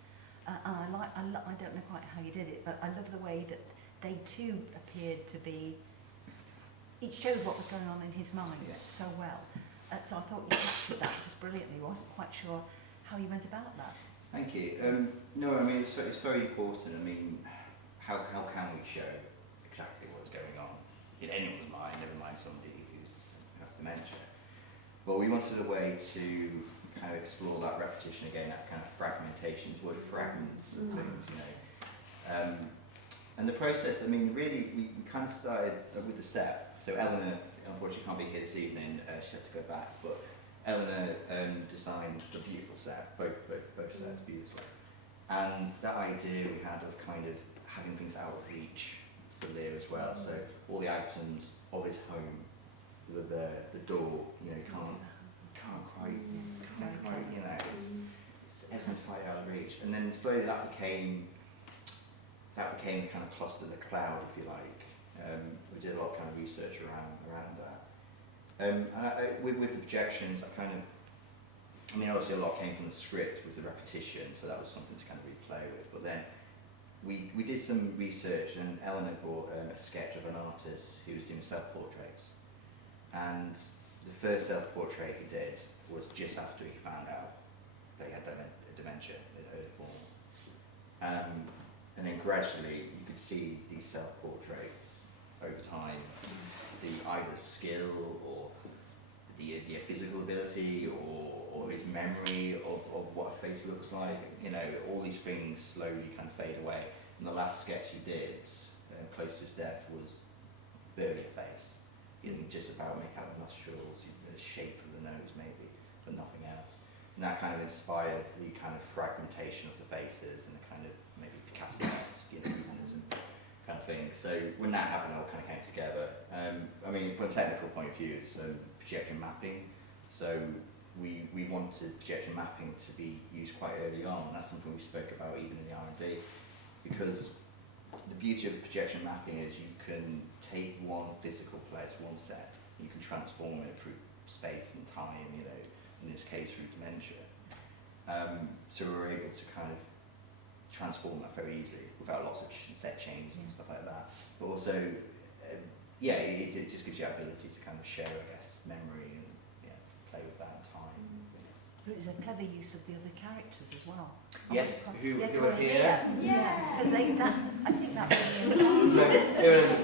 and I don't know quite how you did it, but I love the way that they too appeared to be. It showed what was going on in his mind so well. So I thought you captured that just brilliantly. I wasn't quite sure how you went about that. Thank you. No, I mean, it's very important. I mean, how can we show exactly what's going on in anyone's mind, never mind somebody who has dementia? Well, we wanted a way to kind of explore that repetition again, that kind of fragmentation, this word fragments of things, you know. And the process, I mean, really, we kind of started with the set. So Eleanor, unfortunately, can't be here this evening. She had to go back, but Eleanor designed a beautiful set, both sets beautifully. And that idea we had of kind of having things out of reach for Lear as well. So all the items of his home, the door, you know, can't quite, you know, it's everything's slightly out of reach. And then slowly that became the kind of cluster, the cloud, if you like. We did a lot of kind of research around that. And with the projections, I mean, obviously a lot came from the script with the repetition, so that was something to kind of really play with. But then we did some research, and Eleanor brought a sketch of an artist who was doing self-portraits. And the first self-portrait he did was just after he found out that he had dementia in early form. And then gradually you could see these self-portraits over time, either skill or the physical ability or his memory of what a face looks like. You know, all these things slowly kind of fade away. And the last sketch he did, close to his death, was barely a face. He didn't just about make out the nostrils, the shape of the nose maybe, but nothing else. And that kind of inspired the kind of fragmentation of the faces and the kind of maybe Picasso-esque, you know, humanism kind of thing. So when that happened, it all kind of came together. I mean, from a technical point of view, it's projection mapping. So we wanted projection mapping to be used quite early on. And that's something we spoke about even in the R&D, because the beauty of projection mapping is you can take one physical place, one set, and you can transform it through space and time, you know, in this case through dementia. So we were able to kind of transform that very easily without lots of set changes and stuff like that. But also, it just gives you the ability to kind of share, I guess, memory and play with that time. But it was a clever use of the other characters as well. Yes, who are here. Yeah, because I think that really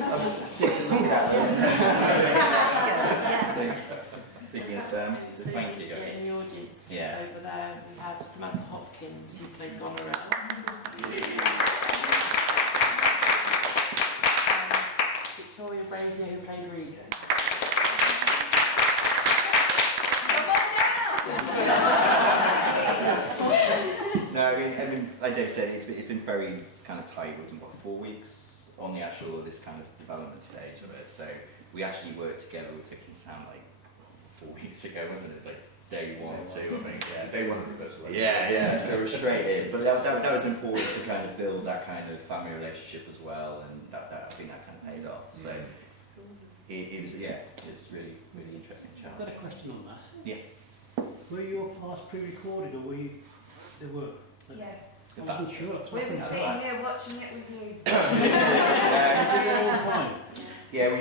I'm sick of looking at them. Thank you guys. In the audience over there, we have Samantha Hopkins, who played Goneril. Victoria Brazier, who played Regan. No, I mean, like Dave said, it's been very kind of tight. We've been 4 weeks on the actual this kind of development stage of it. So we actually worked together with Vicky and Sam like 4 weeks ago, wasn't it? It's like day one or two, I think. Yeah, day one of the first. Yeah. So we're straight in. But that was important to kind of build that kind of family relationship as well, and that I think that kind of paid off. So it's really interesting challenge. I've got a question on that. Yeah. Were your parts pre-recorded, or were you? They were. Yes. I wasn't sure. We were sitting here watching it with you. Yeah, we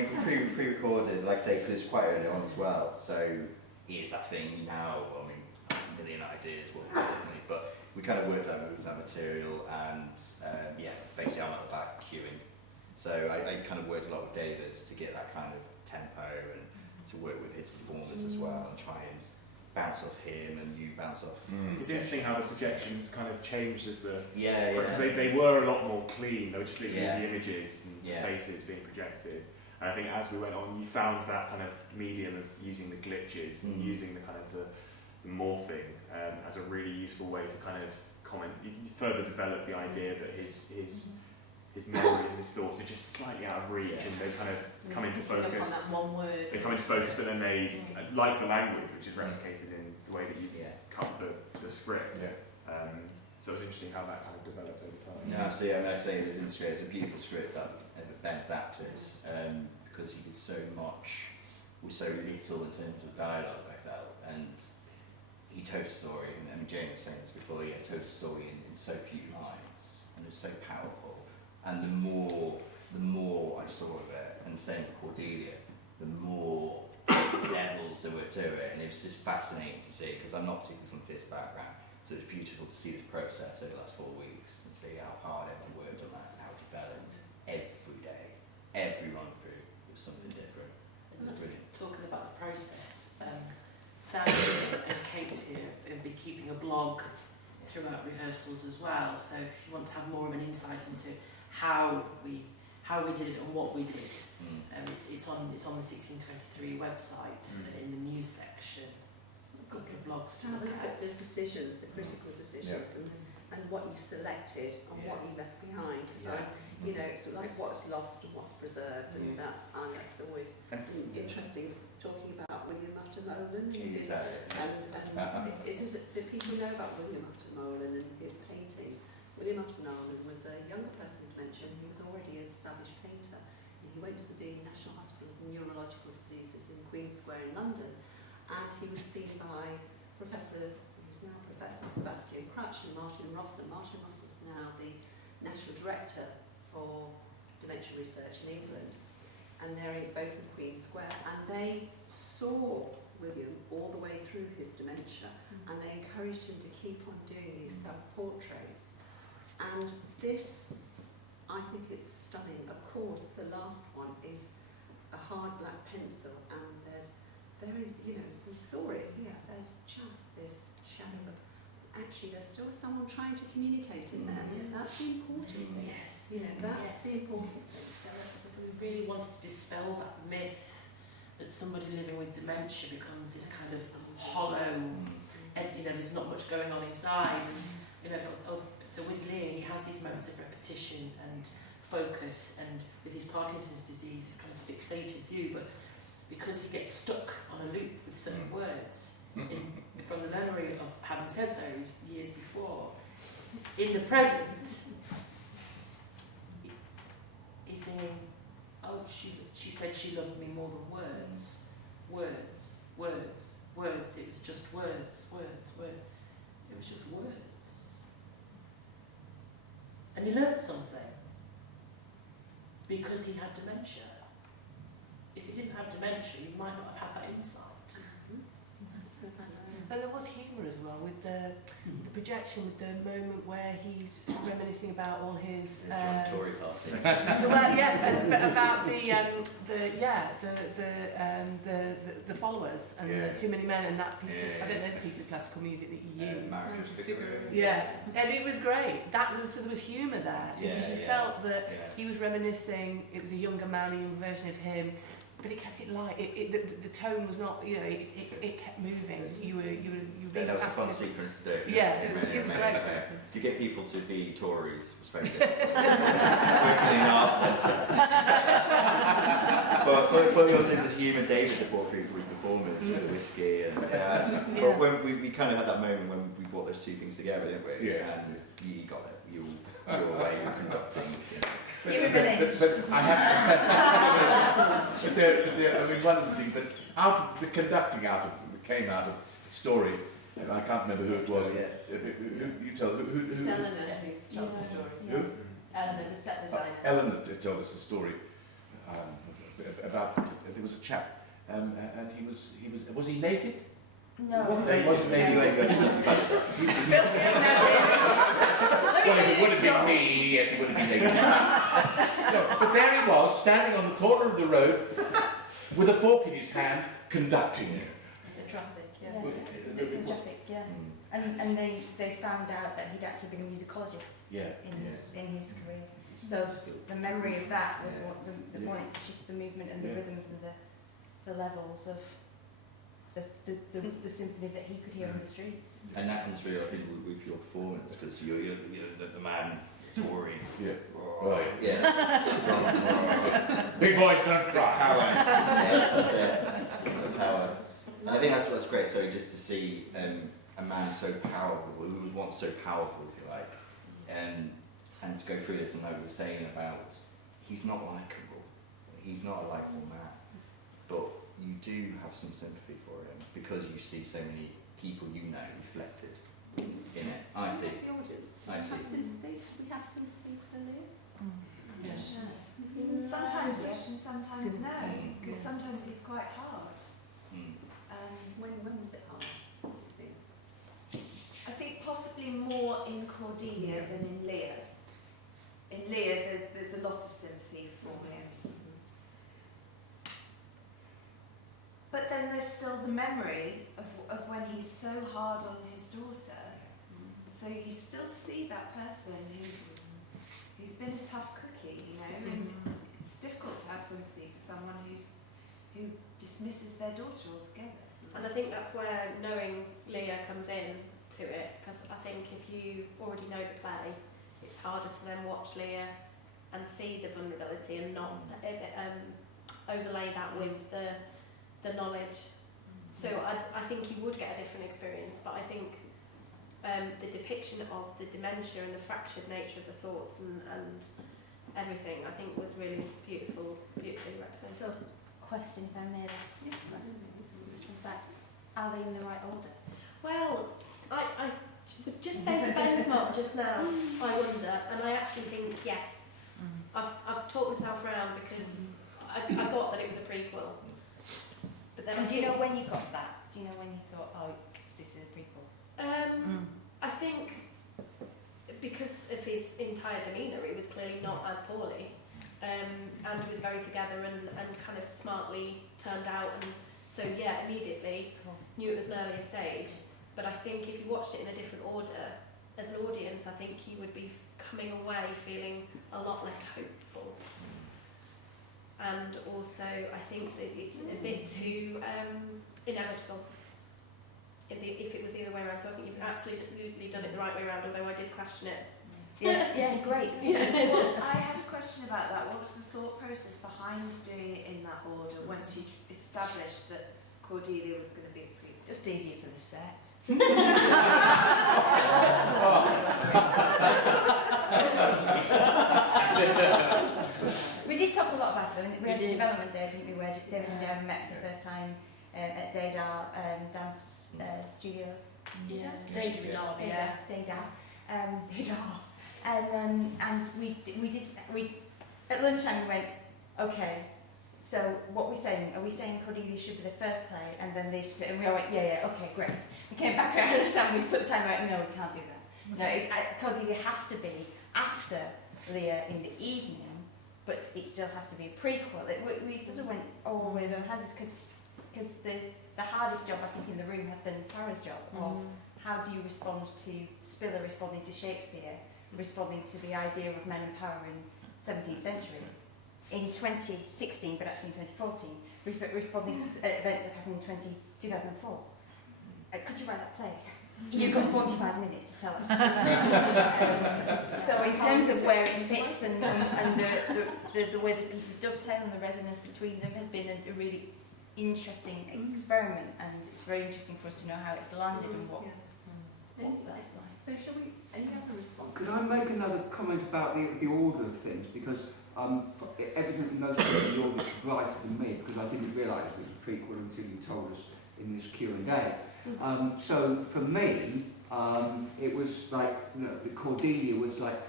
pre-recorded, like I say, because it's quite early on as well. So it's that thing now. I mean, a million ideas, definitely. But we kind of worked out that material, and basically I'm at the back queuing. So I kind of worked a lot with David to get that kind of tempo and to work with his performers as well and try and bounce off him and you bounce off. It's interesting how the projections kind of changed as the... Because they were a lot more clean. They were just literally the images and Yeah. the faces being projected. And I think as we went on, you found that kind of medium of using the glitches and using the kind of the morphing as a really useful way to kind of comment. You can further develop the idea that his his memories and his thoughts are just slightly out of reach, and they kind of come into focus. On that one word. They come into focus, but then they, like the language, which is replicated in the way that you cut the script. So it was interesting how that kind of developed over time. No, absolutely. I mean, I'd say it was interesting. It was a beautiful script that Ben adapted, because he did so much with so little in terms of dialogue, I felt, and he told a story, and I mean, Jane was saying this before, he told a story in so few lines, and it was so powerful, and the more I saw of it, and same with Cordelia, the more levels there were to it, and it was just fascinating to see, because I'm not particularly from this background, so it was beautiful to see this process over the last 4 weeks, and see how hard everyone worked on that, and how it developed every day, every run through was something different. And talking about the process, Sam and Kate here have been keeping a blog throughout rehearsals as well. So if you want to have more of an insight into how we did it and what we did, it's on the 1623 website in the news section. A couple of blogs to look at. The decisions, the critical decisions, and what you selected and what you left behind. So, you know, it's like what's lost and what's preserved, and that's always interesting. Talking about William Attenborough and his, do people know about William Attenborough and his paintings? William Attenborough was a younger person with dementia, and he was already an established painter. And he went to the National Hospital for Neurological Diseases in Queen's Square in London, and he was seen by Professor Sebastian Crutch and Martin Ross, and Martin Ross is now the National Director for Dementia Research in England, and they're both in Queen's Square, and they saw William all the way through his dementia, and they encouraged him to keep on doing these self-portraits. And this, I think it's stunning. Of course, the last one is a hard black pencil, and there's very, you know, we saw it here, there's just this shadow of, actually there's still someone trying to communicate in there. That's the important thing. Yes. You know, that's the important thing. We really wanted to dispel that myth that somebody living with dementia becomes this kind of hollow, and you know, there's not much going on inside. And, you know, so with Lear, he has these moments of repetition and focus, and with his Parkinson's disease, this kind of fixated view, but because he gets stuck on a loop with certain words, from the memory of having said those years before, in the present, he's thinking, oh, she said she loved me more than words. Words, words, words. It was just words, words, words. It was just words. And he learned something because he had dementia. If he didn't have dementia, he might not have had that insight. And there was humour as well with the projection, with the moment where he's reminiscing about all his Tory party. well, yes, and about the followers and the Too Many Men and that piece of, I don't know the piece of classical music that you used. And it was great. So there was humour there because you felt that he was reminiscing. It was a younger man, a younger version of him. But it kept it light. The tone was not, you know, it kept moving. You were being that was a fun sequence to do. Yeah, it was great. To get people to be Tories was very difficult. Working in an arts centre. but we also was humour. David the brought through for his performance with whiskey, and but when we kind of had that moment when we brought those two things together, didn't we? Yes. And you got it. You were away. You were conducting. But I have to. I mean, one of the things that out of the conducting came out of the story, and I can't remember who it was. Yes. You tell who. It's Eleanor who told the story. Who? Eleanor, the set designer. Eleanor told us the story about there was a chap, and was he naked? No. He wasn't naked. He was It would have been me, yes, he would have been naked. No, but there he was, standing on the corner of the road, with a fork in his hand, conducting. The traffic, The traffic, And they found out that he'd actually been a musicologist in his career. So the memory of that was what the point to shift the movement and the rhythms and the levels of the symphony that he could hear on the streets. And that comes through, I think, with your performance, because you're the man Tory. Yeah. Oh, yeah. Big boys don't cry. Power. Yes, that's it. Power. And I think that's what's great. So just to see a man so powerful, who was once so powerful, if you like, and to go through this, and like we were saying about, he's not likeable. He's not a likeable man, but you do have some sympathy for him because you see so many people you know reflected in it. I see. The audience. I see. We have sympathy for Lear. Yes. Sometimes yes and sometimes no, because sometimes he's quite hard. When was it hard? I think possibly more in Cordelia than in Lear. In Lear, there's a lot of sympathy for him. But then there's still the memory of when he's so hard on his daughter. So you still see that person who's been a tough cookie, you know, and it's difficult to have sympathy for someone who dismisses their daughter altogether. And I think that's where knowing Lear comes in to it, because I think if you already know the play, it's harder to then watch Lear and see the vulnerability and not overlay that with the knowledge. So I think you would get a different experience, but I think the depiction of the dementia and the fractured nature of the thoughts and everything, I think was really beautifully represented. So, question if I may ask you, are they in the right order? Well, I was just saying to Ben's mum just now, I wonder, and I actually think yes. I've talked myself around because I got that it was a prequel. But then Do you know when you got that? Do you know when you thought, oh, this is a prequel? I think because of his entire demeanour, he was clearly not as poorly, and he was very together and kind of smartly turned out, and so yeah, immediately knew it was an earlier stage. But I think if you watched it in a different order, as an audience, I think you would be coming away feeling a lot less hopeful. And also, I think that it's a bit too inevitable if it was the other way around. So I think you've absolutely done it the right way around, although I did question it. Yes, yeah, great. Well, I had a question about that. What was the thought process behind doing it in that order once you'd established that Cordelia was going to be a prequel? Just easier for the set. We did talk a lot about it. We had a development day, didn't we, where David and Jen met for the first time at Dadar Dance Studios. Yeah, Dadar, Derby, yeah. Dadar. And we at lunchtime we went, okay, so what we're saying, are we saying Cordelia should be the first play and then they should be, and we all went, yeah, okay, great. We came back around to the stand, we put the time out, no, we can't do that. No, Cordelia has to be after Lear in the evening, but it still has to be a prequel. We sort of went all the way around because the hardest job I think in the room has been Farah's job of how do you respond to Spiller responding to Shakespeare, responding to the idea of men and power in 17th century in 2016, but actually in 2014, responding to events that happened in 2004. Could you write that play? You've got 45 minutes to tell us. So in terms of where it fits and the way the pieces dovetail and the resonance between them has been a really interesting experiment, and it's very interesting for us to know how it's landed and what that's like. So shall we, any other responses? Could I make another comment about the order of things? Because evidently most people in the audience are brighter than me, because I didn't realise it was a prequel until you told us in this Q&A. So for me, it was like, the Cordelia was like,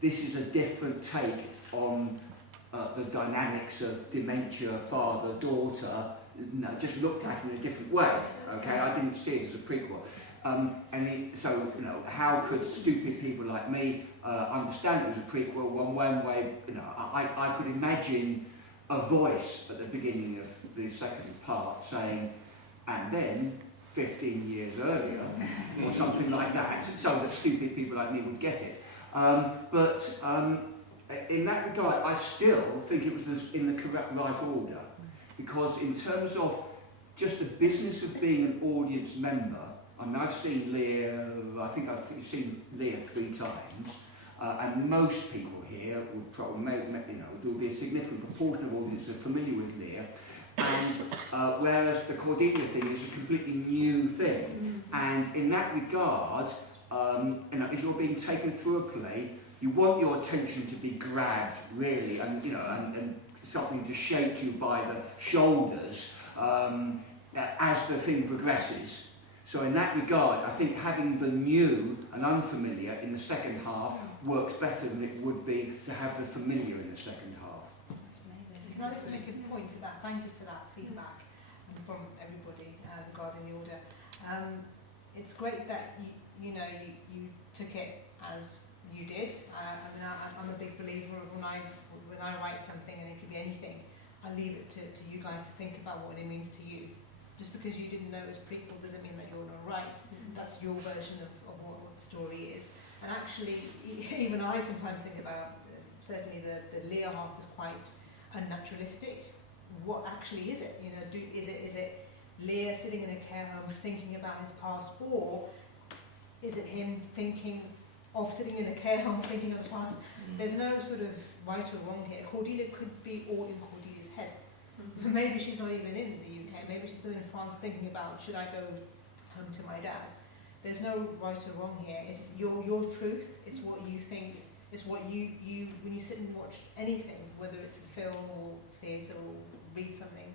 this is a different take on the dynamics of dementia, father, daughter, just looked at in a different way, okay? I didn't see it as a prequel. So, how could stupid people like me understand it was a prequel? One way, I could imagine a voice at the beginning of the second part saying, and then 15 years earlier, or something like that, so that stupid people like me would get it. But in that regard, I still think it was in the correct right order, because in terms of just the business of being an audience member, I mean, I've seen Lear, I think I've seen Lear 3 times, and most people here would probably there will be a significant proportion of audience that are familiar with Lear, and whereas the Cordelia thing is a completely new thing, and in that regard, as you're being taken through a play, you want your attention to be grabbed really, and and something to shake you by the shoulders as the thing progresses. So in that regard, I think having the new and unfamiliar in the second half works better than it would be to have the familiar in the second half. That's amazing. Can I just make a point to that? Thank you for that feedback from everybody regarding the order. It's great that you took it as you did. I'm a big believer of when I write something, and it could be anything, I leave it to you guys to think about what it means to you. Just because you didn't know it was a prequel doesn't mean that you're not right. That's your version of what the story is. And actually, even I sometimes think about, certainly the Lear half is quite unnaturalistic. What actually is it? Is it Lear sitting in a care home thinking about his past, or is it him thinking of sitting in a care home thinking of the past? There's no sort of right or wrong here. Cordelia could be all in Cordelia's head. Maybe she's not even in the UK, maybe she's still in France thinking about, should I go home to my dad? There's no right or wrong here. It's your truth, it's what you think, it's what you when you sit and watch anything, whether it's a film or theatre or read something,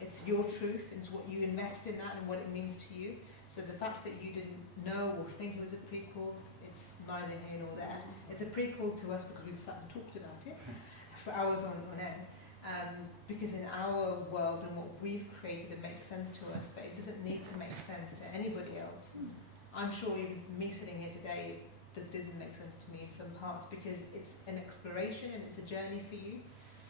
it's your truth, it's what you invest in that and what it means to you. So the fact that you didn't know or think it was a prequel, it's neither here nor there. It's a prequel to us because we've sat and talked about it for hours on end. Because in our world and what we've created, it makes sense to us, but it doesn't need to make sense to anybody else. I'm sure even me sitting here today, that didn't make sense to me in some parts, because it's an exploration and it's a journey for you,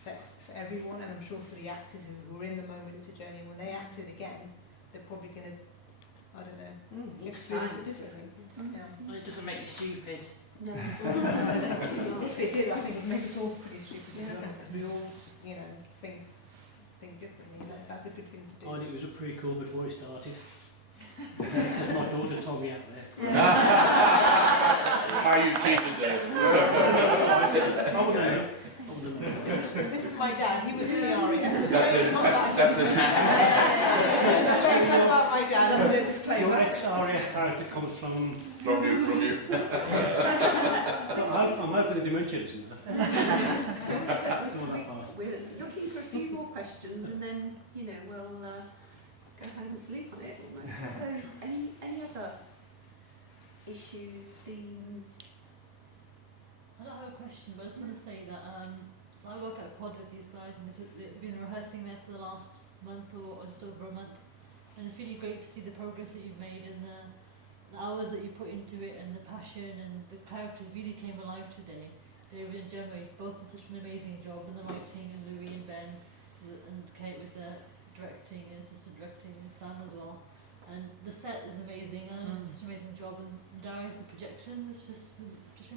for everyone, and I'm sure for the actors who were in the moment, it's a journey. When they acted again, they're probably going to, I don't know, experience it differently. Yeah. Well, it doesn't make you stupid. No. If it did, I think it'd make us all pretty stupid, because we all, think differently. That's a good thing to do. I knew it was a prequel before it started. Because my daughter told me out there. How you cheated there. Oh no. This is my dad. He was in the RAF. That's not about my dad. That's a disclaimer. Your ex-RAF character comes from you. I'm hoping the dementia isn't there. We're looking for a few more questions, and then we'll go home and sleep on it almost. So, any other issues, themes? I don't have a question, but I just want to say that so I work at a pod with these guys, and they've been rehearsing there for the last month or just over a month, and it's really great to see the progress that you've made and the hours that you put into it and the passion, and the characters really came alive today. David and Gemma both did such an amazing job in the writing, and Louis and Ben and Kate with the directing and assistant directing, and Sam as well. And the set is amazing, and did such an amazing job, and Darius, the projections, it's just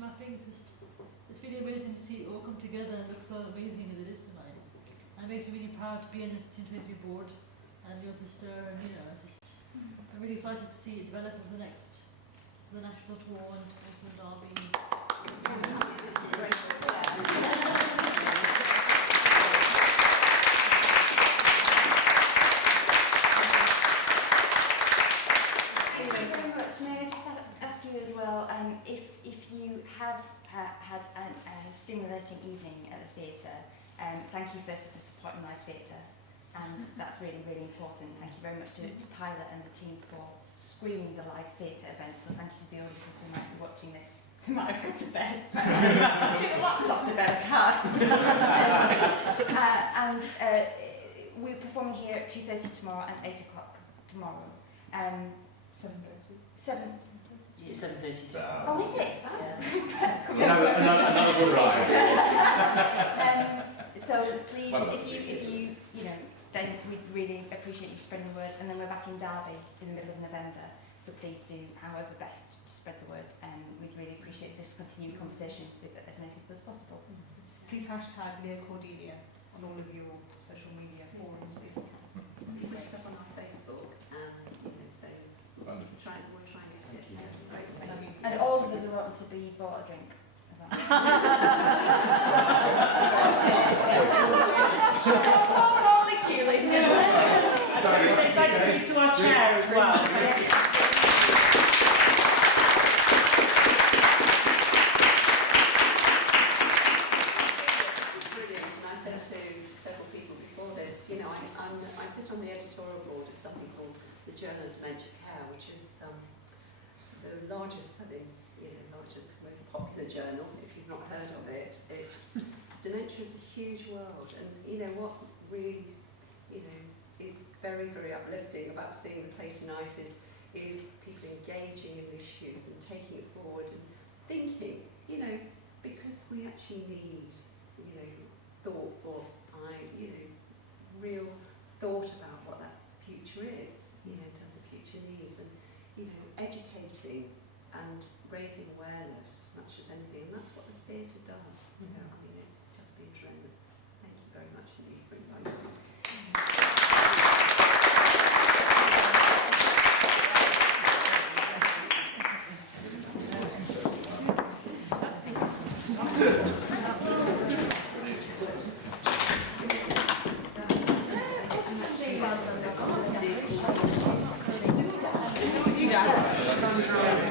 mapping, it's really amazing to see it all come together and look so amazing as it is tonight. And it makes me really proud to be on this 2023 board, and your sister, and I'm really excited to see it develop over the national tour and also Derby. Thank you very much. May I just ask you as well, if you have had a stimulating evening at the theatre, thank you first for supporting live theatre, and that's really, really important. Thank you very much to Pilot and the team for screening the live theatre event, so thank you to the audience who might be watching this. They might have gone to bed. Took the laptop to bed, and we're performing here at 2:30 tomorrow and 8 o'clock tomorrow. 7:30. 7. Yeah, 7:30. Oh, is it? Another surprise. So please, if you then we'd really appreciate you spreading the word. And then we're back in Derby in the middle of November. So please do, however best, to spread the word. And we'd really appreciate this continuing conversation with as many people as possible. Please hashtag Lear Cordelia on all of your social media forums if you can. We put it up on our Facebook, and so we'll try and get it. And all of us are welcome to be bought a drink as well. Say thank you to our chair as well. It's brilliant, and I said to several people before this, you know, I sit on the editorial board of something called the Journal of Dementia Care, which is the largest selling, largest, most popular journal. If you've not heard of it, dementia is a huge world, and what really, is very, very uplifting about seeing the play tonight is people engaging in issues and taking it forward and thinking, because we actually need, thoughtful, real thought about what that future is, in terms of future needs, and, educating and raising awareness as much as anything, and that's what the theatre does. It's just been tremendous. Thank you very much indeed for inviting me. You got it.